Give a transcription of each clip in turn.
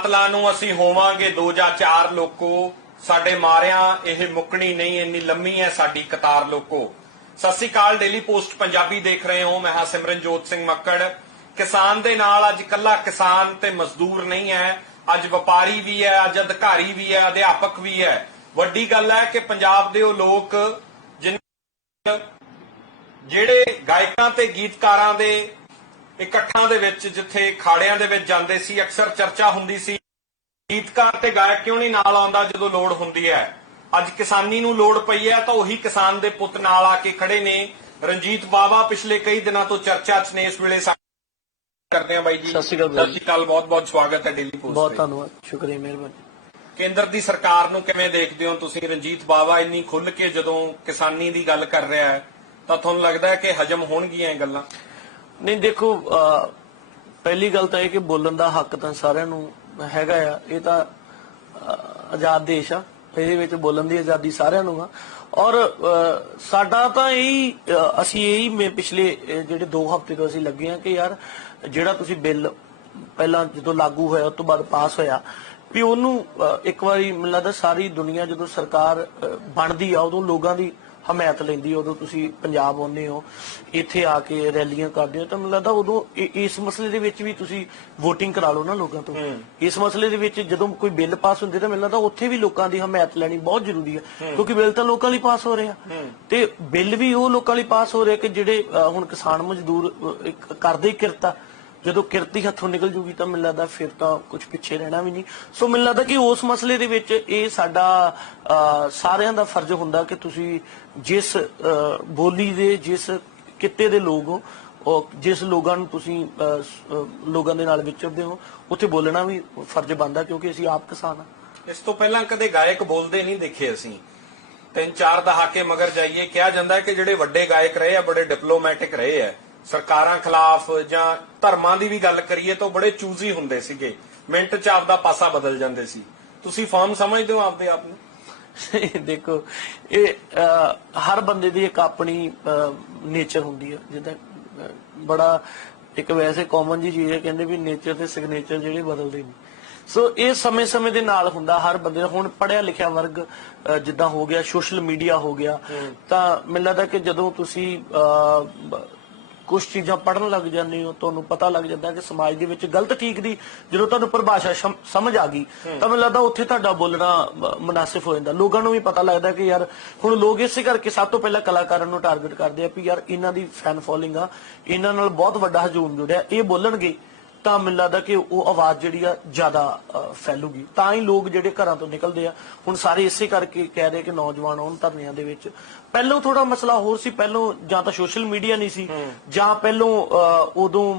ਕਾਤਲਾਂ ਨੂੰ ਅਸੀਂ ਹੋਵਾਂਗੇ 2 ਜਾਂ 4 ਲੋਕੋ, ਸਾਡੇ ਮਾਰਿਆਂ ਇਹ ਮੁੱਕਣੀ ਨਹੀਂ, ਇੰਨੀ ਲੰਮੀ ਹੈ ਸਾਡੀ ਕਤਾਰ ਲੋਕੋ। ਸਤਿ ਸ਼੍ਰੀ ਅਕਾਲ, ਡੇਲੀ ਪੋਸਟ ਪੰਜਾਬੀ ਦੇਖ ਰਹੇ ਹੋ। ਮੈਂ ਹਾਂ ਸਿਮਰਨਜੋਤ ਸਿੰਘ ਮੱਕੜ। ਕਿਸਾਨ ਦੇ ਨਾਲ ਅੱਜ ਕੱਲਾ ਕਿਸਾਨ ਤੇ ਮਜ਼ਦੂਰ ਨਹੀਂ ਹੈ, ਅੱਜ ਵਪਾਰੀ ਵੀ ਹੈ, ਅੱਜ ਅਧਿਕਾਰੀ ਵੀ ਹੈ, ਅਧਿਆਪਕ ਵੀ ਹੈ। ਵੱਡੀ ਗੱਲ ਹੈ ਕਿ ਪੰਜਾਬ ਦੇ ਉਹ ਲੋਕ ਜਿਹੜੇ ਗਾਇਕਾਂ ਤੇ ਗੀਤਕਾਰਾਂ ਦੇ ਇਕੱਠਾਂ ਦੇ ਵਿੱਚ, ਜਿੱਥੇ ਖਾੜਿਆਂ ਦੇ ਵਿੱਚ ਜਾਂਦੇ ਸੀ, ਅਕਸਰ ਚਰਚਾ ਹੁੰਦੀ ਸੀ ਗੀਤਕਾਰ ਤੇ ਗਾਇਕ ਕਿਉਂ ਨਹੀਂ ਨਾਲ ਆਉਂਦਾ ਜਦੋਂ ਲੋੜ ਹੁੰਦੀ ਹੈ। ਅੱਜ ਕਿਸਾਨੀ ਨੂੰ ਲੋੜ ਪਈ ਹੈ ਤਾਂ ਉਹੀ ਕਿਸਾਨ ਦੇ ਪੁੱਤ ਨਾਲ ਆ ਕੇ ਖੜੇ ਨੇ। ਰਣਜੀਤ ਬਾਵਾ ਪਿਛਲੇ ਕਈ ਦਿਨਾਂ ਤੋਂ ਚਰਚਾ 'ਚ ਨੇ। ਇਸ ਵੇਲੇ ਕਰਦੇ ਹਾਂ ਬਾਈ ਜੀ। ਸਤਿ ਸ਼੍ਰੀ ਅਕਾਲ, ਬਹੁਤ ਬਹੁਤ ਸਵਾਗਤ ਹੈ ਡੇਲੀ ਪੋਸਟ। ਬਹੁਤ ਧੰਨਵਾਦ, ਸ਼ੁਕਰੀਆ, ਮਿਹਰਬਾਨੀ। ਕੇਂਦਰ ਦੀ ਸਰਕਾਰ ਨੂੰ ਕਿਵੇਂ ਦੇਖਦੇ ਹੋ ਤੁਸੀਂ? ਰਣਜੀਤ ਬਾਵਾ ਇੰਨੀ ਖੁੱਲ੍ਹ ਕੇ ਜਦੋਂ ਕਿਸਾਨੀ ਦੀ ਗੱਲ ਕਰ ਰਿਹਾ ਹੈ ਤਾਂ ਤੁਹਾਨੂੰ ਲੱਗਦਾ ਹੈ ਕਿ ਹਜਮ ਹੋਣਗੀਆਂ ਇਹ ਗੱਲਾਂ? ਨਹੀਂ, ਦੇਖੋ, ਪਹਿਲੀ ਗੱਲ ਤਾਂ ਇਹ ਕਿ ਬੋਲਣ ਦਾ ਹੱਕ ਤਾਂ ਸਾਰਿਆਂ ਨੂੰ ਹੈਗਾ ਆ। ਇਹ ਤਾਂ ਆਜ਼ਾਦ ਦੇਸ਼ ਆ, ਇਹਦੇ ਵਿੱਚ ਬੋਲਣ ਦੀ ਆਜ਼ਾਦੀ ਸਾਰਿਆਂ ਨੂੰ ਆ। ਔਰ ਸਾਡਾ ਤਾਂ ਇਹੀ, ਅਸੀਂ ਇਹੀ ਪਿਛਲੇ ਜਿਹੜੇ 2 ਹਫ਼ਤੇ ਤੋਂ ਅਸੀਂ ਲੱਗੇ ਆ ਕਿ ਯਾਰ ਜਿਹੜਾ ਤੁਸੀਂ ਬਿੱਲ ਪਹਿਲਾਂ ਜਦੋਂ ਲਾਗੂ ਹੋਇਆ ਉਸ ਤੋਂ ਬਾਅਦ ਪਾਸ ਹੋਇਆ ਵੀ ਉਹਨੂੰ ਇੱਕ ਵਾਰੀ ਮੈਨੂੰ ਲੱਗਦਾ ਸਾਰੀ ਦੁਨੀਆ ਜਦੋਂ ਸਰਕਾਰ ਬਣਦੀ ਆ ਉਦੋਂ ਲੋਕਾਂ ਦੀ ਹਮਾਇਤ ਲੈਂਦੀ। ਉਦੋਂ ਤੁਸੀਂ ਪੰਜਾਬ ਆਉਂਦੇ ਹੋ, ਇੱਥੇ ਆ ਕੇ ਰੈਲੀਆਂ ਕਰਦੇ ਹੋ, ਤਾਂ ਮੈਨੂੰ ਲੱਗਦਾ ਉਦੋਂ ਇਸ ਮਸਲੇ ਦੇ ਵਿੱਚ ਵੀ ਤੁਸੀਂ VOTING ਕਰਾ ਲਓ ਨਾ ਲੋਕਾਂ ਤੋਂ। ਇਸ ਮਸਲੇ ਦੇ ਵਿੱਚ ਜਦੋਂ ਕੋਈ ਬਿੱਲ ਪਾਸ ਹੁੰਦੇ ਤਾਂ ਮੈਨੂੰ ਲੱਗਦਾ ਉੱਥੇ ਵੀ ਲੋਕਾਂ ਦੀ ਹਮਾਇਤ ਲੈਣੀ ਬਹੁਤ ਜ਼ਰੂਰੀ ਹੈ, ਕਿਉਂਕਿ ਬਿੱਲ ਤਾਂ ਲੋਕਾਂ ਲਈ ਪਾਸ ਹੋ ਰਿਹਾ ਤੇ ਬਿੱਲ ਵੀ ਉਹ ਲੋਕਾਂ ਲਈ ਪਾਸ ਹੋ ਰਿਹਾ ਕਿ ਜਿਹੜੇ ਹੁਣ ਕਿਸਾਨ ਮਜ਼ਦੂਰ ਕਰਦੇ ਕਿਰਤ, ਜਦੋਂ ਕਿਰਤੀ ਹੱਥੋਂ ਨਿਕਲ ਜੂਗੀ ਤਾਂ ਮੈਨੂੰ ਲੱਗਦਾ ਫਿਰ ਤਾਂ ਕੁਝ ਪਿੱਛੇ ਰਹਿਣਾ ਵੀ ਨਹੀਂ। ਸੋ ਮੈਨੂੰ ਲੱਗਦਾ ਕਿ ਉਸ ਮਸਲੇ ਦੇ ਵਿੱਚ ਇਹ ਸਾਡਾ ਸਾਰਿਆਂ ਦਾ ਫਰਜ਼ ਹੁੰਦਾ ਕਿ ਤੁਸੀਂ ਜਿਸ ਬੋਲੀ ਦੇ, ਜਿਸ ਕਿੱਤੇ ਦੇ ਲੋਕ ਹੋ, ਜਿਸ ਲੋਕਾਂ ਨੂੰ ਤੁਸੀਂ ਲੋਕਾਂ ਦੇ ਨਾਲ ਵਿਚਰਦੇ ਹੋ, ਉੱਥੇ ਬੋਲਣਾ ਵੀ ਫਰਜ਼ ਬਣਦਾ, ਕਿਉਂਕਿ ਅਸੀਂ ਆਪ ਕਿਸਾਨ ਹਾਂ। ਇਸ ਤੋਂ ਪਹਿਲਾਂ ਕਦੇ ਗਾਇਕ ਬੋਲਦੇ ਨਹੀਂ ਦੇਖੇ ਅਸੀਂ। 3-4 ਦਹਾਕੇ ਮਗਰ ਜਾਈਏ, ਕਿਹਾ ਜਾਂਦਾ ਹੈ ਕਿ ਜਿਹੜੇ ਵੱਡੇ ਗਾਇਕ ਰਹੇ ਆ ਬੜੇ ਡਿਪਲੋਮੈਟਿਕ ਰਹੇ ਆ। ਸਰਕਾਰਾਂ ਖਿਲਾਫ ਜਾਂ ਧਰਮਾਂ ਦੀ ਵੀ ਗੱਲ ਕਰੀਏ ਤਾਂ ਬੜੇ ਚੂਜ਼ੀ ਹੁੰਦੇ ਸੀਗੇ, ਮਿੰਟ 'ਚ ਆਪਦਾ ਪਾਸਾ ਬਦਲ ਜਾਂਦੇ ਸੀ। ਤੁਸੀਂ ਫਰਮ ਸਮਝਦੇ ਹੋ ਆਪਦੇ ਆਪ ਨੂੰ? ਦੇਖੋ, ਇਹ ਹਰ ਬੰਦੇ ਦੀ ਇੱਕ ਆਪਣੀ ਨੇਚਰ ਹੁੰਦੀ ਹੈ। ਜਿੱਦਾਂ ਬੜਾ ਇੱਕ ਵੈਸੇ ਕਾਮਨ ਜੀ ਚੀਜ਼ ਹੈ, ਕਹਿੰਦੇ ਵੀ ਨੇਚਰ ਤੇ ਸਿਗਨੇਚਰ ਜਿਹੜੇ ਬਦਲਦੇ ਨਹੀਂ। ਸੋ ਇਹ ਸਮੇਂ-ਸਮੇਂ ਦੇ ਨਾਲ ਹੁੰਦਾ ਹਰ ਬੰਦੇ ਦਾ। ਹੁਣ ਪੜ੍ਹਿਆ ਲਿਖਿਆ ਵਰਗ ਜਿੱਦਾਂ ਹੋ ਗਿਆ, ਸੋਸ਼ਲ ਮੀਡੀਆ ਹੋ ਗਿਆ, ਤਾਂ ਮੈਨੂੰ ਲੱਗਦਾ ਕਿ ਜਦੋਂ ਤੁਸੀਂ ਕੁਝ ਚੀਜ਼ਾਂ ਪੜ੍ਹਨ ਲੱਗ ਜਾਂਦੇ ਹੋ, ਤੁਹਾਨੂੰ ਪਤਾ ਲੱਗ ਜਾਂਦਾ ਕਿ ਸਮਾਜ ਦੇ ਵਿੱਚ ਗਲਤ ਠੀਕ ਦੀ ਜਦੋਂ ਤੁਹਾਨੂੰ ਪਰਿਭਾਸ਼ਾ ਸਮਝ ਆ ਗਈ ਤਾਂ ਮੈਨੂੰ ਲੱਗਦਾ ਉੱਥੇ ਤੁਹਾਡਾ ਬੋਲਣਾ ਮੁਨਾਸਿਬ ਹੋ ਜਾਂਦਾ। ਲੋਕਾਂ ਨੂੰ ਵੀ ਪਤਾ ਲੱਗਦਾ ਕਿ ਯਾਰ ਹੁਣ ਲੋਕ ਇਸੇ ਕਰਕੇ ਸਭ ਤੋਂ ਪਹਿਲਾਂ ਕਲਾਕਾਰਾਂ ਨੂੰ ਟਾਰਗੇਟ ਕਰਦੇ ਆ ਵੀ ਯਾਰ ਇਹਨਾਂ ਦੀ ਫੈਨ ਫੋਲੋਇੰਗ ਆ, ਇਹਨਾਂ ਨਾਲ ਬਹੁਤ ਵੱਡਾ ਹਜੂਮ ਜੁੜਿਆ, ਇਹ ਬੋਲਣਗੇ ਤਾਂ ਮੈਨੂੰ ਲੱਗਦਾ ਕਿ ਉਹ ਆਵਾਜ਼ ਜਿਹੜੀ ਆ ਜ਼ਿਆਦਾ ਫੈਲੂਗੀ। ਤਾਂ ਹੀ ਲੋਕ ਜਿਹੜੇ ਘਰਾਂ ਤੋਂ ਨਿਕਲਦੇ ਆ ਹੁਣ ਸਾਰੇ ਇਸੇ ਕਰਕੇ ਕਹਿ ਰਹੇ ਕਿ ਨੌਜਵਾਨ ਆਉਣ ਧਰਨਿਆਂ ਦੇ ਵਿੱਚ। ਪਹਿਲਾਂ ਥੋੜਾ ਮਸਲਾ ਹੋਰ ਸੀ, ਪਹਿਲਾਂ ਜਾਂ ਤਾਂ ਸੋਸ਼ਲ ਮੀਡੀਆ ਨਹੀਂ ਸੀ, ਜਾਂ ਪਹਿਲਾਂ ਉਦੋਂ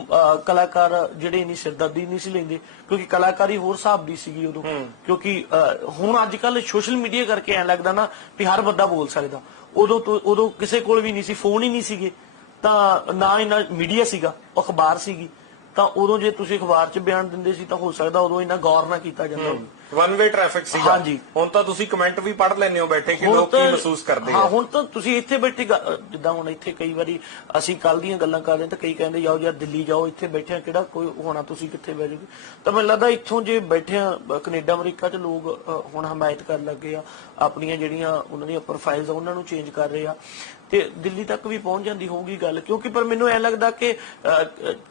ਕਲਾਕਾਰ ਜਿਹੜੇ ਇੰਨੀ ਸਿਰਦਰਦੀ ਨਹੀਂ ਸੀ ਲੈਂਦੇ, ਕਿਉਂਕਿ ਕਲਾਕਾਰੀ ਹੋਰ ਹਿਸਾਬ ਦੀ ਸੀਗੀ ਉਦੋਂ। ਕਿਉਂਕਿ ਹੁਣ ਅੱਜ ਕੱਲ ਸੋਸ਼ਲ ਮੀਡੀਆ ਕਰਕੇ ਐਂ ਲੱਗਦਾ ਨਾ ਵੀ ਹਰ ਬੰਦਾ ਬੋਲ ਸਕਦਾ। ਉਦੋਂ ਕਿਸੇ ਕੋਲ ਵੀ ਨਹੀਂ ਸੀ, ਫੋਨ ਹੀ ਨਹੀਂ ਸੀਗੇ, ਤਾਂ ਨਾ ਇੰਨਾ ਮੀਡੀਆ ਸੀਗਾ, ਅਖਬਾਰ ਸੀਗੀ। ਤਾਂ ਉਦੋਂ ਜੇ ਤੁਸੀਂ ਅਖਬਾਰ 'ਚ ਬਿਆਨ ਦਿੰਦੇ ਸੀ ਤਾਂ ਹੋ ਸਕਦਾ ਉਦੋਂ ਇੰਨਾ ਗੌਰ ਨਾ ਕੀਤਾ ਜਾਂਦਾ। ਵਨ ਵੇ ਟ੍ਰੈਫਿਕ ਸੀਗਾ। ਹਾਂਜੀ, ਹੁਣ ਤਾਂ ਤੁਸੀਂ ਕਮੈਂਟ ਵੀ ਪੜ੍ਹ ਲੈਂਦੇ ਹੋ ਬੈਠੇ ਕਿ ਲੋਕ ਕੀ ਮਹਿਸੂਸ ਕਰਦੇ ਆ। ਹਾਂ, ਹੁਣ ਤਾਂ ਤੁਸੀਂ ਇੱਥੇ ਬੈਠੇ, ਜਿੱਦਾਂ ਹੁਣ ਇੱਥੇ ਕਈ ਵਾਰੀ ਅਸੀਂ ਕੱਲ ਦੀਆਂ ਗੱਲਾਂ ਕਰ ਰਹੇ ਤਾਂ ਕਈ ਕਹਿੰਦੇ ਜਾਓ ਯਾਰ ਦਿੱਲੀ ਜਾਓ, ਇੱਥੇ ਬੈਠਿਆ ਕਿਹੜਾ ਕੋਈ ਹੋਣਾ, ਤੁਸੀਂ ਕਿੱਥੇ ਬਹਿ ਜਾਓਗੇ। ਤਾਂ ਮੈਨੂੰ ਲੱਗਦਾ ਇੱਥੋਂ ਜੇ ਬੈਠਿਆ ਕੈਨੇਡਾ ਅਮਰੀਕਾ 'ਚ ਲੋਕ ਹੁਣ ਹਮਾਇਤ ਕਰਨ ਲੱਗੇ ਆ, ਆਪਣੀਆਂ ਜਿਹੜੀਆਂ ਉਹਨਾਂ ਦੀਆਂ ਪ੍ਰੋਫਾਈਲਸ ਆ ਉਹਨਾਂ ਨੂੰ ਚੇਂਜ ਕਰ ਰਹੇ ਆ, ਤੇ ਦਿੱਲੀ ਤੱਕ ਵੀ ਪਹੁੰਚ ਜਾਂਦੀ ਹੋਊਗੀ ਗੱਲ। ਕਿਉਂਕਿ ਪਰ ਮੈਨੂੰ ਐਂ ਲੱਗਦਾ ਕਿ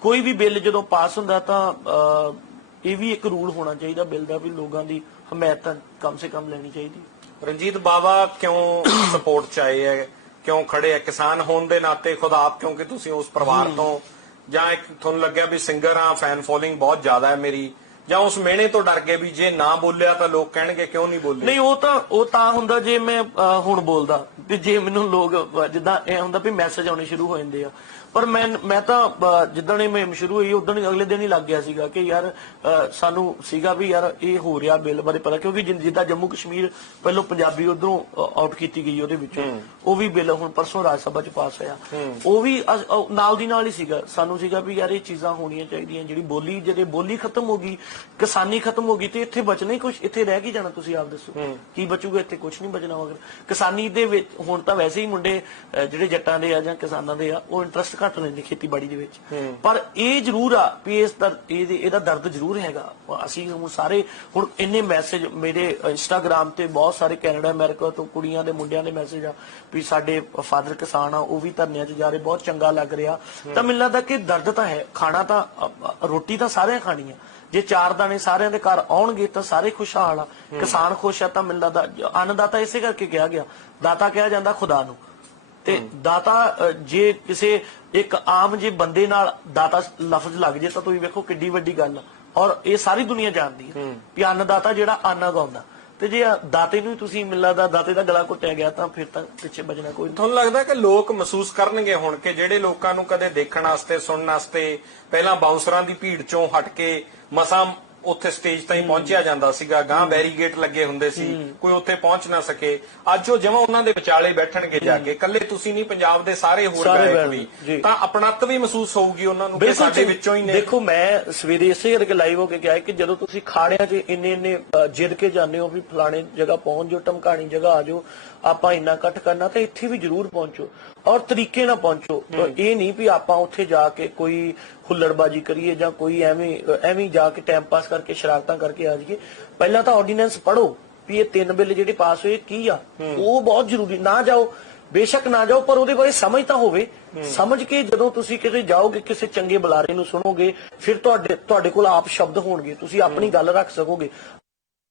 ਕੋਈ ਵੀ ਬਿੱਲ ਜਦੋਂ ਪਾਸ ਹੁੰਦਾ ਤਾਂ ਇਹ ਵੀ ਇੱਕ ਰੂਲ ਹੋਣਾ ਚਾਹੀਦਾ ਬਿੱਲ ਦਾ ਵੀ ਲੋਕਾਂ ਦੀ ਹਮਾਇਤ ਤਾਂ ਕਮ ਸੇ ਕਮ ਲੈਣੀ ਚਾਹੀਦੀ। ਰਣਜੀਤ ਬਾਵਾ ਕਿਉਂ ਸਪੋਰਟ 'ਚ ਆਏ ਹੈ, ਕਿਉਂ ਖੜੇ ਆ ਕਿਸਾਨ ਹੋਣ ਦੇ ਨਾਤੇ? ਖੁਦ ਆਪ ਕਿਉਂਕਿ ਤੁਸੀਂ ਉਸ ਪਰਿਵਾਰ ਤੋਂ, ਜਾਂ ਇੱਕ ਤੁਹਾਨੂੰ ਲੱਗਿਆ ਵੀ ਸਿੰਗਰ ਆ, ਫੈਨ ਫੋਲੋਇੰਗ ਬਹੁਤ ਜ਼ਿਆਦਾ ਹੈ ਮੇਰੀ, ਜਾਂ ਉਸ ਮਿਹਣੇ ਤੋਂ ਡਰ ਗਏ ਵੀ ਜੇ ਨਾ ਬੋਲਿਆ ਤਾਂ ਲੋਕ ਕਹਿਣਗੇ ਕਿਉਂ ਨਹੀਂ ਬੋਲੇ? ਨਹੀਂ, ਉਹ ਤਾਂ ਹੁੰਦਾ ਜੇ ਮੈਂ ਹੁਣ ਬੋਲਦਾ ਤੇ ਜੇ ਮੈਨੂੰ ਲੋਕ ਜਿੱਦਾਂ ਇਹ ਹੁੰਦਾ ਵੀ ਮੈਸੇਜ ਆਉਣੇ ਸ਼ੁਰੂ ਹੋ ਜਾਂਦੇ ਆ। ਪਰ ਮੈਂ ਤਾਂ ਜਿੱਦਣ ਇਹ ਮੁਹਿੰਮ ਸ਼ੁਰੂ ਹੋਈ ਉਦੋਂ ਅਗਲੇ ਦਿਨ ਹੀ ਲੱਗ ਗਿਆ ਸੀਗਾ ਕਿ ਯਾਰ ਸਾਨੂੰ ਸੀਗਾ ਵੀ ਯਾਰ ਇਹ ਹੋ ਰਿਹਾ ਬਿੱਲ ਬਾਰੇ ਪਤਾ, ਕਿਉਂਕਿ ਜਿੱਦਾਂ ਜੰਮੂ ਕਸ਼ਮੀਰ ਪਹਿਲੋਂ ਪੰਜਾਬੀ ਉਧਰੋਂ ਆਊਟ ਕੀਤੀ ਗਈ ਉਹਦੇ ਵਿੱਚੋਂ, ਉਹ ਵੀ ਬਿੱਲ ਹੁਣ ਪਰਸੋਂ ਰਾਜ ਸਭਾ 'ਚ ਪਾਸ ਹੋਇਆ, ਉਹ ਵੀ ਨਾਲ ਦੀ ਨਾਲ ਹੀ ਸੀਗਾ। ਸਾਨੂੰ ਸੀਗਾ ਵੀ ਯਾਰ ਇਹ ਚੀਜ਼ਾਂ ਹੋਣੀਆਂ ਚਾਹੀਦੀਆਂ। ਜਿਹੜੀ ਬੋਲੀ, ਜਿਹੜੇ ਬੋਲੀ ਖਤਮ ਹੋ ਗਈ, ਕਿਸਾਨੀ ਖਤਮ ਹੋ ਗਈ, ਤੇ ਇੱਥੇ ਬਚਣਾ ਹੀ ਕੁਛ, ਇੱਥੇ ਰਹਿ ਕੇ ਜਾਣਾ। ਤੁਸੀਂ ਆਪ ਦੱਸੋ ਕੀ ਬਚੂਗਾ? ਇੱਥੇ ਕੁਛ ਨਹੀਂ ਬਚਣਾ। ਮਗਰ ਕਿਸਾਨੀ ਦੇ ਵਿੱਚ ਹੁਣ ਤਾਂ ਵੈਸੇ ਹੀ ਮੁੰਡੇ ਜਿਹੜੇ ਜੱਟਾਂ ਦੇ ਆ ਜਾਂ ਕਿਸਾਨਾਂ ਦੇ ਆ ਉਹ ਇੰਟਰਸਟ ਘੱਟ ਨੇ ਖੇਤੀਬਾੜੀ ਦੇ ਵਿੱਚ, ਪਰ ਇਹ ਜ਼ਰੂਰ ਆ ਵੀ ਇਹਦਾ ਦਰਦ ਜ਼ਰੂਰ ਹੈਗਾ। ਅਸੀਂ ਹੁਣ ਸਾਰੇ ਹੁਣ ਇੰਨੇ ਮੈਸੇਜ ਮੇਰੇ ਇੰਸਟਾਗ੍ਰਾਮ ਤੇ ਬਹੁਤ ਸਾਰੇ ਕੈਨੇਡਾ ਅਮਰੀਕਾ ਤੋਂ ਕੁੜੀਆਂ ਦੇ ਮੁੰਡਿਆਂ ਦੇ ਮੈਸੇਜ ਆ ਵੀ ਸਾਡੇ ਫਾਦਰ ਕਿਸਾਨ ਆ, ਉਹ ਵੀ ਧਰਨਿਆਂ 'ਚ ਜਾ ਰਹੇ, ਬਹੁਤ ਚੰਗਾ ਲੱਗ ਰਿਹਾ। ਤਾਂ ਮੈਨੂੰ ਲੱਗਦਾ ਕਿ ਦਰਦ ਤਾਂ ਹੈ, ਖਾਣਾ ਤਾਂ ਰੋਟੀ ਤਾਂ ਸਾਰਿਆਂ ਖਾਣੀ ਆ, ਜੇ 4 ਦਾਣੇ ਸਾਰਿਆਂ ਦੇ ਘਰ ਆਉਣਗੇ ਤਾਂ ਸਾਰੇ ਖੁਸ਼ਹਾਲ ਆ, ਕਿਸਾਨ ਖੁਸ਼ ਆ। ਤਾਂ ਮੈਨੂੰ ਲੱਗਦਾ ਅੰਨਦਾਤਾ ਇਸੇ ਕਰਕੇ ਕਿਹਾ ਗਿਆ, ਦਾਤਾ ਕਿਹਾ ਜਾਂਦਾ ਖੁਦਾ ਨੂੰ, ਤੇ ਦਾਤਾ ਜੇ ਕਿਸੇ ਇੱਕ ਆਮ ਜੇ ਬੰਦੇ ਨਾਲ ਦਾਤਾ ਲਫ਼ਜ਼ ਲੱਗ ਜੇ ਤਾਂ ਤੁਸੀਂ ਵੇਖੋ ਕਿੱਡੀ ਵੱਡੀ ਗੱਲ ਆ, ਔਰ ਇਹ ਸਾਰੀ ਦੁਨੀਆ ਜਾਣਦੀ ਹੈ ਵੀ ਅੰਨਦਾਤਾ ਜਿਹੜਾ ਅੰਨ ਉਗਾਉਂਦਾ। ਤੇ ਜੇ ਦਾਤੇ ਨੂੰ ਤੁਸੀਂ ਮੈਨੂੰ ਲੱਗਦਾ ਦਾਤੇ ਦਾ ਗਲਾ ਘੁੱਟਿਆ ਗਿਆ ਤਾਂ ਫਿਰ ਤਾਂ ਪਿੱਛੇ ਬਚਣਾ ਕੋਈ ਨਹੀਂ। ਤੁਹਾਨੂੰ ਲੱਗਦਾ ਕਿ ਲੋਕ ਮਹਿਸੂਸ ਕਰਨਗੇ ਹੁਣ ਕਿ ਜਿਹੜੇ ਲੋਕਾਂ ਨੂੰ ਕਦੇ ਦੇਖਣ ਵਾਸਤੇ ਸੁਣਨ ਵਾਸਤੇ ਪਹਿਲਾਂ ਬਾਉਂਸਰਾਂ ਦੀ ਭੀੜ ਚੋਂ ਹਟ ਕੇ ਮਸਾਂ ਉੱਥੇ ਸਟੇਜ ਤਾਈਂ ਪਹੁੰਚਿਆ ਜਾਂਦਾ ਸੀਗਾ, ਗਾਂ ਬੈਰੀਗੇਟ ਲੱਗੇ ਹੁੰਦੇ ਸੀ, ਕੋਈ ਉੱਥੇ ਪਹੁੰਚ ਨਾ ਸਕੇ, ਅੱਜ ਉਹ ਜਮਾਂ ਉਹਨਾਂ ਦੇ ਵਿਚਾਲੇ ਬੈਠਣਗੇ ਜਾ ਕੇ, ਇਕੱਲੇ ਤੁਸੀਂ ਨਹੀਂ ਪੰਜਾਬ ਦੇ ਸਾਰੇ ਹੋਰ ਗਾਇਕ ਵੀ, ਤਾਂ ਆਪਣਤ ਵੀ ਮਹਿਸੂਸ ਹੋਊਗੀ ਉਹਨਾਂ ਨੂੰ ਕਿ ਸਾਡੇ ਵਿੱਚੋਂ ਹੀ ਨੇ। ਦੇਖੋ ਮੈਂ ਸਵੇਰੇ ਇਸੇ ਕਰਕੇ ਲਾਈਵ ਹੋ ਕੇ ਕਿਹਾ ਕਿ ਜਦੋਂ ਤੁਸੀਂ ਖਾੜਿਆਂ 'ਚ ਇੰਨੇ ਜਿੱਦ ਕੇ ਜਾਂਦੇ ਹੋ ਵੀ ਫਲਾਣੇ ਜਗ੍ਹਾ ਪਹੁੰਚ ਜਾਓ, ਟਮਕਾਣੀ ਜਗ੍ਹਾ ਆ ਜਾਓ, ਆਪਾਂ ਇੰਨਾ ਇਕੱਠ ਕਰਨਾ, ਤਾਂ ਇੱਥੇ ਵੀ ਜ਼ਰੂਰ ਪਹੁੰਚੋ ਔਰ ਤਰੀਕੇ ਨਾਲ ਪਹੁੰਚੋ। ਇਹ ਨਹੀਂ ਵੀ ਆਪਾਂ ਉੱਥੇ ਜਾ ਕੇ ਕੋਈ ਹੁੱਲੜਬਾਜੀ ਕਰੀਏ ਜਾਂ ਕੋਈ ਐਵੇਂ ਜਾ ਕੇ ਟਾਈਮ ਪਾਸ ਕਰਕੇ ਸ਼ਰਾਰਤਾਂ ਕਰਕੇ ਆ ਜਾਈਏ। ਪਹਿਲਾਂ ਤਾਂ ਆਰਡੀਨੈਂਸ ਪੜ੍ਹੋ ਵੀ ਇਹ 3 ਬਿੱਲ ਜਿਹੜੇ ਪਾਸ ਹੋਏ ਕੀ ਆ, ਉਹ ਬਹੁਤ ਜ਼ਰੂਰੀ। ਨਾ ਜਾਓ, ਬੇਸ਼ੱਕ ਨਾ ਜਾਓ, ਪਰ ਉਹਦੇ ਬਾਰੇ ਸਮਝ ਤਾਂ ਹੋਵੇ। ਸਮਝ ਕੇ ਜਦੋਂ ਤੁਸੀਂ ਕਿਤੇ ਜਾਓਗੇ, ਕਿਸੇ ਚੰਗੇ ਬੁਲਾਰੇ ਨੂੰ ਸੁਣੋਗੇ, ਫਿਰ ਤੁਹਾਡੇ ਕੋਲ ਆਪ ਸ਼ਬਦ ਹੋਣਗੇ, ਤੁਸੀਂ ਆਪਣੀ ਗੱਲ ਰੱਖ ਸਕੋਗੇ।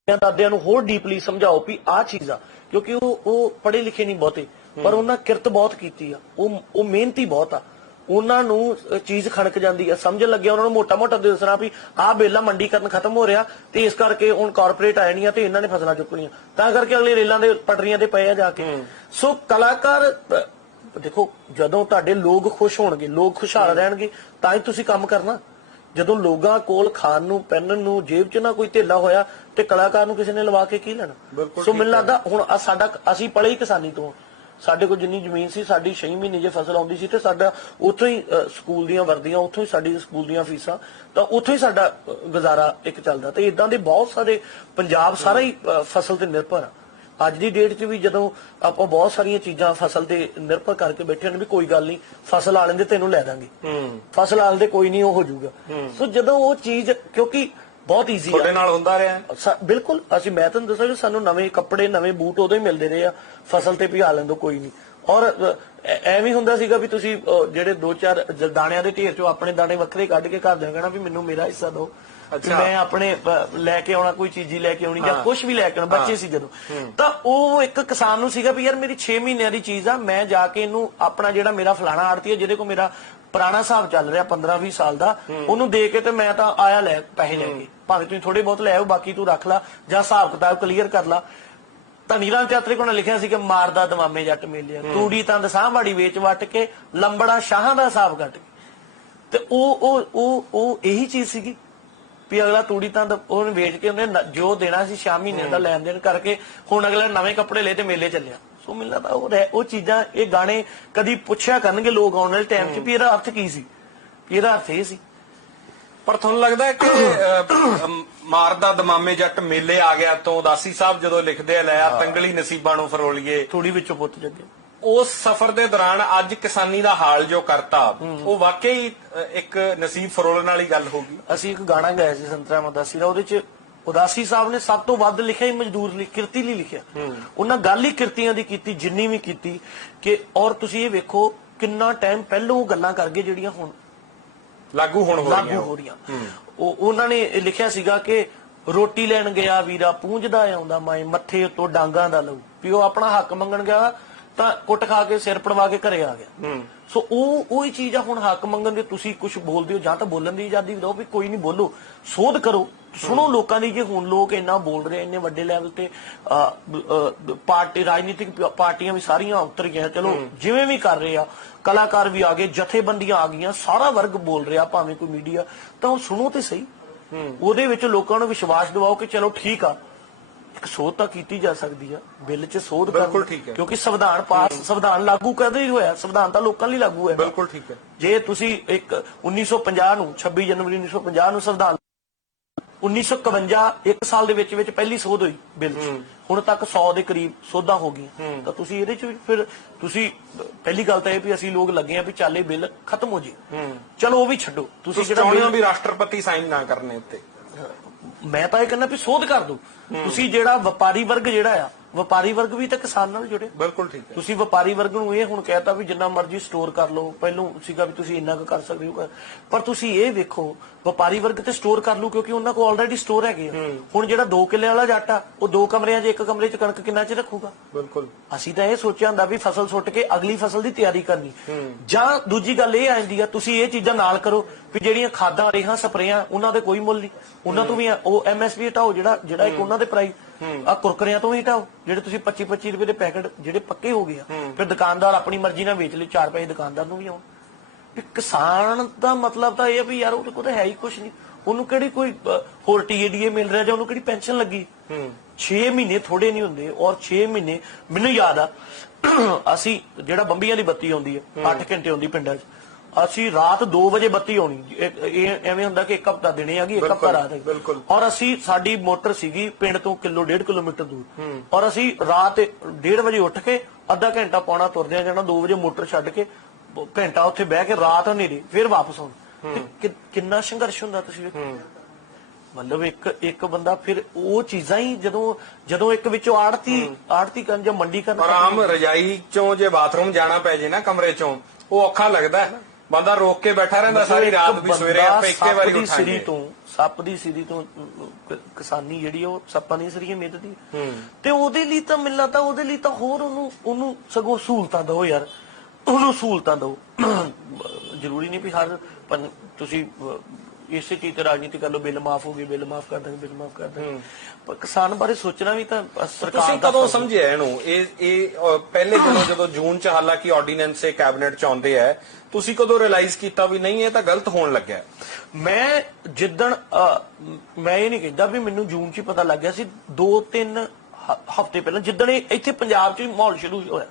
ਦਾਦਿਆਂ ਨੂੰ ਹੋਰ ਡੀਪਲੀ ਸਮਝਾਓ ਵੀ ਆਹ ਚੀਜ਼ ਆ, ਕਿਉਂਕਿ ਉਹ ਪੜ੍ਹੇ ਲਿਖੇ ਨਹੀਂ ਬਹੁਤੇ, ਪਰ ਉਹਨਾਂ ਕਿਰਤ ਬਹੁਤ ਕੀਤੀ ਆ, ਉਹ ਮਿਹਨਤੀ ਬਹੁਤ ਆ, ਉਹਨਾਂ ਨੂੰ ਚੀਜ਼ ਖਣਕ ਜਾਂਦੀ ਆ, ਸਮਝ ਲੱਗਿਆ ਉਹਨਾਂ ਨੂੰ ਮੋਟਾ ਦੱਸਣਾ ਵੀ ਆਹ ਬੇਲਾ ਮੰਡੀਕਰਨ ਖਤਮ ਹੋ ਰਿਹਾ ਤੇ ਇਸ ਕਰਕੇ ਹੁਣ ਕਾਰਪੋਰੇਟ ਆਏ ਨਹੀਂ ਆ ਤੇ ਇਹਨਾਂ ਨੇ ਫਸਲਾਂ ਚੁੱਕਣੀਆਂ, ਤਾਂ ਕਰਕੇ ਅਗਲੇ ਰੇਲਾਂ ਦੇ ਪਟਰੀਆਂ ਤੇ ਪਏ ਆ ਜਾ ਕੇ। ਸੋ ਕਲਾਕਾਰ ਦੇਖੋ, ਜਦੋਂ ਤੁਹਾਡੇ ਲੋਕ ਖੁਸ਼ ਹੋਣਗੇ, ਲੋਕ ਖੁਸ਼ਹਾਲ ਰਹਿਣਗੇ, ਤਾਂ ਹੀ ਤੁਸੀਂ ਕੰਮ ਕਰਨਾ। ਜਦੋਂ ਲੋਕਾਂ ਕੋਲ ਖਾਣ ਨੂੰ ਪਹਿਨਣ ਨੂੰ ਜੇਬ 'ਚ ਨਾ ਕੋਈ ਢਿੱਲਾ ਹੋਇਆ ਤੇ ਕਲਾਕਾਰ ਨੂੰ ਕਿਸੇ ਨੇ ਲਵਾ ਕੇ ਕੀ ਲੈਣਾ। ਸੋ ਮੈਨੂੰ ਲੱਗਦਾ ਹੁਣ ਅਸੀਂ ਪਲੇ ਹੀ ਕਿਸਾਨੀ ਤੋਂ, ਸਾਡੇ ਕੋਲ ਜਿੰਨੀ ਜ਼ਮੀਨ ਸੀ, ਸਾਡੀ 6 ਮਹੀਨੇ ਜੇ ਫਸਲ ਆਉਂਦੀ ਸੀ ਤੇ ਸਾਡਾ ਉੱਥੋਂ ਹੀ ਸਕੂਲ ਦੀਆਂ ਵਰਦੀਆਂ, ਉੱਥੋਂ ਹੀ ਸਾਡੀ ਸਕੂਲ ਦੀਆਂ ਫੀਸਾਂ, ਤਾਂ ਉੱਥੋਂ ਹੀ ਸਾਡਾ ਗੁਜ਼ਾਰਾ ਇੱਕ ਚੱਲਦਾ। ਤੇ ਇਦਾਂ ਦੇ ਬਹੁਤ ਸਾਰੇ ਪੰਜਾਬ ਸਾਰਾ ਹੀ ਫਸਲ ਤੇ ਨਿਰਭਰ ਆ। ਅੱਜ ਦੀ ਡੇਟ 'ਚ ਵੀ ਜਦੋਂ ਆਪਾਂ ਬਹੁਤ ਸਾਰੀਆਂ ਚੀਜ਼ਾਂ ਫਸਲ ਤੇ ਨਿਰਭਰ ਕਰਕੇ ਬੈਠੇ ਨੇ ਵੀ ਕੋਈ ਗੱਲ ਨਹੀਂ, ਫਸਲ ਆ ਲੈਂਦੇ ਤੈਨੂੰ ਲੈ ਦਾਂਗੇ, ਫਸਲ ਆ ਲੈਂਦੇ ਕੋਈ ਨਹੀਂ, ਉਹ ਹੋ ਜਾਊਗਾ। ਸੋ ਜਦੋਂ ਉਹ ਚੀਜ਼, ਕਿਉਂਕਿ ਬਹੁਤ ਈਜ਼ੀ ਤੁਹਾਡੇ ਨਾਲ ਹੁੰਦਾ ਰਿਹਾ ਬਿਲਕੁਲ। ਮੈਂ ਤੁਹਾਨੂੰ ਦੱਸਾਂ ਕਿ ਸਾਨੂੰ ਨਵੇਂ ਕੱਪੜੇ, ਨਵੇਂ ਬੂਟ ਉਦੋਂ ਹੀ ਮਿਲਦੇ ਰਹੇ ਆ, ਫਸਲ ਤੇ ਵੀ ਆ ਲੈਂਦੋ ਕੋਈ ਨਹੀਂ। ਔਰ ਐਵੇਂ ਹੁੰਦਾ ਸੀਗਾ ਵੀ ਤੁਸੀਂ ਜਿਹੜੇ 2-4 ਦਾਣਿਆਂ ਦੇ ਢੇਰ 'ਚੋਂ ਆਪਣੇ ਦਾਣੇ ਵੱਖਰੇ ਕੱਢ ਕੇ ਘਰ ਦੇ ਕਹਿਣਾ ਵੀ ਮੈਨੂੰ ਮੇਰਾ ਹਿੱਸਾ ਦਿਓ, ਮੈਂ ਆਪਣੇ ਲੈ ਕੇ ਆਉਣਾ, ਕੋਈ ਚੀਜ਼ੀ ਲੈ ਕੇ ਆਉਣੀ ਜਾਂ ਕੁਝ ਵੀ ਲੈ ਕੇ ਆਉਣਾ। ਬੱਚੇ ਸੀ ਜਦੋਂ, ਤਾਂ ਉਹ ਇੱਕ ਕਿਸਾਨ ਨੂੰ ਸੀਗਾ ਵੀ ਯਾਰ ਮੇਰੀ 6 ਮਹੀਨਿਆਂ ਦੀ ਚੀਜ਼ ਆ, ਮੈਂ ਜਾ ਕੇ ਇਹਨੂੰ ਆਪਣਾ ਜਿਹੜਾ ਮੇਰਾ ਫਲਾਣਾ ਆੜਤੀ ਹੈ ਜਿਹਦੇ ਕੋਲ ਮੇਰਾ ਪੁਰਾਣਾ ਹਿਸਾਬ ਚੱਲ ਰਿਹਾ 15-20 ਸਾਲ ਦਾ, ਉਹਨੂੰ ਦੇ ਕੇ ਤੇ ਮੈਂ ਤਾਂ ਆਇਆ ਲੈ ਪੈਸੇ ਲੈ ਕੇ, ਭਾਵੇਂ ਤੁਸੀਂ ਥੋੜੇ ਬਹੁਤ ਲੈ ਆਓ, ਬਾਕੀ ਤੂੰ ਰੱਖ ਲਾ ਜਾਂ ਹਿਸਾਬ ਕਿਤਾਬ ਕਲੀਅਰ ਕਰ ਲਾ। ਧਨੀ ਰਾਮ ਚਾਤਰੇ ਕੋਲ ਲਿਖਿਆ ਸੀ ਕਿ ਮਾਰਦਾ ਦਮਾਮੇ ਜੱਟ ਮੇਲਿਆ, ਤੂੜੀ ਤੰਦ ਸਾਂਭਾੜੀ ਵੇਚ ਵੱਟ ਕੇ, ਲੰਬੜਾ ਸ਼ਾਹਾਂ ਦਾ ਹਿਸਾਬ ਕੱਟ ਕੇ। ਤੇ ਉਹ ਇਹੀ ਚੀਜ਼ ਸੀਗੀ ਵੀ ਅਗਲਾ ਤੂੜੀ ਤੰਦ ਉਹਨੇ ਵੇਚ ਕੇ ਉਹਨੇ ਜੋ ਦੇਣਾ ਸੀ 6 ਮਹੀਨਿਆਂ ਦਾ ਲੈਣ ਦੇਣ ਕਰਕੇ, ਹੁਣ ਅਗਲਾ ਨਵੇਂ ਕੱਪੜੇ ਲਏ ਤੇ ਮੇਲੇ ਚੱਲਿਆ। ਸੋ ਮੈਨੂੰ ਲੱਗਦਾ ਉਹ ਚੀਜ਼ਾਂ, ਇਹ ਗਾਣੇ ਕਦੀ ਪੁੱਛਿਆ ਕਰਨਗੇ ਲੋਕ ਆਉਣ ਵਾਲੇ ਟਾਈਮ 'ਚ ਵੀ ਇਹਦਾ ਅਰਥ ਕੀ ਸੀ, ਇਹਦਾ ਅਰਥ ਇਹ ਸੀ। ਪਰ ਤੁਹਾਨੂੰ ਲੱਗਦਾ ਹੈ ਕਿ ਮਾਰਦਾ ਦਮਾਮੇ ਜੱਟ ਮੇਲੇ ਆ ਗਿਆ ਤੋਂ ਉਦਾਸੀ ਸਾਹਿਬ ਜਦੋਂ ਲਿਖਦੇ ਆ ਲੈ ਆ ਤੰਗਲੀ ਨਸੀਬਾਂ ਨੂੰ ਫਰੋਲੀਏ, ਥੋੜੀ ਵਿੱਚੋਂ ਪੁੱਤ ਜੱਗੇ, ਉਸ ਸਫ਼ਰ ਦੇ ਦੌਰਾਨ ਅੱਜ ਕਿਸਾਨੀ ਦਾ ਹਾਲ ਜੋ ਕਰਤਾ, ਉਹ ਵਾਕਈ ਇੱਕ ਨਸੀਬ ਫਰੋਲਣ ਵਾਲੀ ਗੱਲ ਹੋ ਗਈ। ਅਸੀਂ ਇੱਕ ਗਾਣਾ ਗਾਇਆ ਸੀ ਸੰਤਰਾ ਉਦਾਸੀ ਦਾ, ਉਹਦੇ 'ਚ ਉਦਾਸੀ ਸਾਹਿਬ ਨੇ ਸਭ ਤੋਂ ਵੱਧ ਲਿਖਿਆ ਹੀ ਮਜ਼ਦੂਰ ਲਈ, ਕਿਰਤੀ ਲਈ ਲਿਖਿਆ। ਉਹਨਾਂ ਗੱਲ ਹੀ ਕਿਰਤੀਆਂ ਦੀ ਕੀਤੀ ਜਿੰਨੀ ਵੀ ਕੀਤੀ ਕਿ, ਔਰ ਤੁਸੀਂ ਇਹ ਵੇਖੋ ਕਿੰਨਾ ਟਾਈਮ ਪਹਿਲਾਂ ਉਹ ਗੱਲਾਂ ਕਰ ਗਏ ਜਿਹੜੀਆਂ ਹੁਣ ਲਾਗੂ ਹੋ ਰਹੀਆਂ। ਉਹਨਾਂ ਨੇ ਲਿਖਿਆ ਸੀਗਾ ਕਿ ਰੋਟੀ ਲੈਣ ਗਿਆ ਵੀਰਾ ਪੂੰਝਦਾ ਆਉਂਦਾ ਮਾਏ, ਮੱਥੇ ਉੱਤੋਂ ਡਾਂਗਾਂ ਦਾ ਲਊ, ਵੀ ਉਹ ਆਪਣਾ ਹੱਕ ਮੰਗਣ ਗਿਆ ਤਾਂ ਕੁੱਟ ਖਾ ਕੇ ਸਿਰ ਪੜਵਾ ਕੇ ਘਰੇ ਆ ਗਿਆ। ਸੋ ਉਹ ਹੀ ਚੀਜ਼ ਆ, ਹੁਣ ਹੱਕ ਮੰਗਣ ਦੇ ਤੁਸੀਂ ਕੁਝ ਬੋਲਦੇ ਹੋ ਜਾਂ ਤਾਂ ਬੋਲਣ ਦੀ ਆਜ਼ਾਦੀ ਦਿਓ ਵੀ ਕੋਈ ਨਹੀਂ ਬੋਲੋ, ਸੋਧ ਕਰੋ, ਸੁਣੋ ਲੋਕਾਂ ਦੀ। ਜੇ ਹੁਣ ਲੋਕ ਇੰਨਾ ਬੋਲ ਰਹੇ, ਇੰਨੇ ਵੱਡੇ ਲੈਵਲ ਤੇ ਪਾਰਟੀ, ਰਾਜਨੀਤਿਕ ਪਾਰਟੀਆਂ ਵੀ ਸਾਰੀਆਂ ਉਤਰ ਗਈਆਂ, ਚਲੋ ਜਿਵੇਂ ਵੀ ਕਰ ਰਹੇ ਆ, ਕਲਾਕਾਰ ਵੀ ਆ ਗਏ, ਜਥੇਬੰਦੀਆਂ ਆ ਗਈਆਂ, ਸਾਰਾ ਵਰਗ ਬੋਲ ਰਿਹਾ, ਭਾਵੇਂ ਕੋਈ ਮੀਡੀਆ, ਤਾਂ ਉਹ ਸੁਣੋ ਤੇ ਸਹੀ, ਉਹਦੇ ਵਿੱਚ ਲੋਕਾਂ ਨੂੰ ਵਿਸ਼ਵਾਸ ਦਿਵਾਓ ਕਿ ਚਲੋ ਠੀਕ ਆ, ਇੱਕ ਸੋਧ ਤਾਂ ਕੀਤੀ ਜਾ ਸਕਦੀ ਆ, ਬਿੱਲ 'ਚ ਸੋਧ ਬਿਲਕੁਲ ਠੀਕ ਹੈ, ਕਿਉਂਕਿ ਸੰਵਿਧਾਨ ਪਾਸ, ਸੰਵਿਧਾਨ ਲਾਗੂ ਕਦੇ ਹੀ ਹੋਇਆ, ਸੰਵਿਧਾਨ ਤਾਂ ਲੋਕਾਂ ਲਈ ਲਾਗੂ ਹੋਇਆ। ਬਿਲਕੁਲ ਠੀਕ ਹੈ। ਜੇ ਤੁਸੀਂ ਇੱਕ 1950 ਨੂੰ 26 ਜਨਵਰੀ 1950 ਨੂੰ ਸੰਵਿਧਾਨ 1951 ਇੱਕ ਸਾਲ ਦੇ ਵਿੱਚ ਪਹਿਲੀ ਸੋਧ ਹੋਈ ਬਿੱਲ 'ਚ, ਹੁਣ ਤੱਕ 100 ਦੇ ਕਰੀਬ ਸੋਧਾਂ ਹੋ ਗਈਆਂ। ਤਾਂ ਤੁਸੀਂ ਇਹਦੇ 'ਚ ਫਿਰ ਤੁਸੀਂ ਪਹਿਲੀ ਗੱਲ ਤਾਂ ਇਹ ਵੀ ਅਸੀਂ ਲੋਕ ਲੱਗੇ ਆ ਵੀ ਚੱਲ ਇਹ ਬਿੱਲ ਖਤਮ ਹੋ ਜੇ, ਚਲੋ ਉਹ ਵੀ ਛੱਡੋ। ਤੁਸੀਂ ਚਾਹੁੰਦੇ ਹੋ ਵੀ ਰਾਸ਼ਟਰਪਤੀ ਸਾਈਨ ਨਾ ਕਰਨੇ ਉੱਤੇ? ਮੈਂ ਤਾਂ ਇਹ ਕਹਿੰਦਾ ਵੀ ਸੋਧ ਕਰ ਦਿਓ। ਤੁਸੀਂ ਜਿਹੜਾ ਵਪਾਰੀ ਵਰਗ ਜਿਹੜਾ ਆ, ਵਪਾਰੀ ਵਰਗ ਵੀ ਤਾਂ ਕਿਸਾਨ ਨਾਲ ਜੁੜੇ। ਬਿਲਕੁਲ ਠੀਕ ਹੈ। ਤੁਸੀਂ ਵਪਾਰੀ ਵਰਗ ਨੂੰ ਇਹ ਹੁਣ ਕਹਿਤਾ ਵੀ ਜਿੰਨਾ ਮਰਜ਼ੀ ਸਟੋਰ ਕਰ ਲਓ, ਪਹਿਲੋਂ ਸੀਗਾ ਵੀ ਤੁਸੀਂ ਇੰਨਾ ਕੁ ਕਰ ਸਕਦੇ ਹੋ, ਪਰ ਤੁਸੀਂ ਇਹ ਵੇਖੋ ਵਪਾਰੀ ਵਰਗ ਤੇ ਸਟੋਰ ਕਰ ਲਓ ਕਿਉਂਕਿ ਉਹਨਾਂ ਕੋਲ ਆਲਰੇਡੀ ਸਟੋਰ ਹੈਗੇ ਆ। ਹੁਣ ਜਿਹੜਾ 2 ਕਿੱਲੇ ਵਾਲਾ ਜੱਟ ਆ ਉਹ 2 ਕਮਰਿਆਂ 'ਚ, ਇੱਕ ਕਮਰੇ 'ਚ ਕਣਕ ਕਿੰਨਾ ਚ ਰੱਖੂਗਾ? ਬਿਲਕੁਲ। ਅਸੀਂ ਤਾਂ ਇਹ ਸੋਚਿਆ ਹੁੰਦਾ ਵੀ ਫਸਲ ਸੁੱਟ ਕੇ ਅਗਲੀ ਫਸਲ ਦੀ ਤਿਆਰੀ ਕਰਨੀ। ਜਾਂ ਦੂਜੀ ਗੱਲ ਇਹ ਆਂਦੀ ਆ ਤੁਸੀਂ ਇਹ ਚੀਜ਼ਾਂ ਨਾਲ ਕਰੋ ਵੀ ਜਿਹੜੀਆਂ ਖਾਦਾਂ ਰੇਹਾਂ ਸਪਰੇਆਂ ਉਹਨਾਂ ਦੇ ਕੋਈ ਮੁੱਲ ਨਹੀਂ, ਉਹਨਾਂ ਤੋਂ ਵੀ ਉਹ MSP ਹਟਾਓ, ਜਿਹੜਾ ਇੱਕ ਉਹਨਾਂ ਦੇ ਪ੍ਰਾਈਸ ਆ ਕੁਰਕਰਿਆਂ ਤੋਂ ਵੀ ਹਟਾਓ ਜਿਹੜੇ ਤੁਸੀਂ 25-25 ਰੁਪਏ ਦੇ ਪੈਕਟ ਜਿਹੜੇ ਪੱਕੇ ਹੋ ਗਏ ਆ। ਫਿਰ ਦੁਕਾਨਦਾਰ ਆਪਣੀ ਮਰਜ਼ੀ ਨਾਲ ਵੇਚ ਲੇ, 4 ਪੈਸੇ ਦੁਕਾਨਦਾਰ ਨੂੰ ਵੀ ਆਉਣ। ਵੀ ਕਿਸਾਨ ਦਾ ਮਤਲਬ ਤਾਂ ਇਹ ਵੀ ਯਾਰ ਉਹਦੇ ਕੋਲ ਤਾਂ ਹੈ ਹੀ ਕੁਛ ਨਹੀਂ, ਉਹਨੂੰ ਕਿਹੜੀ ਕੋਈ ਹੋਰ TADA ਮਿਲ ਰਿਹਾ ਜਾਂ ਉਹਨੂੰ ਕਿਹੜੀ ਪੈਨਸ਼ਨ ਲੱਗੀ। 6 ਮਹੀਨੇ ਥੋੜੇ ਨਹੀਂ ਹੁੰਦੇ, ਔਰ 6 ਮਹੀਨੇ ਮੈਨੂੰ ਯਾਦ ਆ ਅਸੀਂ ਜਿਹੜਾ ਬੰਬੀਆਂ ਦੀ ਬੱਤੀ ਆਉਂਦੀ ਹੈ 8 ਘੰਟੇ ਆਉਂਦੀ ਪਿੰਡਾਂ 'ਚ, ਅਸੀਂ ਰਾਤ 2 ਵਜੇ ਬੱਤੀ ਆਉਣੀ। ਐਵੇਂ ਹੁੰਦਾ ਕਿ 1 ਹਫ਼ਤਾ ਦਿਨੇ ਆ ਗਈ, 1 ਹਫ਼ਤਾ ਰਾਤ ਹੈ। ਔਰ ਅਸੀਂ ਸਾਡੀ ਮੋਟਰ ਸੀਗੀ ਪਿੰਡ ਤੋਂ 1.5 ਕਿਲੋਮੀਟਰ ਦੂਰ, ਔਰ ਅਸੀਂ ਰਾਤ 1:30 ਵਜੇ ਉੱਠ ਕੇ ਅੱਧਾ ਘੰਟਾ ਪੌਣਾ ਤੁਰਦਿਆਂ ਜਾਣਾ, 2 ਵਜੇ ਮੋਟਰ ਛੱਡ ਕੇ ਘੰਟਾ ਉੱਥੇ ਬਹਿ ਕੇ ਰਾਤ ਹਨੇਰੇ ਫਿਰ ਵਾਪਸ ਆਉਣਾ। ਕਿੰਨਾ ਸੰਘਰਸ਼ ਹੁੰਦਾ ਤੁਸੀਂ ਵੇਖੋ। ਮਤਲਬ ਇੱਕ ਬੰਦਾ ਫਿਰ ਉਹ ਚੀਜ਼ਾਂ ਹੀ ਜਦੋਂ ਇੱਕ ਵਿੱਚੋਂ ਆੜਤੀ ਕਰਨ ਜਾਂ ਮੰਡੀ ਕਰਨ। ਪਰ ਆਮ ਰਜਾਈ ਚੋਂ ਜੇ ਬਾਥਰੂਮ ਜਾਣਾ ਪੈ ਜੇ ਨਾ ਕਮਰੇ ਚੋਂ, ਉਹ ਔਖਾ ਲੱਗਦਾ। ਬੰਦਾ ਰੋਕ ਕੇ ਬੈਠਾ ਰਹਿੰਦਾ ਸਾਰੀ ਰਾਤ, ਵੀ ਸਵੇਰੇ ਆਪੇ ਇੱਕੇ ਵਾਰੀ ਉਠਾਂਗੇ। ਸੱਪ ਦੀ ਸਿਰੀ ਤੋਂ ਕਿਸਾਨੀ ਜਿਹੜੀ ਉਹ ਸੱਪਾਂ ਦੀ ਸਿਰੀ ਮਿੱਧਦੀ, ਤੇ ਉਹਦੇ ਲਈ ਤਾਂ ਮਿਲਣਾ ਤਾਂ ਉਹਦੇ ਲਈ ਤਾਂ ਹੋਰ ਉਹਨੂੰ ਸਗੋਂ ਸਹੂਲਤਾਂ ਦਿਓ ਯਾਰ, ਉਹਨੂੰ ਸਹੂਲਤਾਂ ਦਿਓ। ਜ਼ਰੂਰੀ ਨਹੀਂ ਵੀ ਹਰ ਤੁਸੀਂ ਇਸੇ ਚੀਜ਼ ਤੇ ਰਾਜਨੀਤੀ ਕਰ ਲਓ, ਬਿੱਲ ਮਾਫ ਹੋ ਗਏ, ਬਿੱਲ ਮਾਫ ਕਰ ਦਾਂਗੇ, ਬਿੱਲ ਮਾਫ ਕਰ ਦਾਂਗੇ। ਪਰ ਕਿਸਾਨ ਬਾਰੇ ਸੋਚਣਾ ਵੀ ਤਾਂ ਸਰਕਾਰ। ਤੁਸੀਂ ਕਦੋਂ ਸਮਝਿਆ ਇਹਨੂੰ? ਇਹ ਪਹਿਲੇ ਜਦੋਂ ਜੂਨ ਚ ਹਾਲਾਂਕਿ ਆਰਡੀਨੈਂਸ ਕੈਬਨਿਟ ਚ ਆਉਂਦੇ ਆ, ਤੁਸੀਂ ਕਦੋਂ ਰਿਅਲਾਈਜ਼ ਕੀਤਾ ਵੀ ਨਹੀਂ ਇਹ ਤਾਂ ਗਲਤ ਹੋਣ ਲੱਗਿਆ? ਮੈਂ ਜਿੱਦਣ ਮੈਂ ਇਹ ਨਹੀਂ ਕਹਿੰਦਾ ਵੀ ਮੈਨੂੰ ਜੂਨ 'ਚ ਹੀ ਪਤਾ ਲੱਗ ਗਿਆ ਸੀ, 2-3 ਹਫ਼ਤੇ ਪਹਿਲਾਂ ਜਿੱਦਣ ਇੱਥੇ ਪੰਜਾਬ 'ਚ ਮਾਹੌਲ ਸ਼ੁਰੂ ਹੋਇਆ,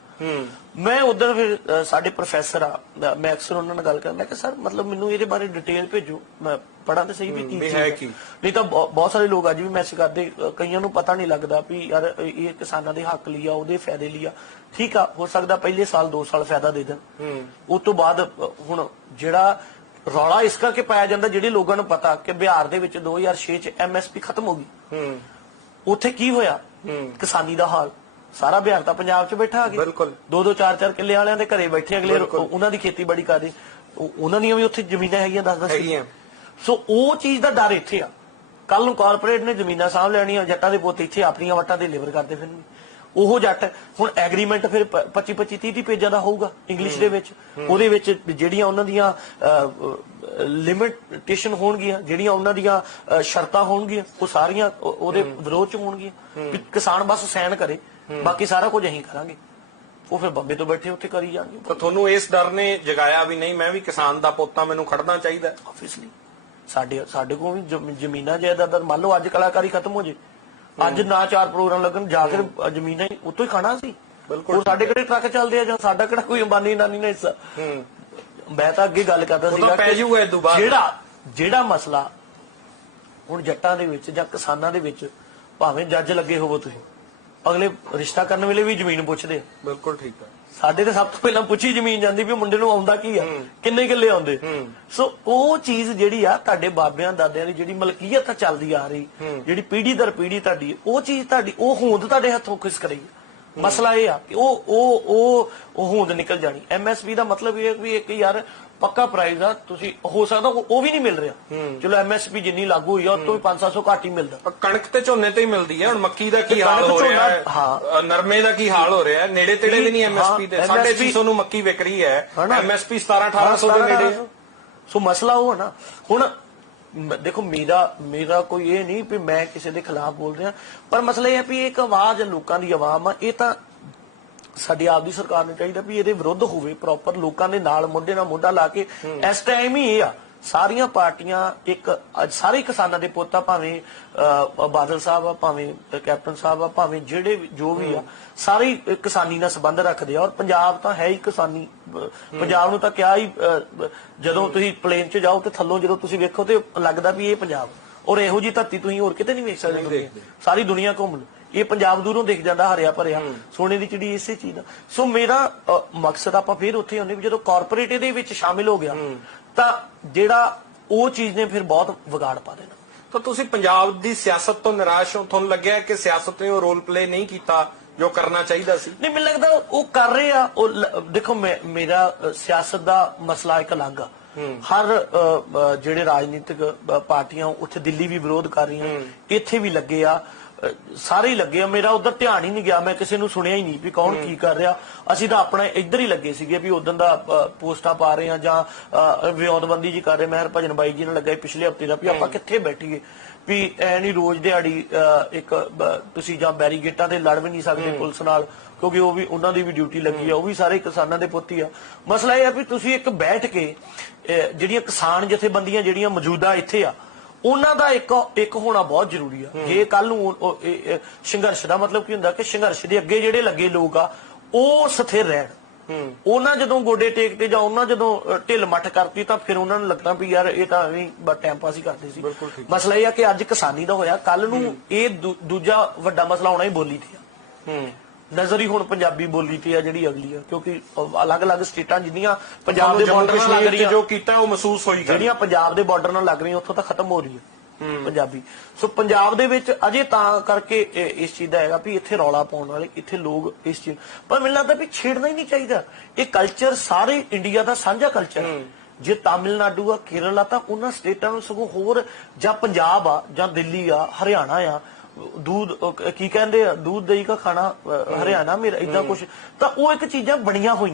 ਮੈਂ ਉਧਰ ਫਿਰ ਸਾਡੇ ਪ੍ਰੋਫੈਸਰ ਆ, ਮੈਂ ਅਕਸਰ ਉਹਨਾਂ ਨਾਲ ਗੱਲ ਕਰਦਾ, ਮੈਂ ਕਿਹਾ ਸਰ ਮਤਲਬ ਮੈਨੂੰ ਇਹਦੇ ਬਾਰੇ ਡਿਟੇਲ ਭੇਜੋ, ਮੈਂ ਪੜਾਂ ਤੇ ਸਹੀ ਵੀ ਹੈ ਕੀ। ਨਹੀਂ ਤਾਂ ਬਹੁਤ ਸਾਰੇ ਲੋਕ ਅੱਜ ਵੀ ਮੈਸੇਜ ਕਰਦੇ, ਕਈਆਂ ਨੂੰ ਪਤਾ ਨਹੀਂ ਲੱਗਦਾ ਵੀ ਯਾਰ ਇਹ ਕਿਸਾਨਾਂ ਦੇ ਹੱਕ ਲਈ ਆ, ਉਹਦੇ ਫਾਇਦੇ ਲਈ ਆ। ਠੀਕ ਆ, ਹੋ ਸਕਦਾ ਪਹਿਲੇ ਸਾਲ 2 ਸਾਲ ਫਾਇਦਾ ਦੇ ਦੇਣ, ਉਸ ਤੋਂ ਬਾਅਦ ਹੁਣ ਜਿਹੜਾ ਰੌਲਾ ਇਸ ਕਰਕੇ ਪਾਇਆ ਜਾਂਦਾ, ਜਿਹੜੇ ਲੋਕਾਂ ਨੂੰ ਪਤਾ ਕਿ ਬਿਹਾਰ ਦੇ ਵਿੱਚ 2006 ਚ MSP ਖਤਮ ਹੋ ਗਈ, ਉੱਥੇ ਕੀ ਹੋਇਆ ਕਿਸਾਨੀ ਦਾ ਹਾਲ। ਸਾਰਾ ਬਿਹਾਰ ਤਾਂ ਪੰਜਾਬ 'ਚ ਬੈਠਾ ਆ ਗਿਆ, 2-2 4-4 ਕਿੱਲੇ ਵਾਲਿਆਂ ਦੇ ਘਰੇ ਬੈਠੇ, ਅਗਲੇ ਉਹਨਾਂ ਦੀ ਖੇਤੀਬਾੜੀ ਕਰਦੇ, ਉਹਨਾਂ ਦੀਆਂ ਵੀ ਉੱਥੇ ਜ਼ਮੀਨਾਂ ਹੈਗੀਆਂ 10-10। ਸੋ ਉਹ ਚੀਜ਼ ਦਾ ਡਰ ਇੱਥੇ ਆ। ਕੱਲ ਨੂੰ ਕਾਰਪੋਰੇਟ ਨੇ ਜ਼ਮੀਨਾਂ ਸਾਂਭ ਲੈਣੀਆਂ, ਜੱਟਾਂ ਦੇ ਪੁੱਤ ਇੱਥੇ ਆਪਣੀਆਂ ਵਟਾਂ ਦੇ ਲਿਵਰ ਕਰਦੇ ਫਿਰਨਗੇ। ਉਹ ਜੱਟ ਹੁਣ ਐਗਰੀਮੈਂਟ ਫਿਰ 25-30 ਪੇਜਾਂ ਦਾ ਹੋਊਗਾ ਇੰਗਲਿਸ਼ ਦੇ ਵਿੱਚ, ਉਹਦੇ ਵਿੱਚ ਜਿਹੜੀਆਂ ਉਹਨਾਂ ਦੀਆਂ ਲਿਮਿਟੇਸ਼ਨ ਹੋਣਗੀਆਂ, ਜਿਹੜੀਆਂ ਉਹਨਾਂ ਦੀਆਂ ਸ਼ਰਤਾਂ ਹੋਣਗੀਆਂ, ਉਹ ਸਾਰੀਆਂ ਉਹਦੇ ਵਿਰੋਧ ਚ ਹੋਣਗੀਆਂ। ਕਿਸਾਨ ਬਸ ਸਾਈਨ ਕਰੇ, ਬਾਕੀ ਸਾਰਾ ਕੁਝ ਅਸੀਂ ਕਰਾਂਗੇ। ਉਹ ਫਿਰ ਬੰਬੇ ਤੋਂ ਬੈਠੇ ਉੱਥੇ ਕਰੀ ਜਾਣਗੇ। ਤਾਂ ਤੁਹਾਨੂੰ ਇਸ ਡਰ ਨੇ ਜਗਾਇਆ ਵੀ ਨਹੀਂ ਮੈਂ ਵੀ ਕਿਸਾਨ ਦਾ ਪੁੱਤ ਆ, ਮੈਨੂੰ ਖੜਨਾ ਚਾਹੀਦਾ? ਆਬਵੀਅਸਲੀ ਸਾਡੇ ਕੋਲ ਵੀ ਜ਼ਮੀਨਾਂ ਜਾਇਦਾਦਾਂ, ਮੰਨ ਲਓ ਅੱਜ ਕਲਾਕਾਰੀ ਖਤਮ ਹੋ ਜੇ, ਅੱਜ ਨਾ 4 ਪ੍ਰੋਗਰਾਮ ਲੱਗਣ, ਜਾ ਕੇ ਜ਼ਮੀਨਾਂ ਹੀ ਉੱਤੋਂ ਹੀ ਖਾਣਾ ਸੀ। ਉਹ ਸਾਡੇ ਕਿਹੜੇ ਟਰੱਕ ਚੱਲਦੇ ਆ, ਜਾਂ ਸਾਡਾ ਕਿਹੜਾ ਕੋਈ ਅੰਬਾਨੀ ਨਾਨੀ ਦਾ ਹਿੱਸਾ। ਮੈਂ ਤਾਂ ਅੱਗੇ ਗੱਲ ਕਰਦਾ ਸੀਗਾ ਜਿਹੜਾ ਮਸਲਾ ਹੁਣ ਜੱਟਾਂ ਦੇ ਵਿੱਚ ਜਾਂ ਕਿਸਾਨਾਂ ਦੇ ਵਿੱਚ, ਭਾਵੇਂ ਜੱਜ ਲੱਗੇ ਹੋਵੋ ਤੁਸੀਂ, ਅਗਲੇ ਰਿਸ਼ਤਾ ਕਰਨ ਵੇਲੇ ਵੀ ਜ਼ਮੀਨ ਪੁੱਛਦੇ। ਬਿਲਕੁਲ ਠੀਕ ਹੈ। ਸਾਡੇ ਤੇ ਸਭ ਤੋਂ ਪਹਿਲਾਂ ਪੁੱਛੀ ਜ਼ਮੀਨ ਜਾਂਦੀ ਵੀ ਮੁੰਡੇ ਨੂੰ ਆਉਂਦਾ ਕੀ ਆ, ਕਿੰਨੇ ਕਿੱਲੇ ਆਉਂਦੇ। ਸੋ ਉਹ ਚੀਜ਼ ਜਿਹੜੀ ਆ ਤੁਹਾਡੇ ਬਾਬਿਆਂ ਦਾਦਿਆਂ ਦੀ ਜਿਹੜੀ ਮਲਕੀਅਤ ਚੱਲਦੀ ਆ ਰਹੀ, ਜਿਹੜੀ ਪੀੜ੍ਹੀ ਦਰ ਪੀੜ੍ਹੀ ਤੁਹਾਡੀ, ਉਹ ਚੀਜ਼ ਤੁਹਾਡੀ ਉਹ ਹੋਂਦ ਤੁਹਾਡੇ ਹੱਥੋਂ ਕਿਸ ਕਰੇਗੀ। ਮਸਲਾ ਇਹ ਆ ਕਿ ਉਹ ਹੋਂਦ ਨਿਕਲ ਜਾਣੀ। MSP ਦਾ ਮਤਲਬ ਇਹ ਵੀ ਇੱਕ ਯਾਰ ਪੱਕਾ ਪ੍ਰਾਈਸ ਆ, ਤੁਸੀਂ ਹੋ ਸਕਦਾ ਉਹ ਵੀ ਨਹੀਂ ਮਿਲ ਰਿਹਾ, ਚਲੋ MSP ਜਿੰਨੀ ਲਾਗੂ ਹੋਈ ਆ ਉਹ ਤੋਂ ਵੀ 500-700 ਘੱਟ ਹੀ ਮਿਲਦਾ। ਕਣਕ ਤੇ ਝੋਨੇ ਤੇ ਹੀ ਮਿਲਦੀ ਹੈ। ਹੁਣ ਮੱਕੀ ਦਾ ਕੀ ਹਾਲ ਹੋ ਰਿਹਾ ਹੈ, ਨਰਮੇ ਦਾ ਕੀ ਹਾਲ ਹੋ ਰਿਹਾ ਹੈ, ਨੇੜੇ ਤੇੜੇ ਵੀ ਨਹੀਂ MSP ਤੇ। 650 ਨੂੰ ਮੱਕੀ ਵਿਕ ਰਹੀ ਹੈ, MSP 1700-1800 ਦੇ ਨੇੜੇ। ਸੋ ਮਸਲਾ ਉਹ ਹੈ ਨਾ। ਹੁਣ ਦੇਖੋ ਮੇਰਾ ਕੋਈ ਇਹ ਨਹੀਂ ਵੀ ਮੈਂ ਕਿਸੇ ਦੇ ਖਿਲਾਫ ਬੋਲ ਰਿਹਾ, ਪਰ ਮਸਲਾ ਇਹ ਹੈ ਵੀ ਇੱਕ ਆਵਾਜ਼ ਲੋਕਾਂ ਦੀ ਆਵਾਮ ਆ, ਇਹ ਤਾਂ ਸਾਡੀ ਆਪਦੀ ਸਰਕਾਰ ਨੂੰ ਚਾਹੀਦਾ ਵੀ ਇਹਦੇ ਵਿਰੁੱਧ ਹੋਵੇ, ਪ੍ਰੋਪਰ ਲੋਕਾਂ ਦੇ ਨਾਲ ਮੋਢੇ ਨਾਲ ਮੋਢਾ ਲਾ ਕੇ। ਇਸ ਟਾਈਮ ਹੀ ਇਹ ਆ ਸਾਰੀਆਂ ਪਾਰਟੀਆਂ ਇੱਕ ਸਾਰੇ ਕਿਸਾਨਾਂ ਦੇ ਪੁੱਤ ਆ, ਭਾਵੇਂ ਬਾਦਲ ਸਾਹਿਬ ਆ, ਭਾਵੇਂ ਕੈਪਟਨ ਸਾਹਿਬ ਆ, ਭਾਵੇਂ ਜਿਹੜੇ ਜੋ ਵੀ ਆ, ਸਾਰੇ ਕਿਸਾਨੀ ਨਾਲ ਸੰਬੰਧ ਰੱਖਦੇ ਆ। ਔਰ ਪੰਜਾਬ ਤਾਂ ਹੈ ਹੀ ਕਿਸਾਨੀ। ਪੰਜਾਬ ਨੂੰ ਤਾਂ ਕਿਹਾ ਹੀ, ਜਦੋਂ ਤੁਸੀਂ ਪਲੇਨ 'ਚ ਜਾਓ ਤੇ ਥੱਲੋਂ ਜਦੋਂ ਤੁਸੀਂ ਵੇਖੋ ਤੇ ਲੱਗਦਾ ਵੀ ਇਹ ਪੰਜਾਬ, ਔਰ ਇਹੋ ਜੀ ਧਰਤੀ ਤੁਸੀਂ ਹੋਰ ਕਿਤੇ ਨਹੀਂ ਵੇਖ ਸਕਦੇ ਦੁਨੀਆ, ਸਾਰੀ ਦੁਨੀਆ ਘੁੰਮ ਲਓ, ਇਹ ਪੰਜਾਬ ਦੂਰੋਂ ਦਿਖ ਜਾਂਦਾ ਹਰਿਆ ਭਰਿਆ, ਸੋਨੇ ਦੀ ਚਿੜੀ ਇਸੇ ਚੀਜ਼ ਦਾ। ਸੋ ਮੇਰਾ ਮਕਸਦ ਆਪਾਂ ਫਿਰ ਉੱਥੇ ਆਉਂਦੇ ਵੀ ਜਦੋਂ ਕਾਰਪੋਰੇਟ ਇਹਦੇ ਵਿੱਚ ਸ਼ਾਮਿਲ ਹੋ ਗਿਆ ਤਾਂ ਜਿਹੜਾ ਉਹ ਚੀਜ਼ ਨੇ ਫਿਰ ਬਹੁਤ ਵਿਗਾੜ ਪਾ ਦੇਣਾ। ਤਾਂ ਤੁਸੀਂ ਪੰਜਾਬ ਦੀ ਸਿਆਸਤ ਤੋਂ ਨਿਰਾਸ਼ ਹੋ? ਤੁਹਾਨੂੰ ਲੱਗਿਆ ਕਿ ਸਿਆਸਤ ਨੇ ਉਹ ਰੋਲ ਪਲੇ ਨਹੀਂ ਕੀਤਾ ਜੋ ਕਰਨਾ ਚਾਹੀਦਾ ਸੀ? ਨਹੀਂ, ਮੈਨੂੰ ਲੱਗਦਾ ਉਹ ਕਰ ਰਹੇ ਆ। ਉਹ ਦੇਖੋ ਮੇਰਾ ਸਿਆਸਤ ਦਾ ਮਸਲਾ ਇੱਕ ਅਲੱਗ ਆ। ਹਰ ਜਿਹੜੇ ਰਾਜਨੀਤਿਕ ਪਾਰਟੀਆਂ ਉੱਥੇ ਦਿੱਲੀ ਵੀ ਵਿਰੋਧ ਕਰ ਰਹੀਆਂ, ਇੱਥੇ ਵੀ ਲੱਗੇ ਆ, ਸਾਰੇ ਹੀ ਲੱਗੇ ਆ। ਮੇਰਾ ਉਧਰ ਧਿਆਨ ਹੀ ਨਹੀਂ ਗਿਆ, ਮੈਂ ਕਿਸੇ ਨੂੰ ਸੁਣਿਆ ਹੀ ਨਹੀਂ ਵੀ ਕੌਣ ਕੀ ਕਰ ਰਿਹਾ। ਅਸੀਂ ਤਾਂ ਆਪਣਾ ਇੱਧਰ ਹੀ ਲੱਗੇ ਸੀਗੇ ਵੀ ਉਦੋਂ ਦਾ ਪੋਸਟਾਂ ਪਾ ਰਹੇ ਆ ਜਾਂ ਵਿਉਂਤਬੰਦੀ ਜੀ ਕਰ ਰਹੇ। ਮੈਂ ਹਰਭਜਨ ਬਾਈ ਜੀ ਨਾਲ ਲੱਗਾ ਪਿਛਲੇ ਹਫ਼ਤੇ ਦਾ ਵੀ ਆਪਾਂ ਕਿੱਥੇ ਬੈਠੀਏ, ਵੀ ਐ ਨਹੀਂ ਰੋਜ਼ ਦਿਹਾੜੀ ਇੱਕ ਤੁਸੀਂ ਜਾਂ ਬੈਰੀਗੇਟਾਂ ਤੇ ਲੜ ਵੀ ਨਹੀਂ ਸਕਦੇ ਪੁਲਿਸ ਨਾਲ, ਕਿਉਂਕਿ ਉਹ ਵੀ ਉਹਨਾਂ ਦੀ ਵੀ ਡਿਊਟੀ ਲੱਗੀ ਆ, ਉਹ ਵੀ ਸਾਰੇ ਕਿਸਾਨਾਂ ਦੇ ਪੁੱਤ ਹੀ ਆ। ਮਸਲਾ ਇਹ ਆ ਵੀ ਤੁਸੀਂ ਇੱਕ ਬੈਠ ਕੇ ਜਿਹੜੀਆਂ ਕਿਸਾਨ ਜਥੇਬੰਦੀਆਂ ਜਿਹੜੀਆਂ ਮੌਜੂਦਾ ਇੱਥੇ ਆ ਉਹਨਾਂ ਦਾ ਇੱਕ ਹੋਣਾ ਬਹੁਤ ਜ਼ਰੂਰੀ ਆ। ਜੇ ਕੱਲ ਨੂੰ ਸੰਘਰਸ਼ ਦਾ ਮਤਲਬ ਕੀ ਹੁੰਦਾ ਕਿ ਸੰਘਰਸ਼ ਦੇ ਅੱਗੇ ਜਿਹੜੇ ਲੱਗੇ ਲੋਕ ਆ ਉਹ ਸਥਿਰ ਰਹਿਣ। ਉਹਨਾਂ ਜਦੋਂ ਗੋਡੇ ਟੇਕ ਤੇ ਜਾਂ ਉਹਨਾਂ ਜਦੋਂ ਢਿੱਲ ਮੱਠ ਕਰਤੀ ਤਾਂ ਫਿਰ ਉਹਨਾਂ ਨੂੰ ਲੱਗਦਾ ਵੀ ਯਾਰ ਇਹ ਤਾਂ ਐਵੇਂ ਟਾਈਮ ਪਾਸ ਹੀ ਕਰਦੇ ਸੀ। ਮਸਲਾ ਇਹ ਆ ਕਿ ਅੱਜ ਕਿਸਾਨੀ ਦਾ ਹੋਇਆ, ਕੱਲ ਨੂੰ ਇਹ ਦੂਜਾ ਵੱਡਾ ਮਸਲਾ ਹੋਣਾ ਹੀ ਬੋਲੀ ਤੇ ਆ। ਨਜ਼ਰ ਹੀ ਹੁਣ ਪੰਜਾਬੀ ਬੋਲੀ ਤੇ ਆ ਜਿਹੜੀ ਅਗਲੀ ਆ, ਕਿਉਂਕਿ ਅਲੱਗ-ਅਲੱਗ ਸਟੇਟਾਂ ਜਿੰਨੀਆਂ ਪੰਜਾਬ ਦੇ ਬਾਰਡਰ ਨਾਲ ਲੱਗ ਰਹੀਆਂ, ਜੋ ਕੀਤਾ ਉਹ ਮਹਿਸੂਸ ਹੋਈ, ਜਿਹੜੀਆਂ ਪੰਜਾਬ ਦੇ ਬਾਰਡਰ ਨਾਲ ਲੱਗ ਰਹੀਆਂ ਉੱਥੋਂ ਤਾਂ ਖਤਮ ਹੋ ਰਹੀ ਹੈ ਪੰਜਾਬੀ। ਸੋ ਪੰਜਾਬ ਦੇ ਵਿੱਚ ਅਜੇ ਤਾਂ ਕਰਕੇ ਇਸ ਚੀਜ਼ ਦਾ ਹੈਗਾ ਵੀ ਇੱਥੇ ਰੌਲਾ ਪਾਉਣ ਵਾਲੇ, ਇੱਥੇ ਲੋਕ ਇਸ ਚੀਜ਼, ਪਰ ਮੈਨੂੰ ਲੱਗਦਾ ਵੀ ਛੇੜਨਾ ਹੀ ਨਹੀਂ ਚਾਹੀਦਾ। ਇਹ ਕਲਚਰ ਸਾਰੇ ਇੰਡੀਆ ਦਾ ਸਾਂਝਾ ਕਲਚਰ ਹੈ। ਜੇ ਤਾਮਿਲਨਾਡੂ ਆ, ਕੇਰਲਾ, ਤਾਂ ਉਹਨਾਂ ਸਟੇਟਾਂ ਨੂੰ ਸਗੋਂ ਹੋਰ, ਜਾਂ ਪੰਜਾਬ ਆ ਜਾਂ ਦਿੱਲੀ ਆ, ਹਰਿਆਣਾ ਆ, दूध की कहते दूध दही का खाना हरियाणा में इदा कुछ, तो वो एक चीजा बनिया हुई,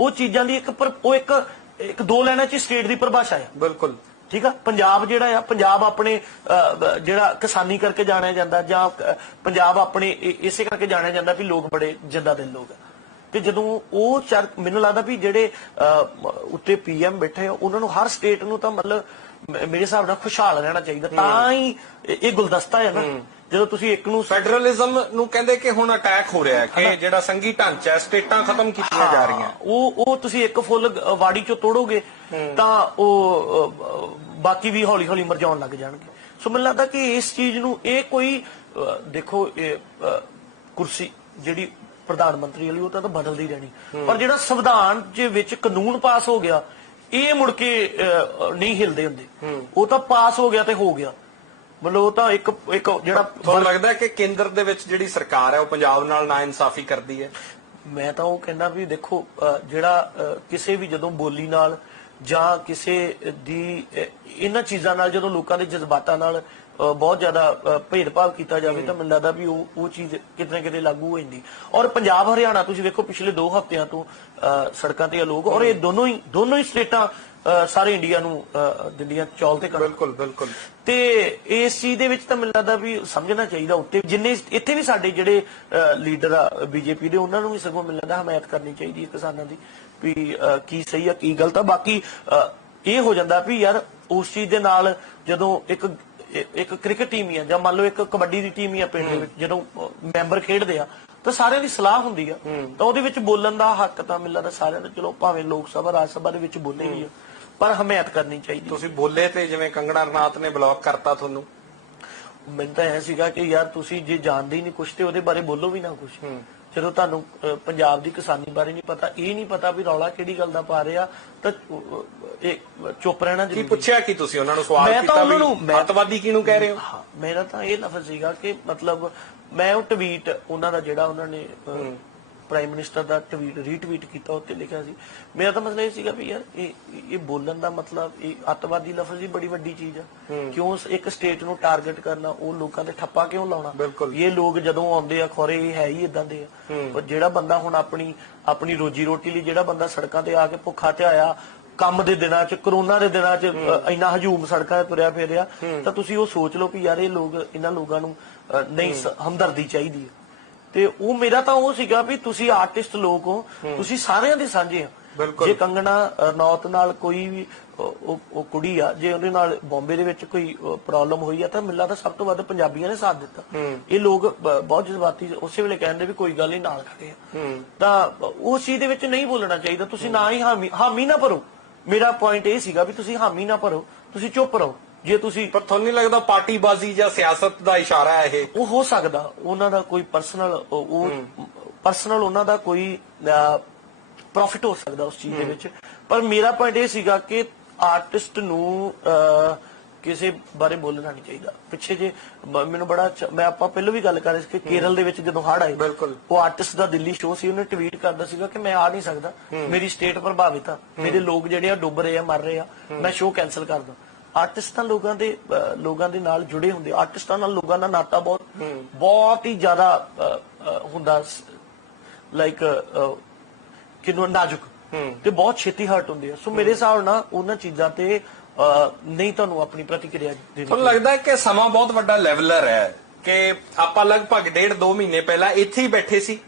वो चीजा की एक दो लाइना च स्टेट की परिभाषा है। बिल्कुल ठीक है। पंजाब जिहड़ा आ, पंजाब अपने जिहड़ा किसानी करके जाना जाता, जां पंजाब अपने इसे करके जाना जाता भी लोग बड़े जिंदा दिल लोग है। ਤੇ ਜਦੋਂ ਉਹ ਮੈਨੂੰ ਲੱਗਦਾ ਵੀ ਜਿਹੜੇ ਉੱਤੇ ਪੀਐਮ ਬੈਠੇ ਆ ਉਹਨਾਂ ਨੂੰ ਹਰ ਸਟੇਟ ਨੂੰ ਤਾਂ ਮਤਲਬ ਮੇਰੇ ਹਿਸਾਬ ਨਾਲ ਖੁਸ਼ਹਾਲ ਰਹਿਣਾ ਚਾਹੀਦਾ, ਤਾਂ ਹੀ ਇਹ ਗੁਲਦਸਤਾ ਹੈ ਨਾ। ਜਦੋਂ ਤੁਸੀਂ ਇੱਕ ਨੂੰ ਫੈਡਰਲਿਜ਼ਮ ਨੂੰ ਕਹਿੰਦੇ ਕਿ ਹੁਣ ਅਟੈਕ ਹੋ ਰਿਹਾ ਹੈ ਕਿ ਜਿਹੜਾ ਸੰਘੀ ਢਾਂਚਾ ਸਟੇਟਾਂ ਖਤਮ ਕੀਤੀਆਂ ਜਾ ਰਹੀਆਂ, ਉਹ ਤੁਸੀਂ ਇੱਕ ਫੁੱਲ ਵਾੜੀ ਚੋਂ ਤੋੜੋਗੇ ਤਾਂ ਉਹ ਬਾਕੀ ਵੀ ਹੌਲੀ ਹੌਲੀ ਮਰਜਾਉਣ ਲੱਗ ਜਾਣਗੇ। ਸੋ ਮੈਨੂੰ ਲੱਗਦਾ ਕਿ ਇਸ ਚੀਜ਼ ਨੂੰ ਇਹ ਕੋਈ ਦੇਖੋ ਕੁਰਸੀ ਜਿਹੜੀ ਪ੍ਰਧਾਨ ਮੰਤਰੀ ਵਾਲੀ ਉਹ ਤਾਂ ਬਦਲਦੀ ਰਹਿਣੀ, ਪਰ ਜਿਹੜਾ ਸੰਵਿਧਾਨ ਦੇ ਵਿੱਚ ਕਾਨੂੰਨ ਪਾਸ ਹੋ ਗਿਆ ਇਹ ਮੁੜ ਕੇ ਨਹੀਂ ਹਿਲਦੇ ਹੁੰਦੇ। ਉਹ ਤਾਂ ਪਾਸ ਹੋ ਗਿਆ ਤੇ ਹੋ ਗਿਆ, ਮਤਲਬ ਉਹ ਤਾਂ ਇੱਕ ਜਿਹੜਾ ਤੁਹਾਨੂੰ ਲੱਗਦਾ ਕਿ ਕੇਂਦਰ ਦੇ ਵਿੱਚ ਜਿਹੜੀ ਸਰਕਾਰ ਹੈ ਉਹ ਪੰਜਾਬ ਨਾਲ ਨਾਇਨਸਾਫੀ ਕਰਦੀ ਹੈ? ਮੈਂ ਤਾਂ ਉਹ ਕਹਿੰਦਾ ਵੀ ਦੇਖੋ ਜਿਹੜਾ ਕਿਸੇ ਵੀ ਜਦੋਂ ਬੋਲੀ ਨਾਲ ਜਾਂ ਕਿਸੇ ਦੀ ਇਹਨਾਂ ਚੀਜ਼ਾਂ ਨਾਲ ਜਦੋਂ ਲੋਕਾਂ ਦੇ ਜਜ਼ਬਾਤਾਂ ਨਾਲ ਬਹੁਤ ਜ਼ਿਆਦਾ ਭੇਦਭਾਵ ਕੀਤਾ ਜਾਵੇ ਤਾਂ ਮੈਨੂੰ ਲੱਗਦਾ ਵੀ ਉਹ ਚੀਜ਼ ਕਿਤੇ ਨਾ ਕਿਤੇ ਲਾਗੂ ਹੋ ਜਾਂਦੀ। ਔਰ ਪੰਜਾਬ ਹਰਿਆਣਾ ਤੁਸੀਂ ਵੇਖੋ ਪਿਛਲੇ 2 ਹਫ਼ਤਿਆਂ ਤੋਂ ਸੜਕਾਂ ਤੇ ਲੋਕ, ਔਰ ਇਹ ਦੋਨੋਂ ਹੀ ਸਟੇਟਾਂ ਸਾਰੇ ਇੰਡੀਆ ਨੂੰ ਦਿੱਲੀਆਂ ਚੌਲ ਤੇ ਕਰ। ਬਿਲਕੁਲ ਬਿਲਕੁਲ। ਤੇ ਇਸ ਚੀਜ਼ ਦੇ ਵਿੱਚ ਤਾਂ ਮੈਨੂੰ ਲੱਗਦਾ ਵੀ ਸਮਝਣਾ ਚਾਹੀਦਾ ਉੱਤੇ ਜਿੰਨੇ ਇੱਥੇ ਵੀ ਸਾਡੇ ਜਿਹੜੇ ਲੀਡਰ ਆ ਬੀਜੇਪੀ ਦੇ ਉਹਨਾਂ ਨੂੰ ਵੀ ਸਗੋਂ ਮੈਨੂੰ ਲੱਗਦਾ ਹਮਾਇਤ ਕਰਨੀ ਚਾਹੀਦੀ ਹੈ ਕਿਸਾਨਾਂ ਦੀ ਵੀ ਕੀ ਸਹੀ ਆ ਕੀ ਗਲਤ ਆ। ਬਾਕੀ ਇਹ ਹੋ ਜਾਂਦਾ ਵੀ ਯਾਰ ਉਸ ਚੀਜ਼ ਦੇ ਨਾਲ ਜਦੋਂ ਇੱਕ ਕ੍ਰਿਕਟ ਟੀਮ ਹੀ ਆ ਜਾਂ ਮੰਨ ਲਓ ਇੱਕ ਕਬੱਡੀ ਦੀ ਟੀਮ ਹੀ ਆ ਪਿੰਡ ਦੇ ਵਿੱਚ, ਜਦੋਂ ਮੈਂਬਰ ਖੇਡਦੇ ਆ ਤਾਂ ਸਾਰਿਆਂ ਦੀ ਸਲਾਹ ਹੁੰਦੀ ਆ, ਤਾਂ ਉਹਦੇ ਵਿੱਚ ਬੋਲਣ ਦਾ ਹੱਕ ਤਾਂ ਮੈਨੂੰ ਲੱਗਦਾ ਸਾਰਿਆਂ ਦਾ, ਚਲੋ ਭਾਵੇਂ ਲੋਕ ਸਭਾ ਰਾਜ ਸਭਾ ਦੇ ਵਿੱਚ ਬੋਲੇ ਵੀ ਆ, ਪਰ ਹਮਾਇਤ ਕਰਨੀ ਚਾਹੀਦੀ। ਤੁਸੀਂ ਬੋਲੇ ਤੇ ਜਿਵੇਂ ਕੰਗਣਾ ਰਣਾਤ ਨੇ ਬਲੌਕ ਕਰਤਾ ਤੁਹਾਨੂੰ, ਮੈਨੂੰ ਤਾਂ ਇਹ ਸੀਗਾ ਕਿ ਯਾਰ ਤੁਸੀਂ ਜੇ ਜਾਣਦੇ ਹੀ ਨਹੀਂ ਕੁਛ ਤੇ ਉਹਦੇ ਬਾਰੇ ਬੋਲੋ ਵੀ ਨਾ ਕੁਛ। ਜਦੋਂ ਤੁਹਾਨੂੰ ਪੰਜਾਬ ਦੀ ਕਿਸਾਨੀ ਬਾਰੇ ਨਹੀਂ ਪਤਾ, ਇਹ ਨਹੀਂ ਪਤਾ ਵੀ ਰੌਲਾ ਕਿਹੜੀ ਗੱਲ ਦਾ ਪਾ ਰਿਹਾ, ਤਾਂ ਇਹ ਚੁੱਪ ਰਹਿਣਾ ਕੀ ਪੁੱਛਿਆ ਕਿ ਤੁਸੀਂ ਉਹਨਾਂ ਨੂੰ ਸਵਾਲ ਕੀਤਾ ਵੀ ਅੱਤਵਾਦੀ ਕਿਹਨੂੰ ਕਹਿ ਰਹੇ ਹੋ? ਮੇਰਾ ਤਾਂ ਇਹ ਲਫ਼ਜ਼ ਸੀਗਾ ਕਿ ਮਤਲਬ ਮੈਂ ਉਹ ਟਵੀਟ ਉਹਨਾਂ ਦਾ ਜਿਹੜਾ ਉਹਨਾਂ ਨੇ ਪ੍ਰਾਈਮ ਮਿਨਿਸਟਰ ਦਾ ਰੀਟਵੀਟ ਕੀਤਾ ਉੱਤੇ ਲਿਖਿਆ ਸੀ, ਮੇਰਾ ਤਾਂ ਮਤਲਬ ਇਹ ਸੀਗਾ ਵੀ ਯਾਰ ਇਹ ਬੋਲਣ ਦਾ ਮਤਲਬ ਇਹ ਅੱਤਵਾਦੀ ਲਫ਼ਜ਼ ਹੀ ਬੜੀ ਵੱਡੀ ਚੀਜ਼ ਆ। ਕਿਉਂ ਇੱਕ ਸਟੇਟ ਨੂੰ ਟਾਰਗੇਟ ਕਰਨਾ, ਉਹ ਲੋਕਾਂ ਤੇ ਠੱਪਾ ਕਿਉਂ ਲਾਉਣਾ? ਇਹ ਲੋਕ ਜਦੋਂ ਆਉਂਦੇ ਆ ਖੋਰੇ ਇਹ ਹੈ ਹੀ ਇਦਾਂ ਦੇ ਆ। ਜਿਹੜਾ ਬੰਦਾ ਹੁਣ ਆਪਣੀ ਰੋਜੀ ਰੋਟੀ ਲਈ ਜਿਹੜਾ ਬੰਦਾ ਸੜਕਾਂ ਤੇ ਆ ਕੇ ਭੁੱਖਾ ਤੇ ਆਇਆ ਕੰਮ ਦੇ ਦਿਨਾਂ 'ਚ, ਕਰੋਨਾ ਦੇ ਦਿਨਾਂ 'ਚ ਇੰਨਾ ਹਜੂਮ ਸੜਕਾਂ 'ਤੇ ਤੁਰਿਆ ਫਿਰਿਆ, ਤਾਂ ਤੁਸੀਂ ਉਹ ਸੋਚ ਲਓ ਵੀ ਯਾਰ ਇਹ ਲੋਕ ਇਹਨਾਂ ਲੋਕਾਂ ਨੂੰ ਨਹੀਂ ਹਮਦਰਦੀ ਚਾਹੀਦੀ ਹੈ। ਤੇ ਉਹ ਮੇਰਾ ਤਾਂ ਉਹ ਸੀਗਾ ਵੀ ਤੁਸੀਂ ਆਰਟਿਸਟ ਲੋਕ ਹੋ, ਤੁਸੀਂ ਸਾਰਿਆਂ ਦੇ ਸਾਂਝੇ ਆ। ਜੇ ਕੰਗਣਾ ਰਣੌਤ ਨਾਲ ਕੋਈ ਵੀ ਉਹ ਕੁੜੀ ਆ, ਜੇ ਉਹਦੇ ਨਾਲ ਬੰਬੇ ਦੇ ਵਿੱਚ ਕੋਈ ਪ੍ਰੋਬਲਮ ਹੋਈ ਆ ਤਾਂ ਮੈਨੂੰ ਲੱਗਦਾ ਸਭ ਤੋਂ ਵੱਧ ਪੰਜਾਬੀਆਂ ਨੇ ਸਾਥ ਦਿੱਤਾ। ਇਹ ਲੋਕ ਬਹੁਤ ਜਜ਼ਬਾਤੀ ਉਸੇ ਵੇਲੇ ਕਹਿੰਦੇ ਵੀ ਕੋਈ ਗੱਲ ਨਹੀਂ ਨਾਲ ਖੜੇ ਆ, ਤਾਂ ਉਸ ਚੀਜ਼ ਦੇ ਵਿੱਚ ਨਹੀਂ ਬੋਲਣਾ ਚਾਹੀਦਾ। ਤੁਸੀਂ ਨਾ ਹੀ ਹਾਮੀ ਨਾ ਭਰੋ। ਮੇਰਾ ਪੁਆਇੰਟ ਇਹ ਸੀਗਾ ਵੀ ਤੁਸੀਂ ਹਾਮੀ ਨਾ ਭਰੋ, ਤੁਸੀਂ ਚੁੱਪ ਰਹੋ। ਜੇ ਤੁਸੀਂ ਪਰ ਤੁਹਾਨੂੰ ਨਹੀਂ ਲੱਗਦਾ ਪਾਰਟੀਬਾਜ਼ੀ ਜਾਂ ਸਿਆਸਤ ਦਾ ਇਸ਼ਾਰਾ ਹੈ ਇਹ? ਉਹ ਹੋ ਸਕਦਾ ਉਹਨਾਂ ਦਾ ਕੋਈ ਪਰਸਨਲ ਉਹਨਾਂ ਦਾ ਕੋਈ ਪ੍ਰੋਫਿਟ ਹੋ ਸਕਦਾ ਉਸ ਚੀਜ਼ ਦੇ ਵਿੱਚ। ਪਰ ਮੇਰਾ ਪੁਆਇੰਟ ਇਹ ਸੀਗਾ ਕਿ ਆਰਟਿਸਟ ਨੂੰ ਕਿਸੇ ਬਾਰੇ ਬੋਲਣਾ ਨਹੀਂ ਚਾਹੀਦਾ। ਪਿੱਛੇ ਜੇ ਮੈਨੂੰ ਮੈਂ ਆਪਾਂ ਪਹਿਲਾਂ ਵੀ ਗੱਲ ਕਰ ਰਹੇ ਸੀ ਕਿ ਕੇਰਲ ਦੇ ਵਿੱਚ ਜਦੋਂ ਹੜ੍ਹ ਆਏ, ਉਹ ਆਰਟਿਸਟ ਦਾ ਦਿੱਲੀ ਸ਼ੋਅ ਸੀ, ਉਹਨੇ ਟਵੀਟ ਕਰਦਾ ਸੀਗਾ ਕਿ ਮੈਂ ਆ ਨਹੀਂ ਸਕਦਾ, ਮੇਰੀ ਸਟੇਟ ਪ੍ਰਭਾਵਿਤ ਆ, ਮੇਰੇ ਲੋਕ ਜਿਹੜੇ ਆ ਡੁੱਬ ਰਹੇ ਆ, ਮਰ ਰਹੇ ਆ, ਮੈਂ ਸ਼ੋਅ ਕੈਨਸਲ ਕਰਦਾ। ਆਰਟਿਸਟਾਂ ਲੋਕਾਂ ਦੇ ਨਾਲ ਜੁੜੇ ਹੁੰਦੇ, ਆਰਟਿਸਟਾਂ ਨਾਲ ਲੋਕਾਂ ਦਾ ਨਾਤਾ ਬਹੁਤ ਹੀ ਜ਼ਿਆਦਾ ਹੁੰਦਾ, ਲਾਈਕ ਕਿਨੂੰ ਨਾਜ਼ੁਕ, ਤੇ ਬਹੁਤ ਛੇਤੀ ਹਰਟ ਹੁੰਦੇ ਆ। ਸੋ ਮੇਰੇ ਹਿਸਾਬ ਨਾਲ ਉਹਨਾਂ ਚੀਜ਼ਾਂ ਤੇ ਨਹੀਂ ਤੁਹਾਨੂੰ ਆਪਣੀ ਪ੍ਰਤੀਕਿਰਿਆ ਦੇਣੀ। ਤੁਹਾਨੂੰ ਲੱਗਦਾ ਹੈ ਕਿ ਸਮਾਂ ਬਹੁਤ ਵੱਡਾ ਲੈਵਲਰ ਹੈ ਕਿ ਆਪਾਂ ਲਗਭਗ 1.5-2 ਮਹੀਨੇ ਪਹਿਲਾਂ ਇੱਥੇ ਹੀ ਬੈਠੇ ਸੀ,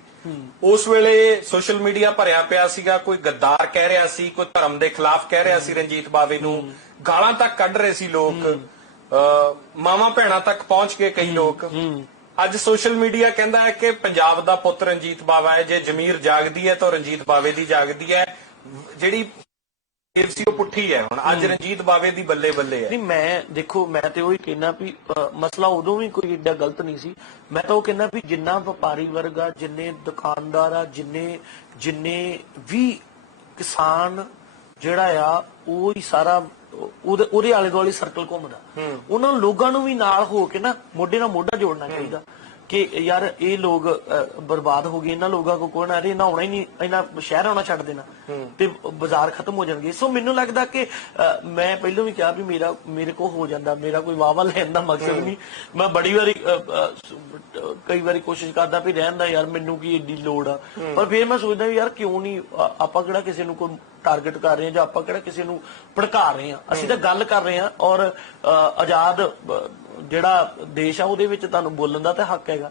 ਉਸ ਵੇਲੇ ਸੋਸ਼ਲ ਮੀਡੀਆ ਭਰਿਆ ਪਿਆ ਸੀਗਾ, ਕੋਈ ਗੱਦਾਰ ਕਹਿ ਰਿਹਾ ਸੀ, ਕੋਈ ਧਰਮ ਦੇ ਖਿਲਾਫ ਕਹਿ ਰਿਹਾ ਸੀ ਰਣਜੀਤ ਬਾਵੇ ਨੂੰ, ਗਾਲਾਂ ਤੱਕ ਕੱਢ ਰਹੇ ਸੀ ਲੋਕ, ਮਾਵਾਂ ਭੈਣਾਂ ਤੱਕ ਪਹੁੰਚ ਕੇ ਕਈ ਲੋਕ। ਅੱਜ ਸੋਸ਼ਲ ਮੀਡੀਆ ਕਹਿੰਦਾ ਹੈ ਕਿ ਪੰਜਾਬ ਦਾ ਪੁੱਤ ਰਣਜੀਤ ਬਾਵਾ ਹੈ, ਜੇ ਜ਼ਮੀਰ ਜਾਗਦੀ ਹੈ ਤਾਂ ਰਣਜੀਤ ਬਾਵੇ ਦੀ ਜਾਗਦੀ ਹੈ, ਜਿਹੜੀ ਸੀ ਉਹ ਪੁੱਠੀ ਹੈ। ਹੁਣ ਅੱਜ ਰਣਜੀਤ ਬਾਵੇ ਦੀ ਬੱਲੇ ਬੱਲੇ ਹੈ। ਨਹੀਂ, ਮੈਂ ਤੇ ਉਹੀ ਕਹਿਣਾ ਵੀ ਮਸਲਾ ਉਦੋਂ ਵੀ ਕੋਈ ਏਡਾ ਗਲਤ ਨਹੀਂ ਸੀ। ਮੈਂ ਤਾਂ ਉਹ ਕਹਿਣਾ ਵੀ ਜਿੰਨਾ ਵਪਾਰੀ ਵਰਗ ਆ, ਜਿੰਨੇ ਦੁਕਾਨਦਾਰ ਆ, ਜਿੰਨੇ ਵੀ ਕਿਸਾਨ ਜਿਹੜਾ ਆ, ਉਹ ਹੀ ਸਾਰਾ ਉਹਦੇ ਆਲੇ ਦੁਆਲੇ ਸਰਕਲ ਘੁੰਮਦਾ। ਉਹਨਾਂ ਲੋਕਾਂ ਨੂੰ ਵੀ ਨਾਲ ਹੋ ਕੇ ਨਾ ਮੋਢੇ ਨਾਲ ਮੋਢਾ ਜੋੜਨਾ ਚਾਹੀਦਾ ਕਿ ਯਾਰ ਇਹ ਲੋਕ ਬਰਬਾਦ ਹੋ ਗਏ, ਇਹਨਾਂ ਲੋਕਾਂ ਕੋ ਕੋਣ ਆ ਰਹੇ, ਇਹਨਾਂ ਆਉਣਾ ਹੀ ਨਹੀਂ, ਇਹਨਾਂ ਸ਼ਹਿਰ ਆਉਣਾ ਛੱਡ ਦੇਣਾ ਤੇ ਬਾਜ਼ਾਰ ਖਤਮ ਹੋ ਜਾਣਗੇ। ਸੋ ਮੈਨੂੰ ਲੱਗਦਾ ਕਿ ਮੈਂ ਪਹਿਲਾਂ ਵੀ ਕਿਹਾ ਵੀ ਮੇਰੇ ਕੋ ਹੋ ਜਾਂਦਾ, ਮੇਰਾ ਕੋਈ ਵਾਵਾ ਲੈਣ ਦਾ ਮਕਸਦ ਨਹੀਂ। ਮੈਂ ਬੜੀ ਵਾਰੀ ਕਈ ਵਾਰੀ ਕੋਸ਼ਿਸ਼ ਕਰਦਾ ਵੀ ਰਹਿਣ ਦਾ, ਯਾਰ ਮੈਨੂੰ ਕੀ ਏਡੀ ਲੋੜ ਆ, ਪਰ ਫਿਰ ਮੈਂ ਸੋਚਦਾ ਵੀ ਯਾਰ ਕਿਉਂ ਨਹੀਂ, ਆਪਾਂ ਕਿਹੜਾ ਕਿਸੇ ਨੂੰ ਕੋਈ ਟਾਰਗੇਟ ਕਰ ਰਹੇ ਹਾਂ ਜਾਂ ਆਪਾਂ ਕਿਹੜਾ ਕਿਸੇ ਨੂੰ ਭੜਕਾ ਰਹੇ ਹਾਂ, ਅਸੀਂ ਤਾਂ ਗੱਲ ਕਰ ਰਹੇ ਹਾਂ। ਔਰ ਆਜ਼ਾਦ ਜਿਹੜਾ ਦੇਸ਼ ਆ ਉਹਦੇ ਵਿੱਚ ਤੁਹਾਨੂੰ ਬੋਲਣ ਦਾ ਤਾਂ ਹੱਕ ਹੈਗਾ,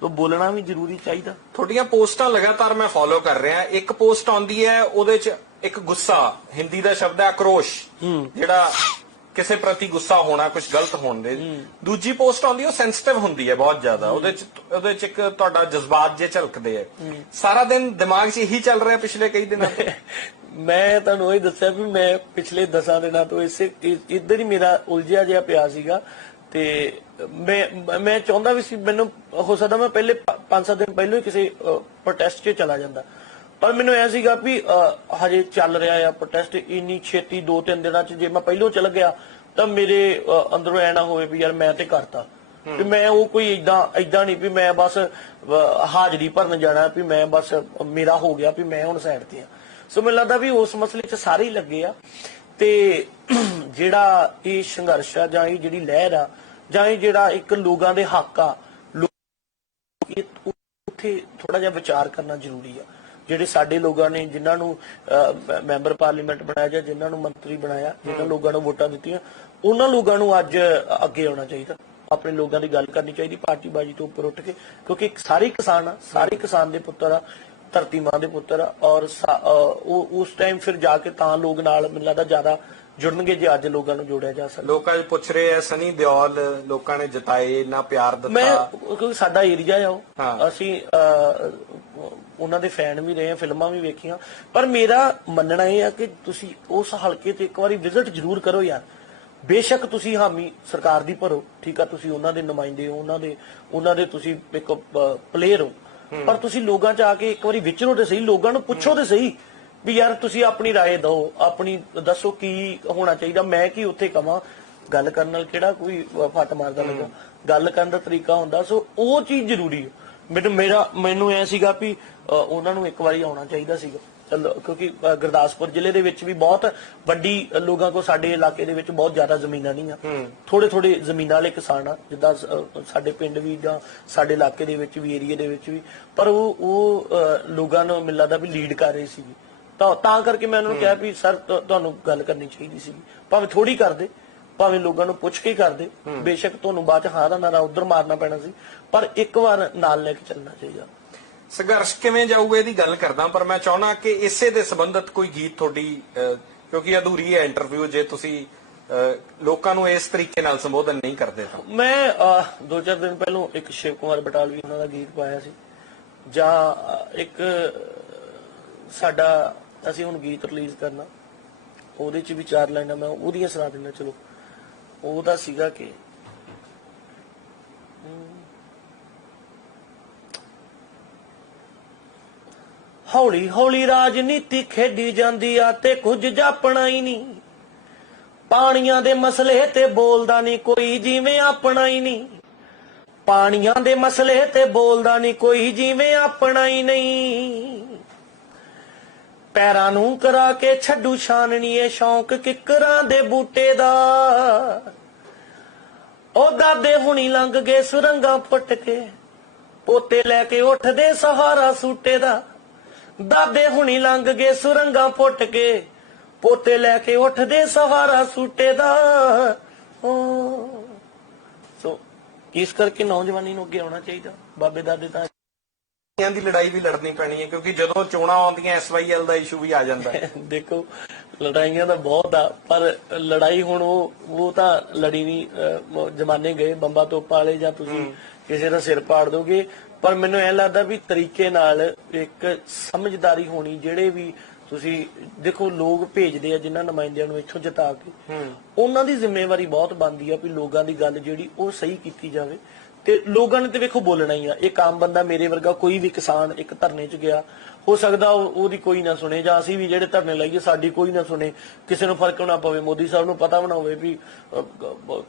ਤਾਂ ਬੋਲਣਾ ਵੀ ਜ਼ਰੂਰੀ ਚਾਹੀਦਾ। ਤੁਹਾਡੀਆਂ ਪੋਸਟਾਂ ਲਗਾਤਾਰ ਮੈਂ ਫੋਲੋ ਕਰ ਰਿਹਾ, ਇੱਕ ਪੋਸਟ ਆਉਂਦੀ ਹੈ ਉਹਦੇ 'ਚ ਇੱਕ ਗੁੱਸਾ, ਹਿੰਦੀ ਦਾ ਸ਼ਬਦ ਹੈ ਆਕਰੋਸ਼, ਜਿਹੜਾ ਕਿਸੇ ਪ੍ਰਤੀ ਗੁੱਸਾ ਹੋਣਾ, ਕੁਝ ਗਲਤ ਹੋਣ ਦੇ। ਦੂਜੀ ਪੋਸਟ ਆਉਂਦੀ ਉਹ ਸੈਂਸਿਟਿਵ ਹੁੰਦੀ ਹੈ ਬਹੁਤ ਜ਼ਿਆਦਾ, ਉਹਦੇ 'ਚ ਇੱਕ ਤੁਹਾਡਾ ਜਜ਼ਬਾਤ ਜੇ ਝਲਕਦੇ ਆ। ਸਾਰਾ ਦਿਨ ਦਿਮਾਗ 'ਚ ਇਹੀ ਚੱਲ ਰਿਹਾ ਪਿਛਲੇ ਕਈ ਦਿਨਾਂ ਤੋਂ। ਮੈਂ ਤੁਹਾਨੂੰ ਉਹੀ ਦੱਸਿਆ ਵੀ ਮੈਂ ਪਿਛਲੇ 10 ਦਿਨਾਂ ਤੋਂ ਇੱਧਰ ਹੀ ਮੇਰਾ ਉਲਝਿਆ ਜਿਹਾ ਪਿਆ ਸੀਗਾ, ਤੇ ਮੈਂ ਚਾਹੁੰਦਾ ਵੀ ਸੀ, ਮੈਨੂੰ ਹੋ ਸਕਦਾ ਮੈਂ ਪਹਿਲੇ 5-7 ਦਿਨ ਪਹਿਲਾਂ ਹੀ ਕਿਸੇ ਪ੍ਰੋਟੈਸਟ 'ਚ ਚਲਾ ਜਾਂਦਾ, ਪਰ ਮੈਨੂੰ ਇਹ ਸੀਗਾ ਵੀ ਹਜੇ ਚੱਲ ਰਿਹਾ ਆ ਪ੍ਰੋਟੈਸਟ, ਇੰਨੀ ਛੇਤੀ 2-3 ਦਿਨਾਂ 'ਚ ਜੇ ਮੈਂ ਪਹਿਲਾਂ ਚਲ ਗਿਆ ਤਾਂ ਮੇਰੇ ਅੰਦਰੋਂ ਐ ਨਾ ਹੋਵੇ ਵੀ ਯਾਰ ਮੈਂ ਤੇ ਕਰਤਾ, ਵੀ ਮੈਂ ਉਹ ਕੋਈ ਏਦਾਂ ਨਹੀਂ ਵੀ ਮੈਂ ਬਸ ਹਾਜ਼ਰੀ ਭਰਨ ਜਾਣਾ, ਵੀ ਮੈਂ ਬਸ ਮੇਰਾ ਹੋ ਗਿਆ ਵੀ ਮੈਂ ਹੁਣ ਸਾਈਡ ਤੇ ਆ। ਸੋ ਮੈਨੂੰ ਲੱਗਦਾ ਵੀ ਉਸ ਮਸਲੇ 'ਚ ਸਾਰੇ ਹੀ ਲੱਗੇ ਆ, ਤੇ ਜਿਹੜਾ ਇਹ ਸੰਘਰਸ਼ ਆ ਜਾਂ ਇਹ ਜਿਹੜੀ ਲਹਿਰ ਆ ਜਾਂ ਇਹ ਜਿਹੜਾ ਇੱਕ ਲੋਕਾਂ ਦੇ ਹੱਕ ਆ, ਉੱਥੇ ਥੋੜਾ ਜਿਹਾ ਵਿਚਾਰ ਕਰਨਾ ਜ਼ਰੂਰੀ ਆ। ਜਿਹੜੇ ਸਾਡੇ ਲੋਕਾਂ ਨੇ, ਜਿਨ੍ਹਾਂ ਨੂੰ ਮੈਂਬਰ ਪਾਰਲੀਮੈਂਟ ਬਣਾਇਆ ਜਾਂ ਜਿਨ੍ਹਾਂ ਨੂੰ ਮੰਤਰੀ ਬਣਾਇਆ, ਜਿਨ੍ਹਾਂ ਲੋਕਾਂ ਨੂੰ ਵੋਟਾਂ ਦਿੱਤੀਆਂ, ਉਹਨਾਂ ਲੋਕਾਂ ਨੂੰ ਅੱਜ ਅੱਗੇ ਆਉਣਾ ਚਾਹੀਦਾ, ਆਪਣੇ ਲੋਕਾਂ ਦੀ ਗੱਲ ਕਰਨੀ ਚਾਹੀਦੀ ਪਾਰਟੀਬਾਜ਼ੀ ਤੋਂ ਉੱਪਰ ਉੱਠ ਕੇ, ਕਿਉਂਕਿ ਸਾਰੇ ਕਿਸਾਨ ਆ, ਸਾਰੇ ਕਿਸਾਨ ਦੇ ਪੁੱਤਰ ਆ, ਧਰਤੀ ਮਾਂ ਦੇ ਪੁੱਤਰ ਆ। ਔਰ ਉਸ ਟਾਈਮ ਫਿਰ ਜਾ ਕੇ ਤਾਂ ਲੋਕ ਨਾਲ ਮੈਨੂੰ ਲੱਗਦਾ ਜ਼ਿਆਦਾ ਜੁੜਨਗੇ ਜੇ ਅੱਜ ਲੋਕਾਂ ਨੂੰ ਜੋੜਿਆ ਜਾ ਸਕਦਾ। ਲੋਕਾਂ ਅੱਜ ਪੁੱਛ ਰਹੇ ਆ ਸਨੀ ਦਿਓਲ ਲੋਕਾਂ ਨੇ ਜਿਤਾਏ, ਇੰਨਾ ਪਿਆਰ ਦਿੱਤਾ। ਕਿਉਂਕਿ ਸਾਡਾ ਏਰੀਆ ਆ ਉਹ, ਅਸੀਂ ਉਹਨਾਂ ਦੇ ਫੈਨ ਵੀ ਰਹੇ ਆ, ਫਿਲਮਾਂ ਵੀ ਵੇਖੀਆਂ, ਪਰ ਮੇਰਾ ਮੰਨਣਾ ਇਹ ਆ ਕਿ ਤੁਸੀਂ ਉਸ ਹਲਕੇ ਤੇ ਇੱਕ ਵਾਰੀ ਵਿਜ਼ਿਟ ਜ਼ਰੂਰ ਕਰੋ ਯਾਰ। ਬੇਸ਼ੱਕ ਤੁਸੀਂ ਹਾਮੀ ਸਰਕਾਰ ਦੀ ਭਰੋ, ਠੀਕ ਆ, ਤੁਸੀਂ ਉਹਨਾਂ ਦੇ ਨੁਮਾਇੰਦੇ ਹੋ, ਉਹਨਾਂ ਦੇ ਤੁਸੀਂ ਇੱਕ ਪਲੇਅਰ ਹੋ, ਪਰ ਤੁਸੀਂ ਲੋਕਾਂ 'ਚ ਆ ਕੇ ਇੱਕ ਵਾਰੀ ਵਿਚਰੋ ਤੇ ਸਹੀ, ਲੋਕਾਂ ਨੂੰ ਪੁੱਛੋ ਤੇ ਸਹੀ ਵੀ ਯਾਰ ਤੁਸੀਂ ਆਪਣੀ ਰਾਏ ਦਿਓ, ਆਪਣੀ ਦੱਸੋ ਕੀ ਹੋਣਾ ਚਾਹੀਦਾ। ਮੈਂ ਕੀ ਉੱਥੇ ਕਵਾਂ, ਗੱਲ ਕਰਨ ਨਾਲ ਕਿਹੜਾ ਕੋਈ ਫੱਟ ਮਾਰਦਾ ਲੱਗਾ, ਗੱਲ ਕਰਨ ਦਾ ਤਰੀਕਾ ਹੁੰਦਾ। ਸੋ ਉਹ ਚੀਜ਼ ਜ਼ਰੂਰੀ ਹੈ। ਮੈਨੂੰ ਐ ਸੀਗਾ ਵੀ ਉਹਨਾਂ ਨੂੰ ਇੱਕ ਵਾਰੀ ਆਉਣਾ ਚਾਹੀਦਾ ਸੀਗਾ, ਕਿਉਂਕਿ ਗੁਰਦਾਸਪੁਰ ਜ਼ਿਲ੍ਹੇ ਦੇ ਵਿੱਚ ਵੀ ਬਹੁਤ ਵੱਡੀ ਲੋਕਾਂ ਕੋਲ, ਸਾਡੇ ਇਲਾਕੇ ਦੇ ਵਿੱਚ ਬਹੁਤ ਜ਼ਿਆਦਾ ਜ਼ਮੀਨਾਂ ਨਹੀਂ ਆ, ਥੋੜੇ ਜ਼ਮੀਨਾਂ ਵਾਲੇ ਕਿਸਾਨ ਆ, ਜਿੱਦਾਂ ਸਾਡੇ ਪਿੰਡ ਵੀ ਜਾਂ ਸਾਡੇ ਇਲਾਕੇ ਦੇ ਵਿੱਚ ਵੀ, ਏਰੀਏ ਦੇ ਵਿੱਚ ਵੀ, ਪਰ ਉਹ ਲੋਕਾਂ ਨੂੰ ਮੈਨੂੰ ਲੱਗਦਾ ਵੀ ਲੀਡ ਕਰ ਰਹੇ ਸੀ। ਤਾਂ ਕਰਕੇ ਮੈਂ ਉਹਨਾਂ ਨੂੰ ਕਿਹਾ ਵੀ ਸਰ ਤੁਹਾਨੂੰ ਗੱਲ ਕਰਨੀ ਚਾਹੀਦੀ ਸੀ, ਭਾਵੇਂ ਥੋੜੀ ਕਰਦੇ, ਭਾਵੇਂ ਲੋਕਾਂ ਨੂੰ ਪੁੱਛ ਕੇ ਕਰਦੇ, ਬੇਸ਼ੱਕ ਤੁਹਾਨੂੰ ਬਾਅਦ 'ਚ ਹਾਂ ਦਾ ਨਾਰਾ ਉਧਰ ਮਾਰਨਾ ਪੈਣਾ ਸੀ, ਪਰ ਇੱਕ ਵਾਰ ਨਾਲ ਲੈ ਕੇ ਚੱਲਣਾ ਚਾਹੀਦਾ। ਸੰਘਰਸ਼ ਕਿਵੇਂ ਜਾਊਗਾ ਇਹਦੀ ਗੱਲ ਕਰਦਾ, ਪਰ ਮੈਂ ਚਾਹੁੰਦਾ ਕਿ ਇਸੇ ਦੇ ਸੰਬੰਧਤ ਕੋਈ ਗੀਤ ਤੁਹਾਡੀ, ਕਿਉਂਕਿ ਅਧੂਰੀ ਹੈ ਇੰਟਰਵਿਊ ਜੇ ਤੁਸੀਂ ਲੋਕਾਂ ਨੂੰ ਇਸ ਤਰੀਕੇ ਨਾਲ ਸੰਬੋਧਨ ਨਹੀਂ ਕਰਦੇ ਤਾਂ। ਮੈਂ 2-4 ਦਿਨ ਪਹਿਲਾਂ ਇੱਕ ਸ਼ਿਵ ਕੁਮਾਰ ਬਟਾਲਵੀ ਉਹਨਾਂ ਦਾ ਗੀਤ ਪਾਇਆ ਸੀ, ਜਾਂ ਇੱਕ ਸਾਡਾ ਅਸੀਂ ਹੁਣ ਗੀਤ ਰਿਲੀਜ਼ ਕਰਨਾ, ਉਹਦੇ 'ਚ ਵੀ 4 ਲਾਈਨਾਂ ਮੈਂ ਉਹਦੀਆਂ ਸੁਣਾ ਦਿੰਦਾ। ਚਲੋ, ਉਹਦਾ ਸੀਗਾ ਕਿ ਹੌਲੀ ਹੌਲੀ ਰਾਜਨੀਤੀ ਖੇਡੀ ਜਾਂਦੀ ਆ ਤੇ ਕੁਝ ਜਾਪਣਾ ਹੀ ਨਹੀਂ, ਪਾਣੀਆਂ ਦੇ ਮਸਲੇ ਤੇ ਬੋਲਦਾ ਨਹੀਂ ਕੋਈ ਜਿਵੇਂ ਆਪਣਾ ਹੀ ਨਹੀਂ, ਪਾਣੀਆਂ ਦੇ ਮਸਲੇ ਤੇ ਬੋਲਦਾ ਨਹੀਂ ਕੋਈ ਜਿਵੇਂ ਆਪਣਾ ਹੀ ਨਹੀਂ, ਪੈਰਾਂ ਨੂੰ ਕਰਾ ਕੇ ਛੱਡੂ ਛਾਨਣੀਏ ਸ਼ੌਂਕ ਕਿੱਕਰਾਂ ਦੇ ਬੂਟੇ ਦਾ, ਉਹ ਦਾਦੇ ਹੁਣੀ ਲੰਘ ਗਏ ਸੁਰੰਗਾਂ ਪੁੱਟ ਕੇ, ਪੋਤੇ ਲੈ ਕੇ ਉੱਠਦੇ ਸਹਾਰਾ ਸੂਟੇ ਦਾ, ਦਾਦੇ ਹੁਣੀ ਲੰਘ ਗਏ ਸੁਰੰਗਾਂ ਪੁੱਟ ਕੇ, ਪੋਤੇ ਲੈ ਕੇ ਉੱਠਦੇ ਸਹਾਰਾ ਸੂਟੇ ਦਾ। ਸੋ ਇਸ ਕਰਕੇ ਨੌਜਵਾਨੀ ਨੂੰ ਅੱਗੇ ਆਉਣਾ ਚਾਹੀਦਾ। ਬਾਬੇ ਦਾਦੇ ਤਾਂ ਦੀ ਲੜਾਈ ਵੀ ਲੜਨੀ ਪੈਣੀ ਹੈ ਕਿਉਂਕਿ ਜਦੋਂ ਚੋਣਾਂ ਆਉਂਦੀਆਂ SYL ਦਾ ਇਸ਼ੂ ਵੀ ਆ ਜਾਂਦਾ ਹੈ। ਦੇਖੋ ਲੜਾਈਆਂ ਤਾਂ ਬਹੁਤ ਆ, ਪਰ ਲੜਾਈ ਹੁਣ ਉਹ ਤਾਂ ਲੜੀ ਨਹੀਂ, ਜਮਾਨੇ ਗਏ ਬੰਬਾਂ ਤੋਪਾਂ ਵਾਲੇ, ਜਾਂ ਤੁਸੀਂ ਕਿਸੇ ਦਾ ਸਿਰ ਪਾੜ ਦੋਗੇ। ਪਰ ਮੈਨੂੰ ਐਂ ਲੱਗਦਾ ਵੀ ਤਰੀਕੇ ਨਾਲ ਇੱਕ ਸਮਝਦਾਰੀ ਹੋਣੀ, ਜਿਹੜੇ ਵੀ ਤੁਸੀਂ ਦੇਖੋ ਲੋਕ ਭੇਜਦੇ ਆ ਜਿਨ੍ਹਾਂ ਨੁਮਾਇੰਦਿਆਂ ਨੂੰ ਇੱਥੋਂ ਜਿਤਾ ਕੇ, ਉਹਨਾਂ ਦੀ ਜ਼ਿੰਮੇਵਾਰੀ ਬਹੁਤ ਬਣਦੀ ਆ ਵੀ ਲੋਕਾਂ ਦੀ ਗੱਲ ਜਿਹੜੀ ਉਹ ਸਹੀ ਕੀਤੀ ਜਾਵੇ। ਤੇ ਲੋਕਾਂ ਨੇ ਤੇ ਵੇਖੋ ਬੋਲਣਾ ਹੀ ਆ। ਇੱਕ ਆਮ ਬੰਦਾ ਮੇਰੇ ਵਰਗਾ ਕੋਈ ਵੀ ਕਿਸਾਨ ਇੱਕ ਧਰਨੇ 'ਚ ਗਿਆ, ਹੋ ਸਕਦਾ ਉਹਦੀ ਕੋਈ ਨਾ ਸੁਣੇ, ਜਾਂ ਅਸੀਂ ਵੀ ਜਿਹੜੇ ਧਰਨੇ ਲਾਈਏ ਸਾਡੀ ਕੋਈ ਨਾ ਸੁਣੇ, ਕਿਸੇ ਨੂੰ ਫਰਕ ਨਾ ਪਵੇ, ਮੋਦੀ ਸਾਹਿਬ ਨੂੰ ਪਤਾ ਵੀ ਨਾ ਹੋਵੇ ਵੀ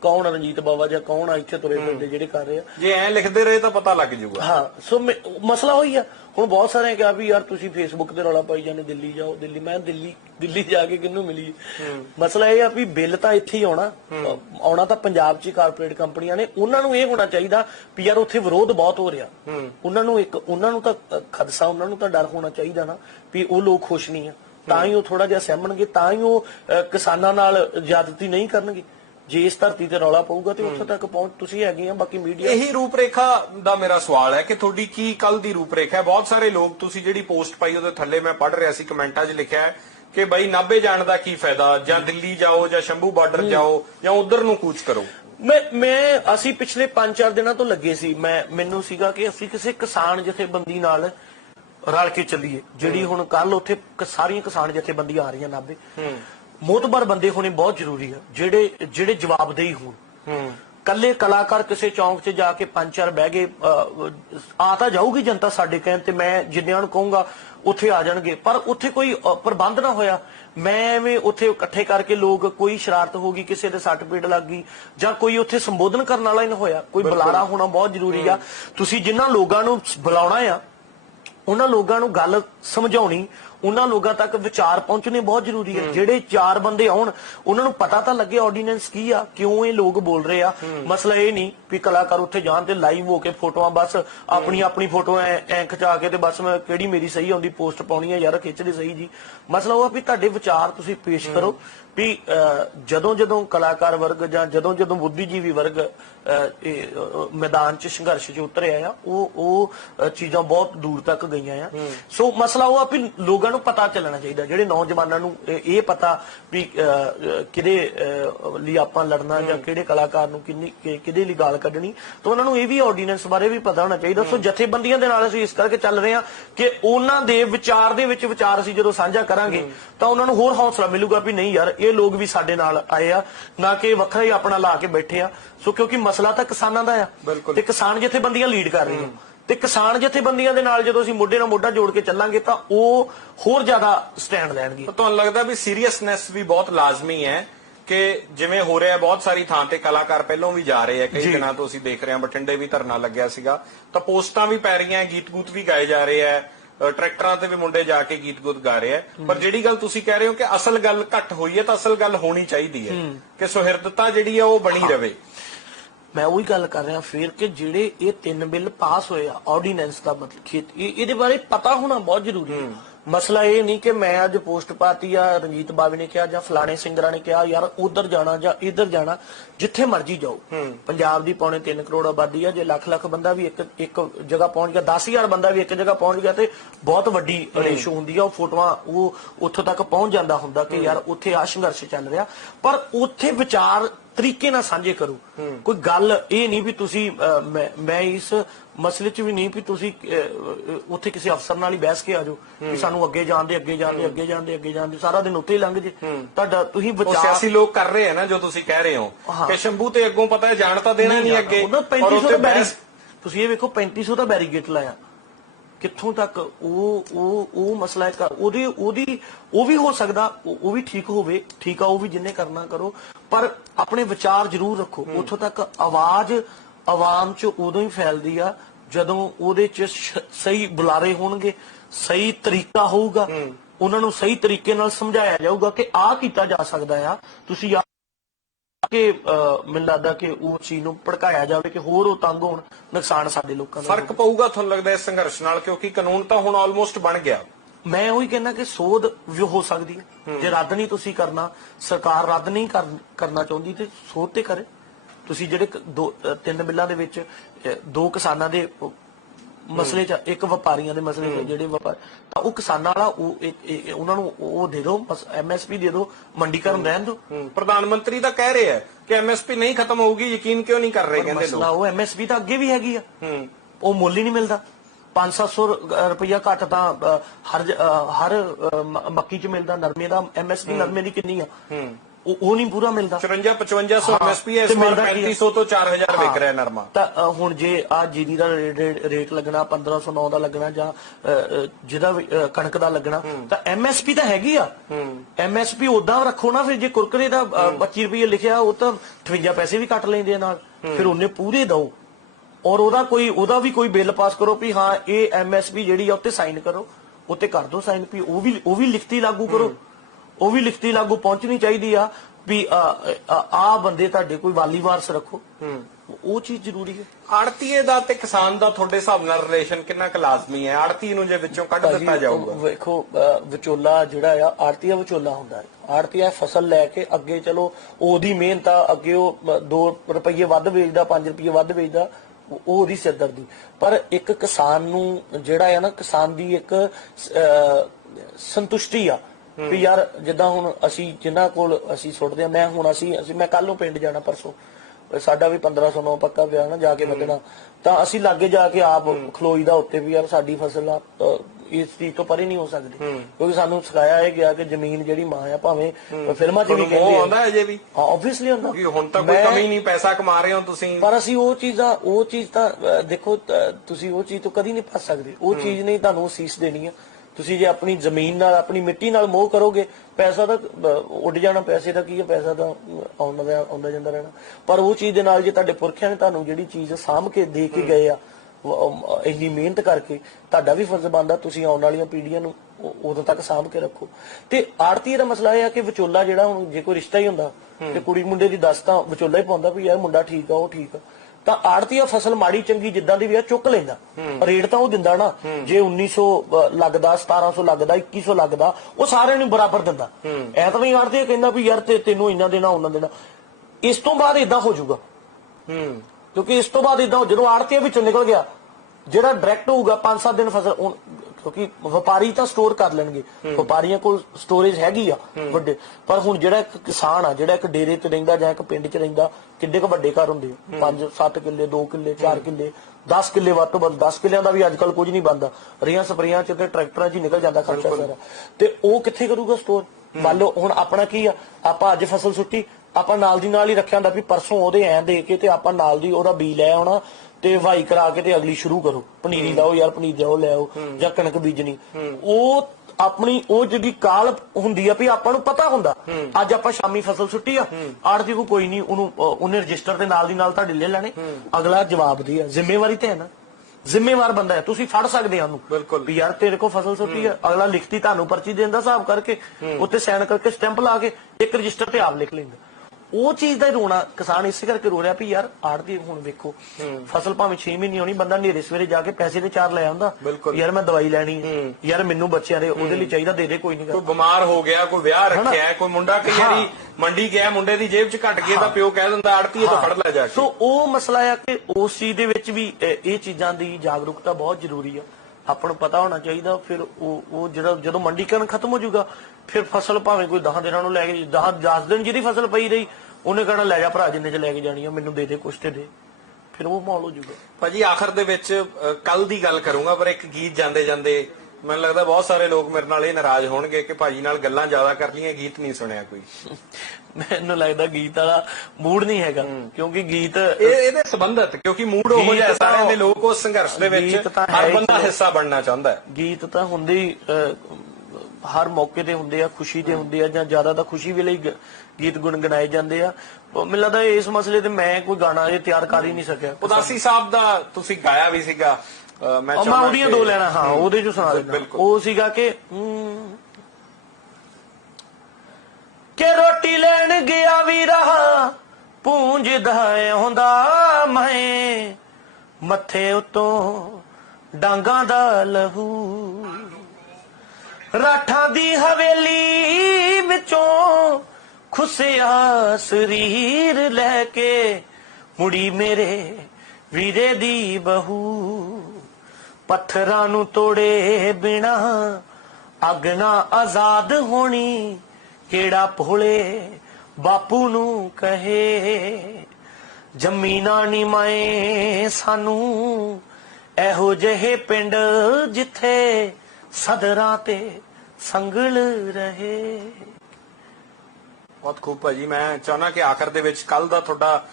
ਕੌਣ ਰਣਜੀਤ ਬਾਵਾ ਜਾਂ ਕੌਣ ਆ ਇੱਥੇ ਤੁਰੇ ਫਿਰਦੇ ਜਿਹੜੇ ਕਰ ਰਹੇ ਆ। ਜੇ ਐ ਲਿਖਦੇ ਰਹੇ ਤਾਂ ਪਤਾ ਲੱਗ ਜਾਊਗਾ। ਹਾਂ, ਸੋ ਮਸਲਾ ਉਹੀ ਆ। ਹੁਣ ਬਹੁਤ ਸਾਰਿਆਂ ਕਿਹਾ ਵੀ ਯਾਰ ਤੁਸੀਂ ਫੇਸਬੁੱਕ ਤੇ ਰੌਲਾ ਪਾਈ ਜਾਂਦੇ ਦਿੱਲੀ ਜਾਓ, ਦਿੱਲੀ। ਮੈਂ ਦਿੱਲੀ ਜਾ ਕੇ ਕਿਹਨੂੰ ਮਿਲੀ? ਮਸਲਾ ਇਹ ਆ ਵੀ ਬਿੱਲ ਤਾਂ ਇੱਥੇ ਹੀ ਆਉਣਾ ਤਾਂ ਪੰਜਾਬ 'ਚ ਕਾਰਪੋਰੇਟ ਕੰਪਨੀਆਂ ਨੇ। ਉਹਨਾਂ ਨੂੰ ਇਹ ਹੋਣਾ ਚਾਹੀਦਾ ਵੀ ਯਾਰ ਉੱਥੇ ਵਿਰੋਧ ਬਹੁਤ ਹੋ ਰਿਹਾ, ਉਹਨਾਂ ਨੂੰ ਤਾਂ ਖਦਸ਼ਾ, ਉਹਨਾਂ ਨੂੰ ਤਾਂ ਡਰ ਹੋਣਾ ਚਾਹੀਦਾ ਨਾ ਵੀ ਉਹ ਲੋਕ ਖੁਸ਼ ਨਹੀਂ ਆ, ਤਾਂ ਹੀ ਉਹ ਥੋੜਾ ਜਿਹਾ ਸਹਿਮਣਗੇ, ਤਾਂ ਹੀ ਉਹ ਕਿਸਾਨਾਂ ਨਾਲ ਜ਼ਿਆਦਤੀ ਨਹੀਂ ਕਰਨਗੇ। ਜੇ ਇਸ ਧਰਤੀ ਤੇ ਰੌਲਾ ਪਊਗਾ ਤੇ ਉੱਥੇ ਤੱਕ ਪਹੁੰਚ ਤੁਸੀਂ ਹੈਗੇ ਆ। ਬਾਕੀ ਮੀਡੀਆ ਇਹੀ ਰੂਪਰੇਖਾ ਦਾ ਮੇਰਾ ਸਵਾਲ ਹੈ ਕਿ ਤੁਹਾਡੀ ਕੀ ਕੱਲ ਦੀ ਰੂਪਰੇਖਾ ਹੈ? ਬਹੁਤ ਸਾਰੇ ਲੋਕ, ਤੁਸੀਂ ਜਿਹੜੀ ਪੋਸਟ ਪਾਈ ਉਹਦੇ ਥੱਲੇ ਮੈਂ ਪੜ੍ਹ ਰਿਹਾ ਸੀ ਕਮੈਂਟਾਂ 'ਚ ਲਿਖਿਆ ਹੈ ਕਿ ਬਈ ਨਾਭੇ ਜਾਣ ਦਾ ਕੀ ਫਾਇਦਾ, ਜਾਂ ਦਿੱਲੀ ਜਾਓ ਜਾਂ ਸ਼ੰਭੂ ਬਾਰਡਰ ਜਾਓ ਜਾਂ ਉਧਰ ਨੂੰ ਕੂਚ ਕਰੋ। ਅਸੀਂ ਪਿਛਲੇ 5-4 ਦਿਨਾਂ ਤੋਂ ਲੱਗੇ ਸੀ, ਮੈਨੂੰ ਸੀਗਾ ਕਿ ਅਸੀਂ ਕਿਸੇ ਕਿਸਾਨ ਜਥੇਬੰਦੀ ਨਾਲ ਰਲ ਕੇ ਚੱਲੀਏ, ਜਿਹੜੀ ਹੁਣ ਕੱਲ ਉੱਥੇ ਸਾਰੀਆਂ ਕਿਸਾਨ ਜਥੇਬੰਦੀਆਂ ਆ ਰਹੀਆਂ ਨਾਭੇ। ਮੋਤਬਰ ਬੰਦੇ ਹੋਣੇ ਬਹੁਤ ਜ਼ਰੂਰੀ ਆ, ਜਿਹੜੇ ਜਵਾਬਦੇਹੀ ਹੋਣ। ਕੱਲੇ ਕਲਾਕਾਰ ਕਿਸੇ ਚੌਂਕ 'ਚ ਜਾ ਕੇ 5-4 ਬਹਿ ਗਏ, ਆ ਤਾਂ ਜਾਊਗੀ ਜਨਤਾ ਸਾਡੇ ਕਹਿਣ ਤੇ, ਮੈਂ ਜਿੰਨਿਆਂ ਨੂੰ ਕਹੂੰਗਾ ਉੱਥੇ ਆ ਜਾਣਗੇ, ਪਰ ਉੱਥੇ ਕੋਈ ਪ੍ਰਬੰਧ ਨਾ ਹੋਇਆ। ਮੈਂ ਐਵੇਂ ਉੱਥੇ ਇਕੱਠੇ ਕਰਕੇ ਲੋਕ, ਕੋਈ ਸ਼ਰਾਰਤ ਹੋ ਗਈ, ਕਿਸੇ ਦੇ ਸੱਟ ਪੀੜ ਲੱਗ ਗਈ, ਜਾਂ ਕੋਈ ਉੱਥੇ ਸੰਬੋਧਨ ਕਰਨ ਵਾਲਾ ਹੀ ਨਾ ਹੋਇਆ। ਕੋਈ ਬੁਲਾਰਾ ਹੋਣਾ ਬਹੁਤ ਜ਼ਰੂਰੀ ਆ। ਤੁਸੀਂ ਜਿਨ੍ਹਾਂ ਲੋਕਾਂ ਨੂੰ ਬੁਲਾਉਣਾ ਆ ਉਹਨਾਂ ਲੋਕਾਂ ਨੂੰ ਗੱਲ ਸਮਝਾਉਣੀ, ਉਹਨਾਂ ਲੋਕਾਂ ਤੱਕ ਵਿਚਾਰ ਪਹੁੰਚਣੇ ਬਹੁਤ ਜ਼ਰੂਰੀ ਹੈ। ਜਿਹੜੇ 4 ਬੰਦੇ ਆਉਣ ਉਹਨਾਂ ਨੂੰ ਪਤਾ ਤਾਂ ਲੱਗੇ ਆਰਡੀਨੈਂਸ ਕੀ ਆ, ਕਿਉਂ ਇਹ ਲੋਕ ਬੋਲ ਰਹੇ ਆ। ਮਸਲਾ ਇਹ ਨਹੀਂ ਵੀ ਕਲਾਕਾਰ ਉੱਥੇ ਜਾਣ ਤੇ ਲਾਈਵ ਹੋ ਕੇ ਫੋਟੋਆਂ, ਬਸ ਆਪਣੀ ਫੋਟੋ ਐਂ ਖਿਚਾ ਕੇ ਤੇ ਬਸ ਮੈਂ ਕਿਹੜੀ ਮੇਰੀ ਸਹੀ ਆਉਂਦੀ ਪੋਸਟ ਪਾਉਣੀ ਹੈ ਯਾਰ, ਖਿੱਚਦੇ ਸਹੀ ਜੀ। ਮਸਲਾ ਉਹ ਆ ਵੀ ਤੁਹਾਡੇ ਵਿਚਾਰ ਤੁਸੀਂ ਪੇਸ਼ ਕਰੋ ਵੀ ਜਦੋਂ ਕਲਾਕਾਰ ਵਰਗ ਜਾਂ ਜਦੋਂ ਬੁੱਧੀਜੀਵੀ ਵਰਗ ਮੈਦਾਨ 'ਚ ਸੰਘਰਸ਼ 'ਚ ਉਤਰਿਆ ਆ, ਉਹ ਚੀਜ਼ਾਂ ਬਹੁਤ ਦੂਰ ਤੱਕ ਗਈਆਂ ਆ। ਸੋ ਮਸਲਾ ਉਹ ਆ ਵੀ ਲੋਕਾਂ ਨੂੰ ਪਤਾ ਚੱਲਣਾ ਚਾਹੀਦਾ, ਜਿਹੜੇ ਨੌਜਵਾਨਾਂ ਨੂੰ ਇਹ ਪਤਾ ਵੀ ਕਿਹਦੇ ਲਈ ਆਪਾਂ ਲੜਨਾ ਜਾਂ ਕਿਹੜੇ ਕਲਾਕਾਰ ਨੂੰ ਕਿਹਦੇ ਲਈ ਗਾਲ ਕੱਢਣੀ, ਤਾਂ ਉਹਨਾਂ ਨੂੰ ਇਹ ਵੀ ਆਰਡੀਨੈਂਸ ਬਾਰੇ ਵੀ ਪਤਾ ਹੋਣਾ ਚਾਹੀਦਾ। ਸੋ ਜਥੇਬੰਦੀਆਂ ਦੇ ਨਾਲ ਅਸੀਂ ਇਸ ਕਰਕੇ ਚੱਲ ਰਹੇ ਹਾਂ ਕਿ ਉਹਨਾਂ ਦੇ ਵਿਚਾਰ ਦੇ ਵਿੱਚ ਵਿਚਾਰ ਅਸੀਂ ਜਦੋਂ ਸਾਂਝਾ ਕਰਾਂਗੇ ਤਾਂ ਉਹਨਾਂ ਨੂੰ ਹੋਰ ਹੌਸਲਾ ਮਿਲੂਗਾ ਵੀ ਨਹੀਂ ਯਾਰ ਇਹ ਲੋਕ ਵੀ ਸਾਡੇ ਨਾਲ ਆਏ ਆ, ਨਾ ਕਿ ਵੱਖਰਾ ਹੀ ਆਪਣਾ ਲਾ ਕੇ ਬੈਠੇ ਆ। ਸੋ ਕਿਉਂਕਿ ਮਸਲਾ ਤਾਂ ਕਿਸਾਨਾਂ ਦਾ ਆ ਤੇ ਕਿਸਾਨ ਜਥੇਬੰਦੀਆਂ ਲੀਡ ਕਰ ਰਹੀਆਂ, ਤੇ ਕਿਸਾਨ ਜਥੇਬੰਦੀਆਂ ਦੇ ਨਾਲ ਜਦੋਂ ਅਸੀਂ ਮੋਢੇ ਨਾਲ ਮੋਢਾ ਜੋੜ ਕੇ ਚੱਲਾਂਗੇ ਤਾਂ ਉਹ ਹੋਰ ਜ਼ਿਆਦਾ ਸਟੈਂਡ ਲੈਣਗੇ। ਤੁਹਾਨੂੰ ਲੱਗਦਾ ਵੀ ਸੀਰੀਅਸਨੈਸ ਵੀ ਬਹੁਤ ਲਾਜ਼ਮੀ ਹੈ ਕਿ ਜਿਵੇਂ ਹੋ ਰਿਹਾ ਬਹੁਤ ਸਾਰੀ ਥਾਂ ਤੇ ਕਲਾਕਾਰ ਪਹਿਲਾਂ ਵੀ ਜਾ ਰਹੇ ਆ, ਕਈ ਦਿਨਾਂ ਤੋਂ ਅਸੀਂ ਦੇਖ ਰਹੇ ਹਾਂ, ਬਠਿੰਡੇ ਵੀ ਧਰਨਾ ਲੱਗਿਆ ਸੀਗਾ, ਤਾਂ ਪੋਸਟਾਂ ਵੀ ਪੈ ਰਹੀਆਂ, ਗੀਤ-ਗੂਤ ਵੀ ਗਾਏ ਜਾ ਰਹੇ ਆ, ਟਰੈਕਟਰਾਂ ਤੇ ਵੀ ਮੁੰਡੇ ਜਾ ਕੇ ਗੀਤ-ਗੂਤ ਗਾ ਰਹੇ ਆ। ਪਰ ਜਿਹੜੀ ਗੱਲ ਤੁਸੀਂ ਕਹਿ ਰਹੇ ਹੋ ਕਿ ਅਸਲ ਗੱਲ ਘੱਟ ਹੋਈ ਹੈ, ਤਾਂ ਅਸਲ ਗੱਲ ਹੋਣੀ ਚਾਹੀਦੀ ਹੈ ਕਿ ਸੁਹਿਰਦਤਾ ਜਿਹੜੀ ਆ ਉਹ ਬਣੀ ਰਵੇ। ਮੈਂ ਉਹੀ ਗੱਲ ਕਰ ਰਿਹਾ ਫਿਰ ਕਿ ਜਿਹੜੇ ਇਹ 3 ਬਿੱਲ ਪਾਸ ਹੋਏ ਆ ਆਰਡੀਨੈਂਸ ਦਾ ਮਤਲਬ ਇਹਦੇ ਬਾਰੇ ਪਤਾ ਹੋਣਾ ਬਹੁਤ ਜ਼ਰੂਰੀ ਹੈ। ਮਸਲਾ ਇਹ ਨਹੀਂ ਕਿ ਮੈਂ ਅੱਜ ਪੋਸਟ ਪਾਤੀ ਆ, ਰਣਜੀਤ ਬਾਵੇ ਨੇ ਕਿਹਾ ਜਾਂ ਫਲਾਣੇ ਸਿੰਗਰਾਂ ਨੇ ਕਿਹਾ ਯਾਰ ਉਧਰ ਜਾਣਾ ਜਾਂ ਇੱਧਰ ਜਾਣਾ, ਜਿੱਥੇ ਮਰਜ਼ੀ ਜਾਓ। ਪੰਜਾਬ ਦੀ ਪੌਣੇ 3 ਕਰੋੜ ਆਬਾਦੀ ਆ, ਜੇ ਲੱਖ ਬੰਦਾ ਵੀ ਇੱਕ ਜਗ੍ਹਾ ਪਹੁੰਚ ਗਿਆ, 10,000 ਬੰਦਾ ਵੀ ਇੱਕ ਜਗ੍ਹਾ ਪਹੁੰਚ ਗਿਆ ਤੇ ਬਹੁਤ ਵੱਡੀ ਰੇਸ਼ੋ ਹੁੰਦੀ ਆ। ਉਹ ਫੋਟੋਆਂ ਉਹ ਉੱਥੋਂ ਤੱਕ ਪਹੁੰਚ ਜਾਂਦਾ ਹੁੰਦਾ ਕਿ ਯਾਰ ਉੱਥੇ ਆ ਸੰਘਰਸ਼ ਚੱਲ ਰਿਹਾ, ਪਰ ਉੱਥੇ ਵਿਚਾਰ ਤਰੀਕੇ ਨਾਲ ਸਾਂਝੇ ਕਰੋ। ਕੋਈ ਗੱਲ ਇਹ ਨਹੀਂ ਵੀ ਤੁਸੀਂ ਮੈਂ ਇਸ ਮਸਲੇ 'ਚ ਵੀ ਨਹੀਂ ਵੀ ਤੁਸੀਂ ਉੱਥੇ ਕਿਸੇ ਅਫਸਰ ਨਾਲ ਹੀ ਬਹਿਸ ਕੇ ਆ ਜਾਓ ਕਿ ਸਾਨੂੰ ਅੱਗੇ ਜਾਣ ਦੇ ਸਾਰਾ ਦਿਨ ਉੱਥੇ ਹੀ ਲੰਘ ਜੇ ਤੁਹਾਡਾ। ਤੁਸੀਂ ਉਹ ਸਿਆਸੀ ਲੋਕ ਕਰ ਰਹੇ ਆ ਨਾ ਜੋ ਤੁਸੀਂ ਕਹਿ ਰਹੇ ਹੋ ਕਿ ਸ਼ੰਭੂ ਤੇ ਅੱਗੋਂ ਪਤਾ ਹੈ ਜਾਣ ਤਾਂ ਦੇਣਾ ਨਹੀਂ ਅੱਗੇ। ਤੁਸੀਂ ਇਹ ਵੇਖੋ 3500 ਦਾ ਬੈਰੀਗੇਟ ਲਾਇਆ, ਕਿੱਥੋਂ ਤੱਕ ਉਹ ਮਸਲਾ ਹੈ। ਉਹ ਵੀ ਹੋ ਸਕਦਾ, ਉਹ ਵੀ ਠੀਕ ਹੋਵੇ, ਠੀਕ ਆ, ਉਹ ਵੀ ਜਿੰਨੇ ਕਰਨਾ ਕਰੋ, ਪਰ ਆਪਣੇ ਵਿਚਾਰ ਜ਼ਰੂਰ ਰੱਖੋ। ਉੱਥੋਂ ਤੱਕ ਆਵਾਜ਼ ਆਵਾਮ 'ਚ ਉਦੋਂ ਹੀ ਫੈਲਦੀ ਆ ਜਦੋਂ ਉਹਦੇ 'ਚ ਸਹੀ ਬੁਲਾਰੇ ਹੋਣਗੇ, ਸਹੀ ਤਰੀਕਾ ਹੋਊਗਾ, ਉਹਨਾਂ ਨੂੰ ਸਹੀ ਤਰੀਕੇ ਨਾਲ ਸਮਝਾਇਆ ਜਾਊਗਾ ਕਿ ਆਹ ਕੀਤਾ ਜਾ ਸਕਦਾ ਆ, ਤੁਸੀਂ ਕਿ ਮੈਨੂੰ ਲੱਗਦਾ ਕਿ ਉਹ ਚੀਜ਼ ਨੂੰ ਭੜਕਾਇਆ ਜਾਵੇ ਕਿ ਹੋਰ ਉਹ ਤੰਗ ਹੋਣ, ਨੁਕਸਾਨ ਸਾਡੇ ਲੋਕਾਂ ਦਾ। ਫਰਕ ਪਊਗਾ ਤੁਹਾਨੂੰ ਲੱਗਦਾ ਇਸ ਸੰਘਰਸ਼ ਨਾਲ, ਕਿਉਂਕਿ ਕਾਨੂੰਨ ਤਾਂ ਹੁਣ ਆਲਮੋਸਟ ਬਣ ਗਿਆ। ਮੈਂ ਉਹੀ ਕਹਿੰਦਾ ਕਿ ਸੋਧ ਵੀ ਹੋ ਸਕਦੀ ਹੈ। ਜੇ ਰੱਦ ਨਹੀਂ ਤੁਸੀਂ ਕਰਨਾ, ਸਰਕਾਰ ਰੱਦ ਨਹੀਂ ਕਰਨਾ ਚਾਹੁੰਦੀ ਤੇ ਸੋਧ ਤੇ ਕਰੇ। ਤੁਸੀਂ ਜਿਹੜੇ 3 ਬਿੱਲਾਂ ਦੇ ਵਿੱਚ 2 ਕਿਸਾਨਾਂ ਦੇ ਮਸਲੇ 'ਚ, ਇੱਕ ਵਪਾਰੀਆਂ ਦੇ ਮਸਲੇ 'ਚ, ਜਿਹੜੇ ਵਪਾਰ ਤਾਂ ਉਹ ਕਿਸਾਨਾਂ ਵਾਲਾ ਉਹਨਾਂ ਨੂੰ ਉਹ ਦੇ ਦਿਓ, MSP ਦੇ ਦਿਓ, ਮੰਡੀਕਰਨ ਰਹਿਣ ਦਿਓ। ਪ੍ਰਧਾਨ ਮੰਤਰੀ ਤਾਂ ਕਹਿ ਰਹੇ ਆ ਕਿ MSP ਨਹੀਂ ਖਤਮ ਹੋਊਗੀ, ਯਕੀਨ ਕਿਉਂ ਨਹੀਂ ਕਰ ਰਹੇ ਕਹਿੰਦੇ ਲੋਕ। ਉਹ MSP ਤਾਂ ਅੱਗੇ ਵੀ ਹੈਗੀ ਆ, ਉਹ ਮੁੱਲ ਹੀ ਨਹੀਂ ਮਿਲਦਾ। 500-700 ਰੁਪਇਆ ਘੱਟ ਤਾਂ ਹਰ ਮੱਕੀ 'ਚ ਮਿਲਦਾ। ਨਰਮੇ ਦਾ MSP ਨਰਮੇ ਦੀ ਕਿੰਨੀ ਆ, ਉਹ ਨਹੀਂ ਪੂਰਾ ਮਿਲਦਾ। 54-5500 MSP ਹੈ, ਇਸ ਵਾਰ 3500 ਤੋਂ 4000 ਵਿਕ ਰਿਹਾ ਨਰਮਾ। ਤਾਂ ਹੁਣ ਜੇ ਆ ਜੀਰੀ ਦਾ ਰੇਟ ਲੱਗਣਾ 1509 ਦਾ ਲੱਗਣਾ, ਜਾਂ ਜਿਹਦਾ ਕਣਕ ਦਾ ਲੱਗਣਾ, ਤਾਂ MSP ਤਾਂ ਹੈਗੀ ਆ। MSP ਉਦਾਂ ਰੱਖੋ ਨਾ, ਫਿਰ ਜੇ ਕੁਰਕਰੇ ਦਾ 25 ਰੁਪਏ ਲਿਖਿਆ, ਉਹ ਤਾਂ 58 ਪੈਸੇ ਵੀ ਕੱਟ ਲੈਂਦੇ ਨਾਲ, ਫਿਰ ਉਹਨੇ ਪੂਰੇ ਦਓ। ਔਰ ਉਹਦਾ ਵੀ ਕੋਈ ਬਿੱਲ ਪਾਸ ਕਰੋ ਵੀ ਹਾਂ ਇਹ MSP ਜਿਹੜੀ ਆ ਉੱਤੇ ਸਾਈਨ ਕਰੋ, ਉੱਤੇ ਕਰ ਦੋ ਸਾਈਨ ਵੀ ਉਹ ਵੀ ਲਿਖਤੀ ਲਾਗੂ ਕਰੋ। ਉਹ ਵੀ ਲਿਖਤੀ ਲਾਗੂ ਪਹੁੰਚਣੀ ਚਾਹੀਦੀ ਆ ਵੀ ਆ ਬੰਦੇ ਤੁਹਾਡੇ ਕੋਈ ਵਾਲੀ ਵਾਰਸ ਰੱਖੋ। ਉਹ ਚੀਜ਼ ਜ਼ਰੂਰੀ ਹੈ। ਆੜਤੀਏ ਦਾ ਤੇ ਕਿਸਾਨ ਦਾ ਤੁਹਾਡੇ ਹਿਸਾਬ ਨਾਲ ਰਿਲੇਸ਼ਨ ਕਿੰਨਾ ਕੁ ਲਾਜ਼ਮੀ ਹੈ? ਆੜਤੀ ਨੂੰ ਜੇ ਵਿੱਚੋਂ ਕੱਢ ਦਿੱਤਾ ਜਾਊਗਾ, ਵੇਖੋ ਵਿਚੋਲਾ ਜਿਹੜਾ ਆ, ਆੜਤੀਆ ਵਿਚੋਲਾ ਹੁੰਦਾ ਹੈ। ਆੜਤੀਆ ਫਸਲ ਲੈ ਕੇ ਅੱਗੇ ਚਲੋ, ਉਹਦੀ ਮਿਹਨਤ ਆ, ਅੱਗੇ ਉਹ 2 ਰੁਪਏ ਵੱਧ ਵੇਚਦਾ, 5 ਰੁਪਏ ਵੱਧ ਵੇਚਦਾ, ਉਹ ਉਹਦੀ ਸਿਰਦਰਦੀ। ਪਰ ਇੱਕ ਕਿਸਾਨ ਨੂੰ ਜਿਹੜਾ ਆ ਨਾ, ਕਿਸਾਨ ਦੀ ਇੱਕ ਸੰਤੁਸ਼ਟੀ ਆ ਵੀ ਯਾਰ ਜਿੱਦਾਂ ਹੁਣ ਅਸੀਂ ਜਿਨ੍ਹਾਂ ਕੋਲ ਅਸੀਂ ਸੁੱਟਦੇ ਆ, ਮੈਂ ਕੱਲ ਨੂੰ ਪਿੰਡ ਜਾਣਾ, ਪਰਸੋਂ ਸਾਡਾ ਵੀ 1509 ਪੱਕਾ ਪਿਆ ਨਾ, ਜਾ ਕੇ ਵੱਢਣਾ, ਤਾਂ ਅਸੀਂ ਲਾਗੇ ਜਾ ਕੇ ਆਪ ਖਲੋਈ ਦਾ ਉੱਤੇ ਵੀ ਯਾਰ ਸਾਡੀ ਫਸਲ ਆ ਇਸ ਚੀਜ਼ ਤੋਂ ਪਰੇ ਨਹੀਂ ਹੋ ਸਕਦੀ, ਕਿਉਂਕਿ ਸਾਨੂੰ ਸਿਖਾਇਆ ਇਹ ਗਿਆ ਕਿ ਜ਼ਮੀਨ ਜਿਹੜੀ ਮਾਂ ਆ, ਭਾਵੇਂ ਫਿਲਮਾਂ 'ਚ ਵੀ ਕਹਿੰਦੇ ਆਉਂਦਾ ਅਜੇ ਵੀ, ਹਾਂ ਆਬਵੀਅਸਲੀ ਹੁੰਦਾ, ਹੁਣ ਤਾਂ ਕੋਈ ਕਮੀ ਨਹੀਂ, ਪੈਸਾ ਕਮਾ ਰਹੇ ਹੋ ਤੁਸੀਂ, ਪਰ ਅਸੀਂ ਉਹ ਚੀਜ਼ ਤਾਂ ਦੇਖੋ, ਤੁਸੀਂ ਉਹ ਚੀਜ਼ ਤੋਂ ਕਦੀ ਨਹੀਂ ਫਸ ਸਕਦੇ। ਉਹ ਚੀਜ਼ ਨਹੀਂ ਤੁਹਾਨੂੰ ਸੀਸ ਦੇਣੀ ਆ। ਤੁਸੀਂ ਜੇ ਆਪਣੀ ਜ਼ਮੀਨ ਨਾਲ, ਆਪਣੀ ਮਿੱਟੀ ਨਾਲ ਮੋਹ ਕਰੋਗੇ, ਪੈਸਾ ਤਾਂ ਉੱਡ ਜਾਣਾ। ਪੈਸੇ ਦਾ ਕੀ ਹੈ, ਪੈਸਾ ਤਾਂ ਆਉਂਦਾ ਜਾਂਦਾ ਰਹਿਣਾ। ਪਰ ਉਹ ਚੀਜ਼ ਦੇ ਨਾਲ ਜੇ ਤੁਹਾਡੇ ਪੁਰਖਿਆਂ ਨੇ ਤੁਹਾਨੂੰ ਜਿਹੜੀ ਚੀਜ਼ ਸਾਂਭ ਕੇ ਦੇ ਕੇ ਗਏ ਆ, ਇੰਨੀ ਮਿਹਨਤ ਕਰਕੇ, ਤੁਹਾਡਾ ਵੀ ਫਰਜ਼ ਬਣਦਾ ਤੁਸੀਂ ਆਉਣ ਵਾਲੀਆਂ ਪੀੜ੍ਹੀਆਂ ਨੂੰ ਉਦੋਂ ਤੱਕ ਸਾਂਭ ਕੇ ਰੱਖੋ। ਤੇ ਆੜਤੀ ਦਾ ਮਸਲਾ ਇਹ ਆ ਕਿ ਵਿਚੋਲਾ ਜਿਹੜਾ, ਹੁਣ ਜੇ ਕੋਈ ਰਿਸ਼ਤਾ ਹੀ ਹੁੰਦਾ ਤੇ ਕੁੜੀ ਮੁੰਡੇ ਦੀ ਦੱਸ ਤਾਂ ਵਿਚੋਲਾ ਹੀ ਪਾਉਂਦਾ ਵੀ ਯਾਰ ਮੁੰਡਾ ਠੀਕ ਆ, ਉਹ ਠੀਕ ਆ, ਤਾਂ ਆੜਤੀਆ ਫਸਲ ਮਾੜੀ ਚੰਗੀ ਜਿੱਦਾਂ ਦੀ ਵੀ ਆ ਚੁੱਕ ਲੈਂਦਾ। ਰੇਟ ਤਾਂ ਉਹ ਦਿੰਦਾ ਨਾ, ਜੇ 1900 ਲੱਗਦਾ, 1700 ਲੱਗਦਾ, 2100 ਲੱਗਦਾ, ਉਹ ਸਾਰਿਆਂ ਨੂੰ ਬਰਾਬਰ ਦਿੰਦਾ। ਐ ਤਾਂ ਨਹੀਂ ਆੜਤੀਆ ਕਹਿੰਦਾ ਵੀ ਯਾਰ ਤੈਨੂੰ ਇੰਨਾ ਦੇਣਾ, ਉਹਨਾਂ ਦੇਣਾ। ਇਸ ਤੋਂ ਬਾਅਦ ਇਦਾਂ ਹੋ ਜਾਊਗਾ, ਕਿਉਂਕਿ ਇਸ ਤੋਂ ਬਾਅਦ ਇਦਾਂ ਜਦੋਂ ਆੜਤੀਆ ਵਿੱਚੋਂ ਨਿਕਲ ਗਿਆ, ਜਿਹੜਾ ਡਾਇਰੈਕਟ ਹੋਊਗਾ 5-7 ਦਿਨ ਫਸਲ, ਕਿਉਂਕਿ ਵਪਾਰੀ ਤਾਂ ਸਟੋਰ ਕਰ ਲੈਣਗੇ, ਵਪਾਰੀਆਂ ਕੋਲ ਸਟੋਰੇਜ ਹੈਗੀ ਆ ਵੱਡੇ। ਪਰ ਹੁਣ ਜਿਹੜਾ ਇੱਕ ਕਿਸਾਨ ਆ, ਜਿਹੜਾ ਇੱਕ ਡੇਰੇ ਤੇ ਰਹਿੰਦਾ ਜਾਂ ਇੱਕ ਪਿੰਡ 'ਚ ਰਹਿੰਦਾ, ਕਿੱਡੇ ਕੁ ਵੱਡੇ ਘਰ ਹੁੰਦੇ, 5-7 ਕਿੱਲੇ, 2 ਕਿੱਲੇ, 4 ਕਿੱਲੇ, 10 ਕਿੱਲੇ, ਵੱਧ ਤੋਂ ਵੱਧ 10 ਕਿੱਲਿਆਂ ਦਾ ਵੀ ਅੱਜ ਕੱਲ ਕੁਝ ਨਹੀਂ ਬਣਦਾ। ਰੇਹਾਂ ਸਪਰੇਆਂ 'ਚ ਤੇ ਟਰੈਕਟਰਾਂ 'ਚ ਹੀ ਨਿਕਲ ਜਾਂਦਾ ਖਰਚਾ ਸਾਰਾ, ਤੇ ਉਹ ਕਿੱਥੇ ਕਰੂਗਾ ਸਟੋਰ? ਮੰਨ ਲਓ ਹੁਣ ਆਪਣਾ ਕੀ ਆ, ਆਪਾਂ ਅੱਜ ਫਸਲ ਸੁੱਟੀ, ਆਪਾਂ ਨਾਲ ਦੀ ਨਾਲ ਹੀ ਰੱਖਿਆ ਹੁੰਦਾ ਵੀ ਪਰਸੋਂ ਉਹਦੇ ਐਂ ਦੇ ਕੇ ਤੇ ਆਪਾਂ ਨਾਲ ਦੀ ਉਹਦਾ ਬੀਜ ਲੈ ਆਉਣਾ ਤੇ ਵਾਈ ਕਰਾ ਕੇ ਤੇ ਅਗਲੀ ਸ਼ੁਰੂ ਕਰੋ। ਪਨੀਰੀ ਲਾਓ ਯਾਰ, ਪਨੀਰ ਜਾਓ ਲੈ ਆਓ, ਜਾਂ ਕਣਕ ਬੀਜਣੀ। ਉਹ ਆਪਣੀ ਉਹ ਜਿਹੜੀ ਕਾਲ ਹੁੰਦੀ ਆ ਵੀ ਆਪਾਂ ਨੂੰ ਪਤਾ ਹੁੰਦਾ, ਅੱਜ ਆਪਾਂ ਸ਼ਾਮੀ ਫਸਲ ਸੁੱਟੀ ਆ, ਆੜਤੀ ਕੋ ਕੋਈ ਨਹੀਂ, ਉਹਨੇ ਰਜਿਸਟਰ ਦੇ ਨਾਲ ਦੀ ਨਾਲ ਤੁਹਾਡੇ ਲੈ ਲੈਣੇ। ਅਗਲਾ ਜਵਾਬਦੇਹ ਆ, ਜ਼ਿੰਮੇਵਾਰੀ ਤੇ ਹੈ ਨਾ, ਜ਼ਿੰਮੇਵਾਰ ਬੰਦਾ ਹੈ, ਤੁਸੀਂ ਫੜ ਸਕਦੇ ਆ ਉਹਨੂੰ ਵੀ ਯਾਰ ਤੇਰੇ ਕੋ ਫਸਲ ਸੁੱਟੀ ਆ। ਅਗਲਾ ਲਿਖਤੀ ਤੁਹਾਨੂੰ ਪਰਚੀ ਦੇਣ ਦਾ ਹਿਸਾਬ ਕਰਕੇ, ਉੱਤੇ ਸਾਈਨ ਕਰਕੇ, ਸਟੈਂਪ ਲਾ ਕੇ ਇੱਕ ਰਜਿਸਟਰ ਤੇ ਆਪ ਲਿਖ ਲੈਂਦਾ। ਉਹ ਚੀਜ਼ ਦਾ ਹੀ ਰੋਣਾ ਕਿਸਾਨ ਇਸੇ ਕਰਕੇ ਰੋ ਰਿਹਾ ਵੀ ਯਾਰ ਆੜਤੀ ਹੁਣ ਵੇਖੋ, ਫਸਲ ਭਾਵੇਂ 6 ਮਹੀਨੇ ਹੋਣੀ, ਬੰਦਾ ਨੇਰੇ ਸਵੇਰੇ ਜਾ ਕੇ ਪੈਸੇ ਤੇ 4 ਲੈ ਆਉਂਦਾ, ਯਾਰ ਮੈਂ ਦਵਾਈ ਲੈਣੀ ਹੈ, ਯਾਰ ਮੈਨੂੰ ਬੱਚਿਆਂ ਦੇ ਉਹਦੇ ਲਈ ਚਾਹੀਦਾ, ਦੇ ਦੇ, ਕੋਈ ਨਹੀਂ। ਕੋਈ ਬਿਮਾਰ ਹੋ ਗਿਆ, ਕੋਈ ਵਿਆਹ ਰੱਖਿਆ, ਕੋਈ ਮੁੰਡਾ ਕਈ ਵਾਰੀ ਮੰਡੀ ਗਿਆ, ਮੁੰਡੇ ਦੀ ਜੇਬ 'ਚ ਘਟ ਗਿਆ ਤਾਂ ਪਿਓ ਕਹਿ ਦਿੰਦਾ ਆੜਤੀਏ ਤੋਂ ਫੜ ਲੈ ਜਾ ਕੇ। ਸੋ ਉਹ ਮਸਲਾ ਆ ਕਿ ਉਸ ਚੀਜ਼ ਦੇ ਵਿੱਚ ਵੀ ਇਹ ਚੀਜ਼ਾਂ ਦੀ ਜਾਗਰੂਕਤਾ ਬਹੁਤ ਜ਼ਰੂਰੀ ਆ, ਆਪਾਂ ਨੂੰ ਪਤਾ ਹੋਣਾ ਚਾਹੀਦਾ। ਫਿਰ ਉਹ ਜਦੋਂ ਮੰਡੀਕਰਨ ਖਤਮ ਹੋ ਜਾਊਗਾ, ਫਿਰ ਫਸਲ ਭਾਵੇਂ ਕੋਈ 10 ਦਿਨਾਂ ਨੂੰ ਲੈ ਕੇ 10 ਦਿਨ ਜਿਹਦੀ ਫਸਲ ਪਈ ਰਹੀ, ਉਹਨੇ ਕਹਿਣਾ ਲੈ ਜਾ ਭਰਾ ਜਿੰਨੇ ਚ ਲੈ ਕੇ ਜਾਣੀ ਆ, ਮੈਨੂੰ ਦੇ ਦੇ ਕੁਛ ਤੇ ਦੇ, ਫਿਰ ਉਹ ਮਾਹੌਲ ਹੋ ਜਾਊਗਾ। ਭਾਜੀ ਆਖਰ ਦੇ ਵਿੱਚ ਕੱਲ ਦੀ ਗੱਲ ਕਰੂੰਗਾ, ਪਰ ਇੱਕ ਗੀਤ ਜਾਂਦੇ ਜਾਂਦੇ ਮੈਨੂੰ ਲੱਗਦਾ ਬਹੁਤ ਸਾਰੇ ਲੋਕ ਮੇਰੇ ਨਾਲ ਇਹ ਨਾਰਾਜ਼ ਹੋਣਗੇ ਕਿ ਭਾਜੀ ਨਾਲ ਗੱਲਾਂ ਜ਼ਿਆਦਾ ਕਰ ਲਈਆਂ, ਗੀਤ ਨਹੀਂ ਸੁਣਿਆ ਕੋਈ। ਮੈਨੂੰ ਲੱਗਦਾ ਗੀਤ ਵਾਲਾ ਮੂਡ ਨਹੀਂ ਹੈਗਾ, ਕਿਉਂਕਿ ਗੀਤ ਇਹਦੇ ਸੰਬੰਧਤ, ਕਿਉਂਕਿ ਮੂਡ ਉਹ ਜਿਹਾ ਸਾਰਿਆਂ ਦੇ, ਲੋਕ ਉਸ ਸੰਘਰਸ਼ ਦੇ ਵਿੱਚ ਹਰ ਬੰਦਾ ਹਿੱਸਾ ਬਣਨਾ ਚਾਹੁੰਦਾ ਹੈ। ਗੀਤ ਤਾਂ ਹੁੰਦੇ ਹੀ ਹਰ ਮੌਕੇ ਤੇ ਹੁੰਦੇ ਆ, ਖੁਸ਼ੀ ਦੇ ਹੁੰਦੇ ਆ, ਜਾਂ ਜ਼ਿਆਦਾ ਤਾਂ ਖੁਸ਼ੀ ਵੇਲੇ ਹੀ ਗੀਤ ਗੁਣਗੁਣਾਏ ਜਾਂਦੇ ਆ। ਮੈਨੂੰ ਲੱਗਦਾ ਇਸ ਮਸਲੇ ਤੇ ਮੈਂ ਕੋਈ ਗਾਣਾ ਇਹ ਤਿਆਰ ਕਰ ਹੀ ਨਹੀਂ ਸਕਿਆ। ਉਦਾਸੀ ਸਾਹਿਬ ਦਾ ਤੁਸੀਂ ਗਾਇਆ ਵੀ ਸੀਗਾ, ਮੈਂ ਉਹਦੀਆਂ ਦੋ ਲੈਣਾ, ਹਾਂ ਉਹਦੇ ਚ ਸੁਣਾ ਦੇਣਾ। ਉਹ ਸੀਗਾ ਕਿ ਰੋਟੀ ਲੈਣ ਗਿਆ ਵੀ ਰਹਾ ਪੂੰਝਦਾ ਆਉਂਦਾ ਮੈਂ, ਮੱਥੇ ਉਤੋਂ ਡਾਂਗਾਂ ਦਾ ਲਹੂ, ਰਾਠਾਂ ਦੀ ਹਵੇਲੀ ਵਿੱਚੋਂ ਖੁੱਸਿਆ ਸਰੀਰ ਲੈ ਕੇ, ਮੁੜੀ ਮੇਰੇ ਵੀਰੇ ਦੀ ਬਹੂ, ਪੱਥਰਾਂ ਨੂੰ ਤੋੜੇ ਬਿਨਾ ਅੱਗ ਨਾ ਆਜ਼ਾਦ ਹੋਣੀ, ਕਿਹੜਾ ਭੋਲੇ ਬਾਪੂ ਨੂੰ ਕਹੇ, ਜ਼ਮੀਨਾਂ ਨੀ ਮਾਏ ਸਾਨੂੰ ਇਹੋ ਜਿਹੇ ਪਿੰਡ ਜਿੱਥੇ ਸਦਰਾਂ ਤੇ ਸੰਗਲ ਰਹੇ। ਬਹੁਤ ਖੂਬ ਭਾਜੀ, ਮੈਂ ਚਾਹੁੰਦਾ ਕਿ ਆਖਰ ਦੇ ਵਿੱਚ ਕੱਲ ਦਾ ਤੁਹਾਡਾ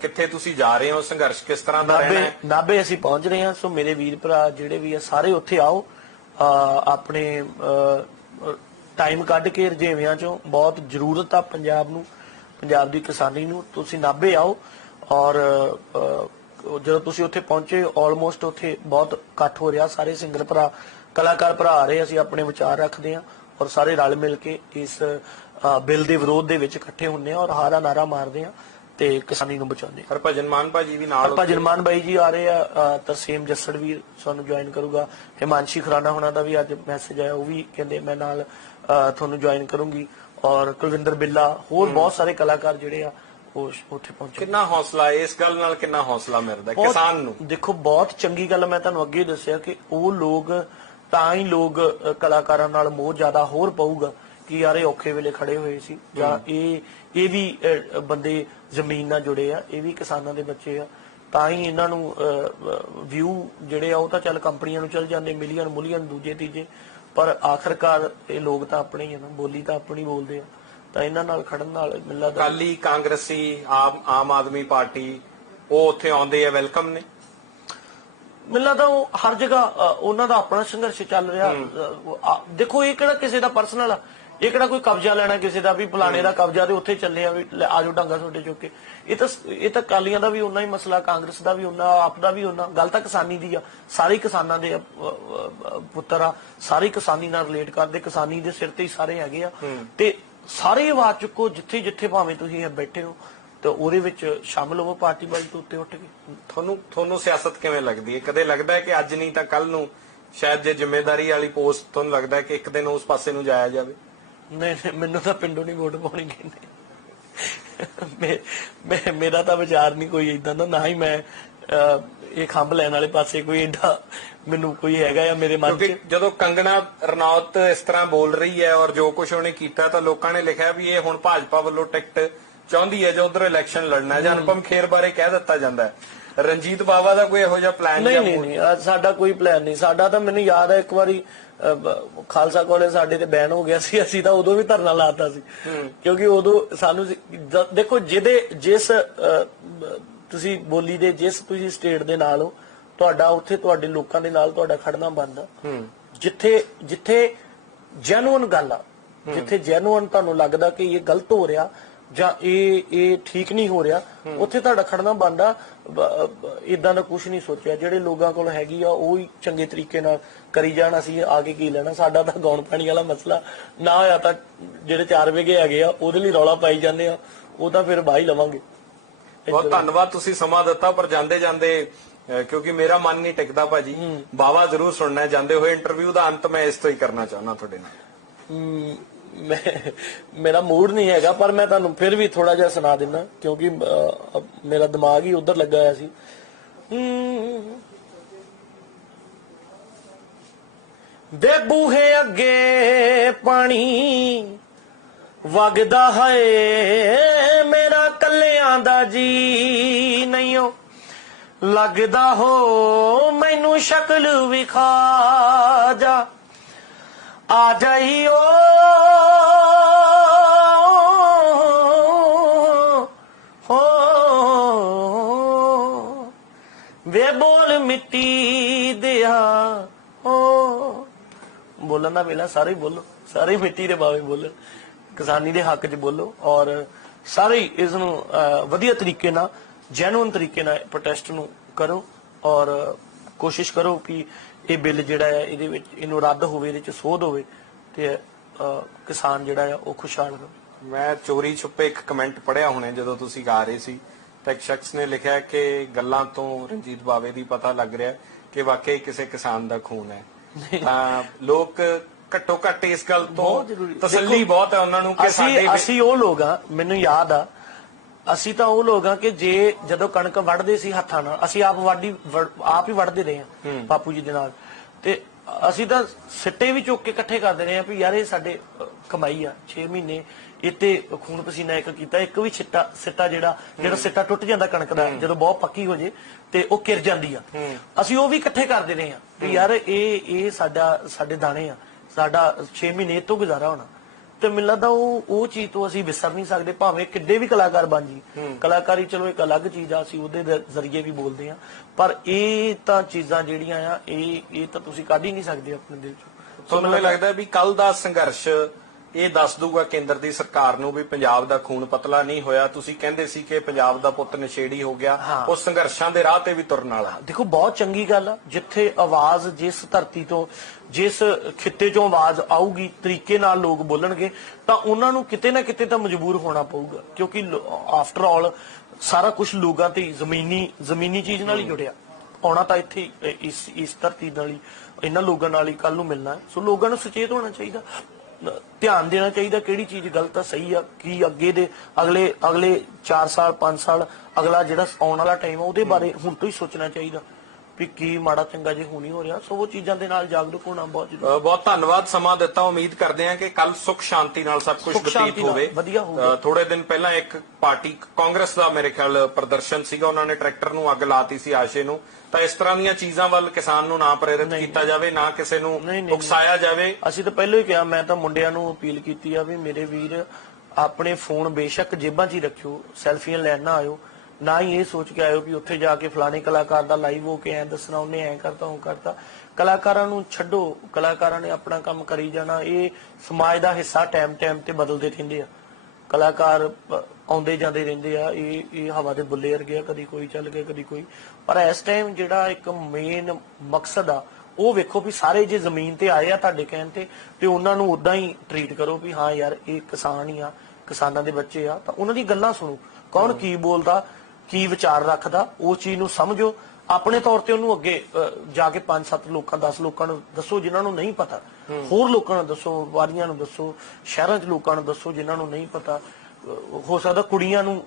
ਕਿੱਥੇ ਤੁਸੀਂ ਜਾ ਰਹੇ ਹੋ, ਸੰਘਰਸ਼ ਕਿਸ ਤਰ੍ਹਾਂ ਦਾ ਰਹਿਣਾ ਹੈ? ਨਾਭੇ ਅਸੀਂ ਪਹੁੰਚ ਰਹੇ ਹਾਂ, ਸੋ ਮੇਰੇ ਵੀਰ ਭਰਾ ਜਿਹੜੇ ਵੀ ਆ ਸਾਰੇ ਉੱਥੇ ਆਓ, ਆਪਣੇ ਟਾਈਮ ਕੱਢ ਕੇ ਰਜੇਵਿਆਂ ਚੋਂ, ਬਹੁਤ ਜ਼ਰੂਰਤ ਆ ਪੰਜਾਬ ਨੂੰ, ਪੰਜਾਬ ਦੀ ਕਿਸਾਨੀ ਨੂੰ। ਤੁਸੀਂ ਨਾਭੇ ਆਓ, ਔਰ ਜਦੋਂ ਤੁਸੀਂ ਉੱਥੇ ਪਹੁੰਚੇ ਆਲਮੋਸਟ ਉੱਥੇ ਬਹੁਤ ਇਕੱਠ ਹੋ ਰਿਹਾ, ਸਾਰੇ ਸਿੰਗਰ ਭਰਾ ਕਲਾਕਾਰ ਭਰਾ ਆ ਰਹੇ, ਅਸੀਂ ਆਪਣੇ ਵਿਚਾਰ ਰੱਖਦੇ ਹਾਂ ਔਰ ਸਾਰੇ ਰਲ ਮਿਲ ਕੇ ਇਸ ਬਿੱਲ ਦੇ ਵਿਰੋਧ ਦੇ ਵਿੱਚ ਇਕੱਠੇ ਹੁੰਦੇ ਆ ਔਰ ਹਾਰਾ ਨਾਰਾ ਮਾਰਦੇ ਆ ਤੇ ਕਿਸਾਨੀ ਨੂੰ ਬਚਾਉਂਦੇ ਆ। ਹਰਭਜਨ ਮਾਨ ਭਾਜੀ ਵੀ ਨਾਲ, ਹਰਭਜਨ ਮਾਨ ਬਾਈ ਜੀ ਆ ਰਹੇ ਆ, ਤਰਸੇਮ ਜੱਸੜ ਵੀ ਸਾਨੂੰ ਜੁਆਇਨ ਕਰੂਗਾ, ਹਿਮਾਂਸ਼ੀ ਖੁਰਾਨਾ ਹੋਣਾ ਦਾ ਵੀ ਅੱਜ ਮੈਸੇਜ ਆਇਆ, ਉਹ ਵੀ ਕਹਿੰਦੇ ਮੈਂ ਨਾਲ ਤੁਹਾਨੂੰ ਜੁਆਇਨ ਕਰੂੰਗੀ, ਔਰ ਕੁਲਵਿੰਦਰ ਬਿੱਲਾ, ਹੋਰ ਬਹੁਤ ਸਾਰੇ ਕਲਾਕਾਰ ਜਿਹੜੇ ਆ ਉਹ ਉੱਥੇ ਪਹੁੰਚੇ। ਕਿੰਨਾ ਹੌਸਲਾ ਇਸ ਗੱਲ ਨਾਲ, ਕਿੰਨਾ ਹੌਸਲਾ ਮਿਲਦਾ ਕਿਸਾਨ ਨੂੰ? ਦੇਖੋ ਬਹੁਤ ਚੰਗੀ ਗੱਲ, ਮੈਂ ਤੁਹਾਨੂੰ ਅੱਗੇ ਦੱਸਿਆ ਕਿ ਉਹ ਲੋਕ ਤਾਂ ਹੀ ਲੋਕ ਕਲਾਕਾਰਾਂ ਨਾਲ ਮੋਹ ਜ਼ਿਆਦਾ ਹੋਰ ਪਊਗਾ ਕਿ ਯਾਰ ਇਹ ਔਖੇ ਵੇਲੇ ਖੜੇ ਹੋਏ ਸੀ, ਜਾਂ ਇਹ ਵੀ ਬੰਦੇ ਜ਼ਮੀਨ ਨਾਲ ਜੁੜੇ ਆ, ਇਹ ਵੀ ਕਿਸਾਨਾਂ ਦੇ ਬੱਚੇ ਆ, ਤਾਂ ਹੀ ਇਹਨਾਂ ਨੂੰ ਵਿਊ ਜਿਹੜੇ ਆ ਉਹ ਤਾਂ ਚੱਲ ਕੰਪਨੀਆਂ ਨੂੰ ਚੱਲ ਜਾਂਦੇ ਮਿਲੀਅਨ ਮੁਲੀਅਨ ਦੂਜੇ ਤੀਜੇ, ਪਰ ਆਖਰਕਾਰ ਇਹ ਲੋਕ ਤਾਂ ਆਪਣੇ ਹੀ ਆ ਨਾ, ਬੋਲੀ ਤਾਂ ਆਪਣੀ ਬੋਲਦੇ ਆ, ਤਾਂ ਇਹਨਾਂ ਨਾਲ ਖੜਨ ਨਾਲ ਮਿਲਦਾ। ਅਕਾਲੀ, ਕਾਂਗਰਸੀ, ਆਮ ਆਦਮੀ ਪਾਰਟੀ ਉਹ ਉੱਥੇ ਆਉਂਦੇ ਆ, ਵੈਲਕਮ ਨੇ। ਮੈਨੂੰ ਲੱਗਦਾ ਉਹ ਹਰ ਜਗ੍ਹਾ ਉਹਨਾਂ ਦਾ ਆਪਣਾ ਸੰਘਰਸ਼ ਚੱਲ ਰਿਹਾ। ਦੇਖੋ ਇਹ ਕਿਹੜਾ ਕਿਸੇ ਦਾ ਪਰਸਨਲ ਆ, ਇਹ ਕਿਹੜਾ ਕੋਈ ਕਬਜ਼ਾ ਲੈਣਾ ਕਿਸੇ ਦਾ ਵੀ ਫਲਾਣੇ ਦਾ ਕਬਜ਼ਾ ਤੇ ਉੱਥੇ ਚੱਲੇ ਆ ਵੀ ਆਜੋ ਡਾਂਗਾ ਤੁਹਾਡੇ ਚੁੱਕ ਕੇ। ਇਹ ਤਾਂ ਅਕਾਲੀਆਂ ਦਾ ਵੀ ਉਹਨਾਂ ਹੀ ਮਸਲਾ, ਕਾਂਗਰਸ ਦਾ ਵੀ ਉਹਨਾਂ, ਆਪ ਦਾ ਵੀ ਉਹਨਾਂ। ਗੱਲ ਤਾਂ ਕਿਸਾਨੀ ਦੀ ਆ, ਸਾਰੇ ਕਿਸਾਨਾਂ ਦੇ ਪੁੱਤਰ ਆ, ਸਾਰੇ ਕਿਸਾਨੀ ਨਾਲ ਰਿਲੇਟ ਕਰਦੇ, ਕਿਸਾਨੀ ਦੇ ਸਿਰ ਤੇ ਹੀ ਸਾਰੇ ਹੈਗੇ ਆ, ਤੇ ਸਾਰੇ ਆਵਾਜ਼ ਚੁੱਕੋ ਜਿੱਥੇ ਜਿੱਥੇ ਭਾਵੇਂ ਤੁਸੀਂ ਬੈਠੇ ਹੋ, ਤੇ ਉਹਦੇ ਵਿੱਚ ਸ਼ਾਮਲ ਹੋਵੋ ਪਾਰਟੀ ਬਾਜੀ ਤੋਂ ਉੱਤੇ ਉੱਠ ਕੇ। ਤੁਹਾਨੂੰ ਸਿਆਸਤ ਕਿਵੇਂ ਲੱਗਦੀ ਹੈ? ਕਦੇ ਲੱਗਦਾ ਹੈ ਕਿ ਅੱਜ ਨਹੀਂ ਤਾਂ ਕੱਲ ਨੂੰ ਸ਼ਾਇਦ ਜੇ ਜ਼ਿੰਮੇਵਾਰੀ ਵਾਲੀ ਪੋਸਟ, ਤੁਹਾਨੂੰ ਲੱਗਦਾ ਹੈ ਕਿ ਇੱਕ ਦਿਨ ਉਸ ਪਾਸੇ ਨੂੰ ਜਾਇਆ ਜਾਵੇ? ਨਹੀਂ, ਮੈਨੂੰ ਤਾਂ ਪਿੰਡੋਂ ਨਹੀਂ ਵੋਟ ਪਾਉਣੀ ਕਹਿੰਦੇ। ਮੇਰਾ ਤਾਂ ਵਿਚਾਰ ਨਹੀਂ ਕੋਈ ਇਦਾਂ ਦਾ, ਨਾ ਹੀ ਮੈਂ ਇਹ ਖੰਭ ਲੈਣ ਵਾਲੇ ਪਾਸੇ ਕੋਈ ਏਡਾ ਮੈਨੂੰ ਕੋਈ ਹੈਗਾ ਆ ਮੇਰੇ ਮਨ 'ਚ। ਜਦੋਂ ਕੰਗਣਾ ਰਣੌਤ ਇਸ ਤਰ੍ਹਾਂ ਬੋਲ ਰਹੀ ਹੈ ਔਰ ਜੋ ਕੁਝ ਉਹਨੇ ਕੀਤਾ, ਤਾਂ ਲੋਕਾਂ ਨੇ ਲਿਖਿਆ ਵੀ ਇਹ ਹੁਣ ਭਾਜਪਾ ਵੱਲੋਂ ਟਿਕਟ ਚਾਹੁੰਦੀ ਹੈ ਜਾਂ ਉਧਰ ਇਲੈਕਸ਼ਨ ਲੜਨਾ ਹੈ, ਜਾਂ ਅਨੁਪਮ ਖੇਰ ਬਾਰੇ ਕਹਿ ਦਿੱਤਾ ਜਾਂਦਾ ਹੈ। ਰਣਜੀਤ ਬਾਵਾ ਦਾ ਕੋਈ ਇਹੋ ਜਿਹਾ ਪਲਾਨ? ਨਹੀਂ, ਸਾਡਾ ਕੋਈ ਪਲਾਨ ਨਹੀਂ। ਸਾਡਾ ਤਾਂ ਮੈਨੂੰ ਯਾਦ ਹੈ ਇੱਕ ਵਾਰੀ ਖਾਲਸਾ ਕਾਲਜ ਸਾਡੇ ਤੇ ਬੈਨ ਹੋ ਗਿਆ ਸੀ, ਅਸੀਂ ਤਾਂ ਉਦੋਂ ਵੀ ਧਰਨਾ ਲਾਤਾ ਸੀ, ਕਿਉਂਕਿ ਉਦੋਂ ਸਾਨੂੰ ਦੇਖੋ ਜਿਸ ਤੁਸੀਂ ਬੋਲੀ ਦੇ ਜਿਸ ਤੁਸੀਂ ਸਟੇਟ ਦੇ ਨਾਲ ਹੋ, ਤੁਹਾਡਾ ਉੱਥੇ ਤੁਹਾਡੇ ਲੋਕਾਂ ਦੇ ਨਾਲ ਤੁਹਾਡਾ ਖੜਨਾ ਬਣਦਾ। ਜਿੱਥੇ ਜੈਨੂਅਨ ਗੱਲ ਆ, ਜਿੱਥੇ ਜੈਨੂਅਨ ਤੁਹਾਨੂੰ ਲੱਗਦਾ ਕਿ ਇਹ ਗਲਤ ਹੋ ਰਿਹਾ ਜਾਂ ਇਹ ਠੀਕ ਨਹੀਂ ਹੋ ਰਿਹਾ, ਉੱਥੇ ਤੁਹਾਡਾ ਖੜਨਾ ਬਣਦਾ। ਇਦਾਂ ਦਾ ਕੁਝ ਨਹੀਂ ਸੋਚਿਆ, ਜਿਹੜੇ ਲੋਕਾਂ ਕੋਲ ਹੈਗੀ ਆ ਉਹ ਹੀ ਚੰਗੇ ਤਰੀਕੇ ਨਾਲ ਕਰੀ ਜਾਣ, ਅਸੀਂ ਆ ਕੇ ਕੀ ਲੈਣਾ। ਸਾਡਾ ਤਾਂ ਗਾਉਣ ਪਾਣੀ ਵਾਲਾ ਮਸਲਾ ਨਾ ਹੋਇਆ ਤਾਂ ਜਿਹੜੇ 4 ਵਿਗੇ ਹੈਗੇ ਆ ਉਹਦੇ ਲਈ ਰੌਲਾ ਪਾਈ ਜਾਂਦੇ ਆ, ਉਹ ਤਾਂ ਫਿਰ ਬਾਹਰ ਹੀ ਲਵਾਂਗੇ। ਬਹੁਤ ਧੰਨਵਾਦ, ਤੁਸੀਂ ਸਮਾਂ ਦਿੱਤਾ। ਪਰ ਜਾਂਦੇ ਜਾਂਦੇ, ਕਿਉਂਕਿ ਮੇਰਾ ਮਨ ਨਹੀਂ ਟਿਕਦਾ ਭਾਜੀ, ਬਾਵਾ ਜ਼ਰੂਰ ਸੁਣਨਾ ਜਾਂਦੇ ਹੋਏ। ਇੰਟਰਵਿਊ ਦਾ ਅੰਤ ਮੈਂ ਇਸ ਤੋਂ ਹੀ ਕਰਨਾ ਚਾਹੁੰਦਾ ਤੁਹਾਡੇ ਨਾਲ। ਮੇਰਾ ਮੂਡ ਨਹੀਂ ਹੈਗਾ, ਪਰ ਮੈਂ ਤੁਹਾਨੂੰ ਫਿਰ ਵੀ ਥੋੜਾ ਜਿਹਾ ਸੁਣਾ ਦਿੰਦਾ, ਕਿਉਂਕਿ ਮੇਰਾ ਦਿਮਾਗ ਹੀ ਉਧਰ ਲੱਗਾ ਹੋਇਆ ਸੀ। ਦੇ ਬੂਹੇ ਅੱਗੇ ਪਾਣੀ ਵਗਦਾ ਹੈ, ਮੇਰਾ दा जी नहीं हो लगदा हो मैनू शक्ल विखा जा आ जाइयो हो वे बोल मिट्टी दिया हो बोलन का वेला सारे ही बोलो सारे ही मिट्टी दे बावे बोलो किसानी दे हक च बोलो और सारे ही इस वधिया तरीके नाल जैनुअन तरीके नाल प्रोटेस्ट नूं करो और कोशिश करो कि ये बिल जिहड़ा है इहदे विच इहनूं रद्द होवे इहदे च सोध होवे ते किसान जिहड़ा है वो खुशहाल रहे। मैं चोरी छुपे एक कमेंट पढ़िया हुणे ਜਦੋਂ ਤੁਸੀਂ ਗਾ ਰਹੇ ਸੀ ਤਾਂ ਇੱਕ ਸ਼ਖਸ ਨੇ ਲਿਖਿਆ ਕਿ ਗੱਲਾਂ ਤੋਂ ਰਣਜੀਤ ਬਾਵੇ ਦੀ ਪਤਾ ਲੱਗ ਰਿਹਾ ਕਿ ਵਾਕਈ ਕਿਸੇ ਕਿਸਾਨ ਦਾ ਖੂਨ ਹੈ ਤਾਂ ਲੋਕ ਘੱਟੋ ਘੱਟ ਇਸ ਗੱਲ ਤੋਂ ਤਸੱਲੀ ਬਹੁਤ ਹੈ ਉਹਨਾਂ ਨੂੰ ਕਿ ਅਸੀਂ ਉਹ ਲੋਕ ਆ ਮੈਨੂੰ ਯਾਦ ਆ ਅਸੀਂ ਤਾਂ ਉਹ ਲੋਕ ਆ ਕਿ ਜੇ ਜਦੋਂ ਕਣਕ ਵੱਢਦੇ ਸੀ ਹੱਥਾਂ ਨਾਲ ਅਸੀਂ ਆਪ ਹੀ ਵੱਢਦੇ ਰਹੇ ਆ ਬਾਪੂ ਜੀ ਦੇ ਨਾਲ ਤੇ ਅਸੀਂ ਤਾਂ ਸਿੱਟੇ ਵੀ ਚੁੱਕ ਕੇ ਇਕੱਠੇ ਕਰਦੇ ਰਹੇ ਆ ਵੀ ਯਾਰ ਇਹ ਸਾਡੇ ਕਮਾਈ ਆ 6 ਮਹੀਨੇ ਇੱਥੇ ਖੂਨ ਪਸੀਨਾ ਇੱਕ ਕੀਤਾ ਇੱਕ ਵੀ ਸਿੱਟਾ ਜਿਹੜਾ ਸਿੱਟਾ ਟੁੱਟ ਜਾਂਦਾ ਕਣਕ ਦਾ ਜਦੋਂ ਬਹੁਤ ਪੱਕੀ ਹੋ ਜੇ ਤੇ ਉਹ ਕਿਰ ਜਾਂਦੀ ਆ ਅਸੀਂ ਉਹ ਵੀ ਇਕੱਠੇ ਕਰਦੇ ਰਹੇ ਆ ਵੀ ਯਾਰ ਇਹ ਸਾਡੇ ਦਾਣੇ ਆ ਸਾਡਾ 6 ਮਹੀਨੇ ਤੋਂ ਗੁਜ਼ਾਰਾ ਹੋਣਾ ਤੇ ਮੈਨੂੰ ਲੱਗਦਾ ਉਹ ਚੀਜ਼ ਤੋਂ ਅਸੀਂ ਵਿਸਰ ਨਹੀਂ ਸਕਦੇ ਭਾਵੇਂ ਕਿੱਡੇ ਵੀ ਕਲਾਕਾਰ ਬਣ ਜੀ ਕਲਾਕਾਰੀ ਚਲੋ ਇੱਕ ਅਲੱਗ ਚੀਜ਼ ਆ ਅਸੀਂ ਉਹਦੇ ਜ਼ਰੀਏ ਵੀ ਬੋਲਦੇ ਆ ਪਰ ਇਹ ਤਾਂ ਚੀਜ਼ਾਂ ਜਿਹੜੀਆਂ ਆ ਇਹ ਤਾਂ ਤੁਸੀਂ ਕੱਢ ਹੀ ਨਹੀਂ ਸਕਦੇ ਆਪਣੇ ਦਿਲ ਚੋਂ। ਤੁਹਾਨੂੰ ਲੱਗਦਾ ਵੀ ਕੱਲ ਦਾ ਸੰਘਰਸ਼ ਇਹ ਦੱਸ ਦੂਗਾ ਕੇਂਦਰ ਦੀ ਸਰਕਾਰ ਨੂੰ ਵੀ ਪੰਜਾਬ ਦਾ ਖੂਨ ਪਤਲਾ ਨਹੀਂ ਹੋਇਆ ਤੁਸੀਂ ਕਹਿੰਦੇ ਸੀ ਕਿ ਪੰਜਾਬ ਦਾ ਪੁੱਤ ਨਸ਼ੇੜੀ ਹੋ ਗਿਆ ਉਹ ਸੰਘਰਸ਼ਾਂ ਦੇ ਰਾਹ ਤੇ ਵੀ ਤੁਰਨ ਵਾਲਾ ਦੇਖੋ ਬਹੁਤ ਚੰਗੀ ਗੱਲ ਆ ਜਿੱਥੇ ਆਵਾਜ਼ ਜਿਸ ਧਰਤੀ ਤੋਂ ਜਿਸ ਖਿੱਤੇ ਚੋਂ ਆਵਾਜ਼ ਆਊਗੀ ਤਰੀਕੇ ਨਾਲ ਲੋਕ ਬੋਲਣਗੇ ਤਾਂ ਉਹਨਾਂ ਨੂੰ ਕਿਤੇ ਨਾ ਕਿਤੇ ਤਾਂ ਮਜਬੂਰ ਹੋਣਾ ਪਊਗਾ ਕਿਉਂਕਿ ਆਫਟਰ ਆਲ ਸਾਰਾ ਕੁਝ ਲੋਕਾਂ ਤੇ ਜ਼ਮੀਨੀ ਚੀਜ਼ ਨਾਲ ਹੀ ਜੁੜਿਆ ਆਉਣਾ ਤਾਂ ਇੱਥੇ ਇਸ ਧਰਤੀ ਨਾਲ ਹੀ ਇਹਨਾਂ ਲੋਕਾਂ ਨਾਲ ਹੀ ਕੱਲ ਨੂੰ ਮਿਲਣਾ ਸੋ ਲੋਕਾਂ ਨੂੰ ਸੁਚੇਤ ਹੋਣਾ ਚਾਹੀਦਾ ਧਿਆਨ ਦੇਣਾ ਚਾਹੀਦਾ ਕਿਹੜੀ ਚੀਜ਼ ਗਲਤ ਆ ਸਹੀ ਆ ਕੀ ਅੱਗੇ ਦੇ ਅਗਲੇ 4 ਸਾਲ 5 ਸਾਲ ਅਗਲਾ ਜਿਹੜਾ ਆਉਣ ਵਾਲਾ ਟਾਈਮ ਆ ਉਹਦੇ ਬਾਰੇ ਹੁਣ ਤੋਂ ਹੀ ਸੋਚਣਾ ਚਾਹੀਦਾ ਵੀ ਕੀ ਮਾੜਾ ਚੰਗਾ ਜੇ ਹੋਣੀ ਹੋ ਰਿਹਾ ਸੋ ਉਹ ਚੀਜ਼ਾਂ ਦੇ ਨਾਲ ਜਾਗਰੂਕ ਹੋਣਾ ਬਹੁਤ ਜ਼ਰੂਰੀ ਬਹੁਤ ਧੰਨਵਾਦ ਸਮਾਂ ਦਿੱਤਾ ਉਮੀਦ ਕਰਦੇ ਹਾਂ ਕਿ ਕੱਲ ਸੁਖ ਸ਼ਾਂਤੀ ਨਾਲ ਸਭ ਕੁਝ ਬਤੀਤ ਹੋਵੇ ਵਧੀਆ ਹੋਵੇ ਥੋੜੇ ਦਿਨ ਪਹਿਲਾਂ ਇੱਕ ਪਾਰਟੀ ਕਾਂਗਰਸ ਦਾ ਮੇਰੇ ਖਿਆਲ ਪ੍ਰਦਰਸ਼ਨ ਸੀਗਾ ਉਹਨਾਂ ਨੇ ਟਰੈਕਟਰ ਨੂੰ ਅੱਗ ਲਾਤੀ ਸੀ ਆਸ਼ੇ ਨੂੰ ਤਾਂ ਇਸ ਤਰ੍ਹਾਂ ਦੀਆਂ ਚੀਜ਼ਾਂ ਵੱਲ ਕਿਸਾਨ ਨੂੰ ਨਾ ਪ੍ਰੇਰਿਤ ਕੀਤਾ ਜਾਵੇ ਨਾ ਕਿਸੇ ਨੂੰ ਉਕਸਾਇਆ ਜਾਵੇ ਅਸੀਂ ਤਾਂ ਪਹਿਲਾਂ ਹੀ ਕਿਹਾ ਮੈਂ ਤਾਂ ਮੁੰਡਿਆਂ ਨੂੰ ਅਪੀਲ ਕੀਤੀ ਆ ਵੀ ਮੇਰੇ ਵੀਰ ਆਪਣੇ ਫੋਨ ਬੇਸ਼ੱਕ ਜੇਬਾਂ 'ਚ ਹੀ ਰੱਖਿਓ ਸੈਲਫੀਆਂ ਲੈਣ ਨਾ ਆਇਓ ਨਾ ਹੀ ਇਹ ਸੋਚ ਕੇ ਆਇਓ ਵੀ ਉੱਥੇ ਜਾ ਕੇ ਫਲਾਣੇ ਕਲਾਕਾਰ ਦਾ ਲਾਈਵ ਹੋ ਕੇ ਐ ਦੱਸਣਾ ਉਹਨੇ ਐ ਕਰਤਾ ਉਹ ਕਰਤਾ ਕਲਾਕਾਰਾਂ ਨੂੰ ਛੱਡੋ ਕਲਾਕਾਰਾਂ ਨੇ ਆਪਣਾ ਕੰਮ ਕਰੀ ਜਾਣਾ ਇਹ ਸਮਾਜ ਦਾ ਹਿੱਸਾ ਟਾਈਮ ਤੇ ਬਦਲਦੇ ਰਹਿੰਦੇ ਆ ਕਲਾਕਾਰ ਆਉਂਦੇ ਜਾਂਦੇ ਰਹਿੰਦੇ ਆ ਇਹ ਹਵਾ ਦੇ ਬੁੱਲੇ ਵਰਗੇ ਆ ਕਦੀ ਕੋਈ ਚੱਲ ਗਿਆ ਕਦੀ ਕੋਈ ਪਰ ਇਸ ਟਾਈਮ ਜਿਹੜਾ ਇੱਕ ਮੇਨ ਮਕਸਦ ਆ ਉਹ ਵੇਖੋ ਵੀ ਸਾਰੇ ਜੇ ਜ਼ਮੀਨ ਤੇ ਆਏ ਆ ਤੁਹਾਡੇ ਕਹਿਣ ਤੇ ਉਹਨਾਂ ਨੂੰ ਉਦਾਂ ਹੀ ਟਰੀਟ ਕਰੋ ਵੀ ਹਾਂ ਯਾਰ ਇਹ ਕਿਸਾਨ ਹੀ ਆ ਕਿਸਾਨਾਂ ਦੇ ਬੱਚੇ ਆ ਤਾਂ ਉਹਨਾਂ ਦੀ ਗੱਲਾਂ ਸੁਣੋ ਕੌਣ ਕੀ ਬੋਲਦਾ ਕੀ ਵਿਚਾਰ ਰੱਖਦਾ ਉਹ ਚੀਜ਼ ਨੂੰ ਸਮਝੋ ਆਪਣੇ ਤੌਰ ਤੇ ਉਹਨੂੰ ਅੱਗੇ ਜਾ ਕੇ 5-7 ਲੋਕਾਂ 10 ਲੋਕਾਂ ਨੂੰ ਦੱਸੋ ਜਿਨ੍ਹਾਂ ਨੂੰ ਨਹੀਂ ਪਤਾ ਹੋਰ ਲੋਕਾਂ ਨੂੰ ਦੱਸੋ ਵਾਰੀਆਂ ਨੂੰ ਦੱਸੋ ਸ਼ਹਿਰਾਂ 'ਚ ਲੋਕਾਂ ਨੂੰ ਦੱਸੋ ਜਿਨ੍ਹਾਂ ਨੂੰ ਨਹੀਂ ਪਤਾ ਹੋ ਸਕਦਾ ਕੁੜੀਆਂ ਨੂੰ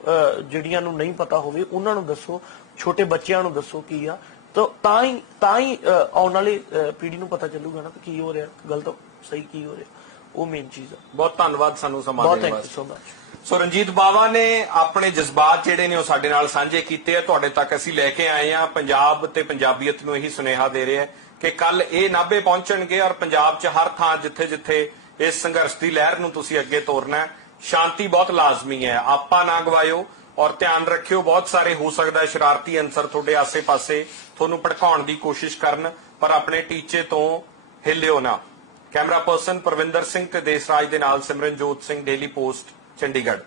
ਜਿਹੜੀਆਂ ਨੂੰ ਨਹੀਂ ਪਤਾ ਹੋਵੇ ਉਹਨਾਂ ਨੂੰ ਦੱਸੋ ਛੋਟੇ ਬੱਚਿਆਂ ਨੂੰ ਦੱਸੋ ਕੀ ਆ ਤਾਂ ਹੀ ਆਉਣ ਵਾਲੀ ਪੀੜ੍ਹੀ ਨੂੰ ਪਤਾ ਚੱਲੂਗਾ ਨਾ ਕੀ ਹੋ ਰਿਹਾ ਗਲਤ ਸਹੀ ਕੀ ਹੋ ਰਿਹਾ ਉਹ ਮੇਨ ਚੀਜ਼ ਆ ਬਹੁਤ ਧੰਨਵਾਦ ਸਾਨੂੰ ਸਮਾਂ ਦੇਣ ਵਾਸਤੇ thank you so much so Ranjit Bawa ਨੇ ਆਪਣੇ ਜਜ਼ਬਾਤ ਜਿਹੜੇ ਨੇ ਉਹ ਸਾਡੇ ਨਾਲ ਸਾਂਝੇ ਕੀਤੇ ਆ ਤੁਹਾਡੇ ਤੱਕ ਅਸੀਂ ਲੈ ਕੇ ਆਏ ਆ ਪੰਜਾਬ ਤੇ ਪੰਜਾਬੀਅਤ ਨੂੰ ਇਹੀ ਸੁਨੇਹਾ ਦੇ ਰਹੇ ਆ ਕਿ ਕੱਲ ਇਹ ਨਾਭੇ ਪਹੁੰਚਣਗੇ ਔਰ ਪੰਜਾਬ 'ਚ ਹਰ ਥਾਂ ਜਿੱਥੇ ਇਸ ਸੰਘਰਸ਼ ਦੀ ਲਹਿਰ ਨੂੰ ਤੁਸੀਂ ਅੱਗੇ ਤੋਰਨਾ ਹੈ ਸ਼ਾਂਤੀ ਬਹੁਤ ਲਾਜ਼ਮੀ ਹੈ ਆਪਾਂ ਨਾ ਗਵਾਇਓ ਔਰ ਧਿਆਨ ਰੱਖਿਓ ਬਹੁਤ ਸਾਰੇ ਹੋ ਸਕਦਾ ਹੈ ਸ਼ਰਾਰਤੀ ਅੰਸਰ ਤੁਹਾਡੇ ਆਸੇ-ਪਾਸੇ ਤੁਹਾਨੂੰ ਭੜਕਾਉਣ ਦੀ ਕੋਸ਼ਿਸ਼ ਕਰਨ ਪਰ ਆਪਣੇ ਟੀਚੇ ਤੋਂ ਹਿੱਲਿਓ ਨਾ ਕੈਮਰਾ ਪਰਸਨ ਪ੍ਰਵਿੰਦਰ ਸਿੰਘ ਤੇ ਦੇਸਰਾਜ ਦੇ ਨਾਲ ਸਿਮਰਨਜੋਤ ਸਿੰਘ ਡੇਲੀ ਪੋਸਟ ਚੰਡੀਗੜ੍ਹ।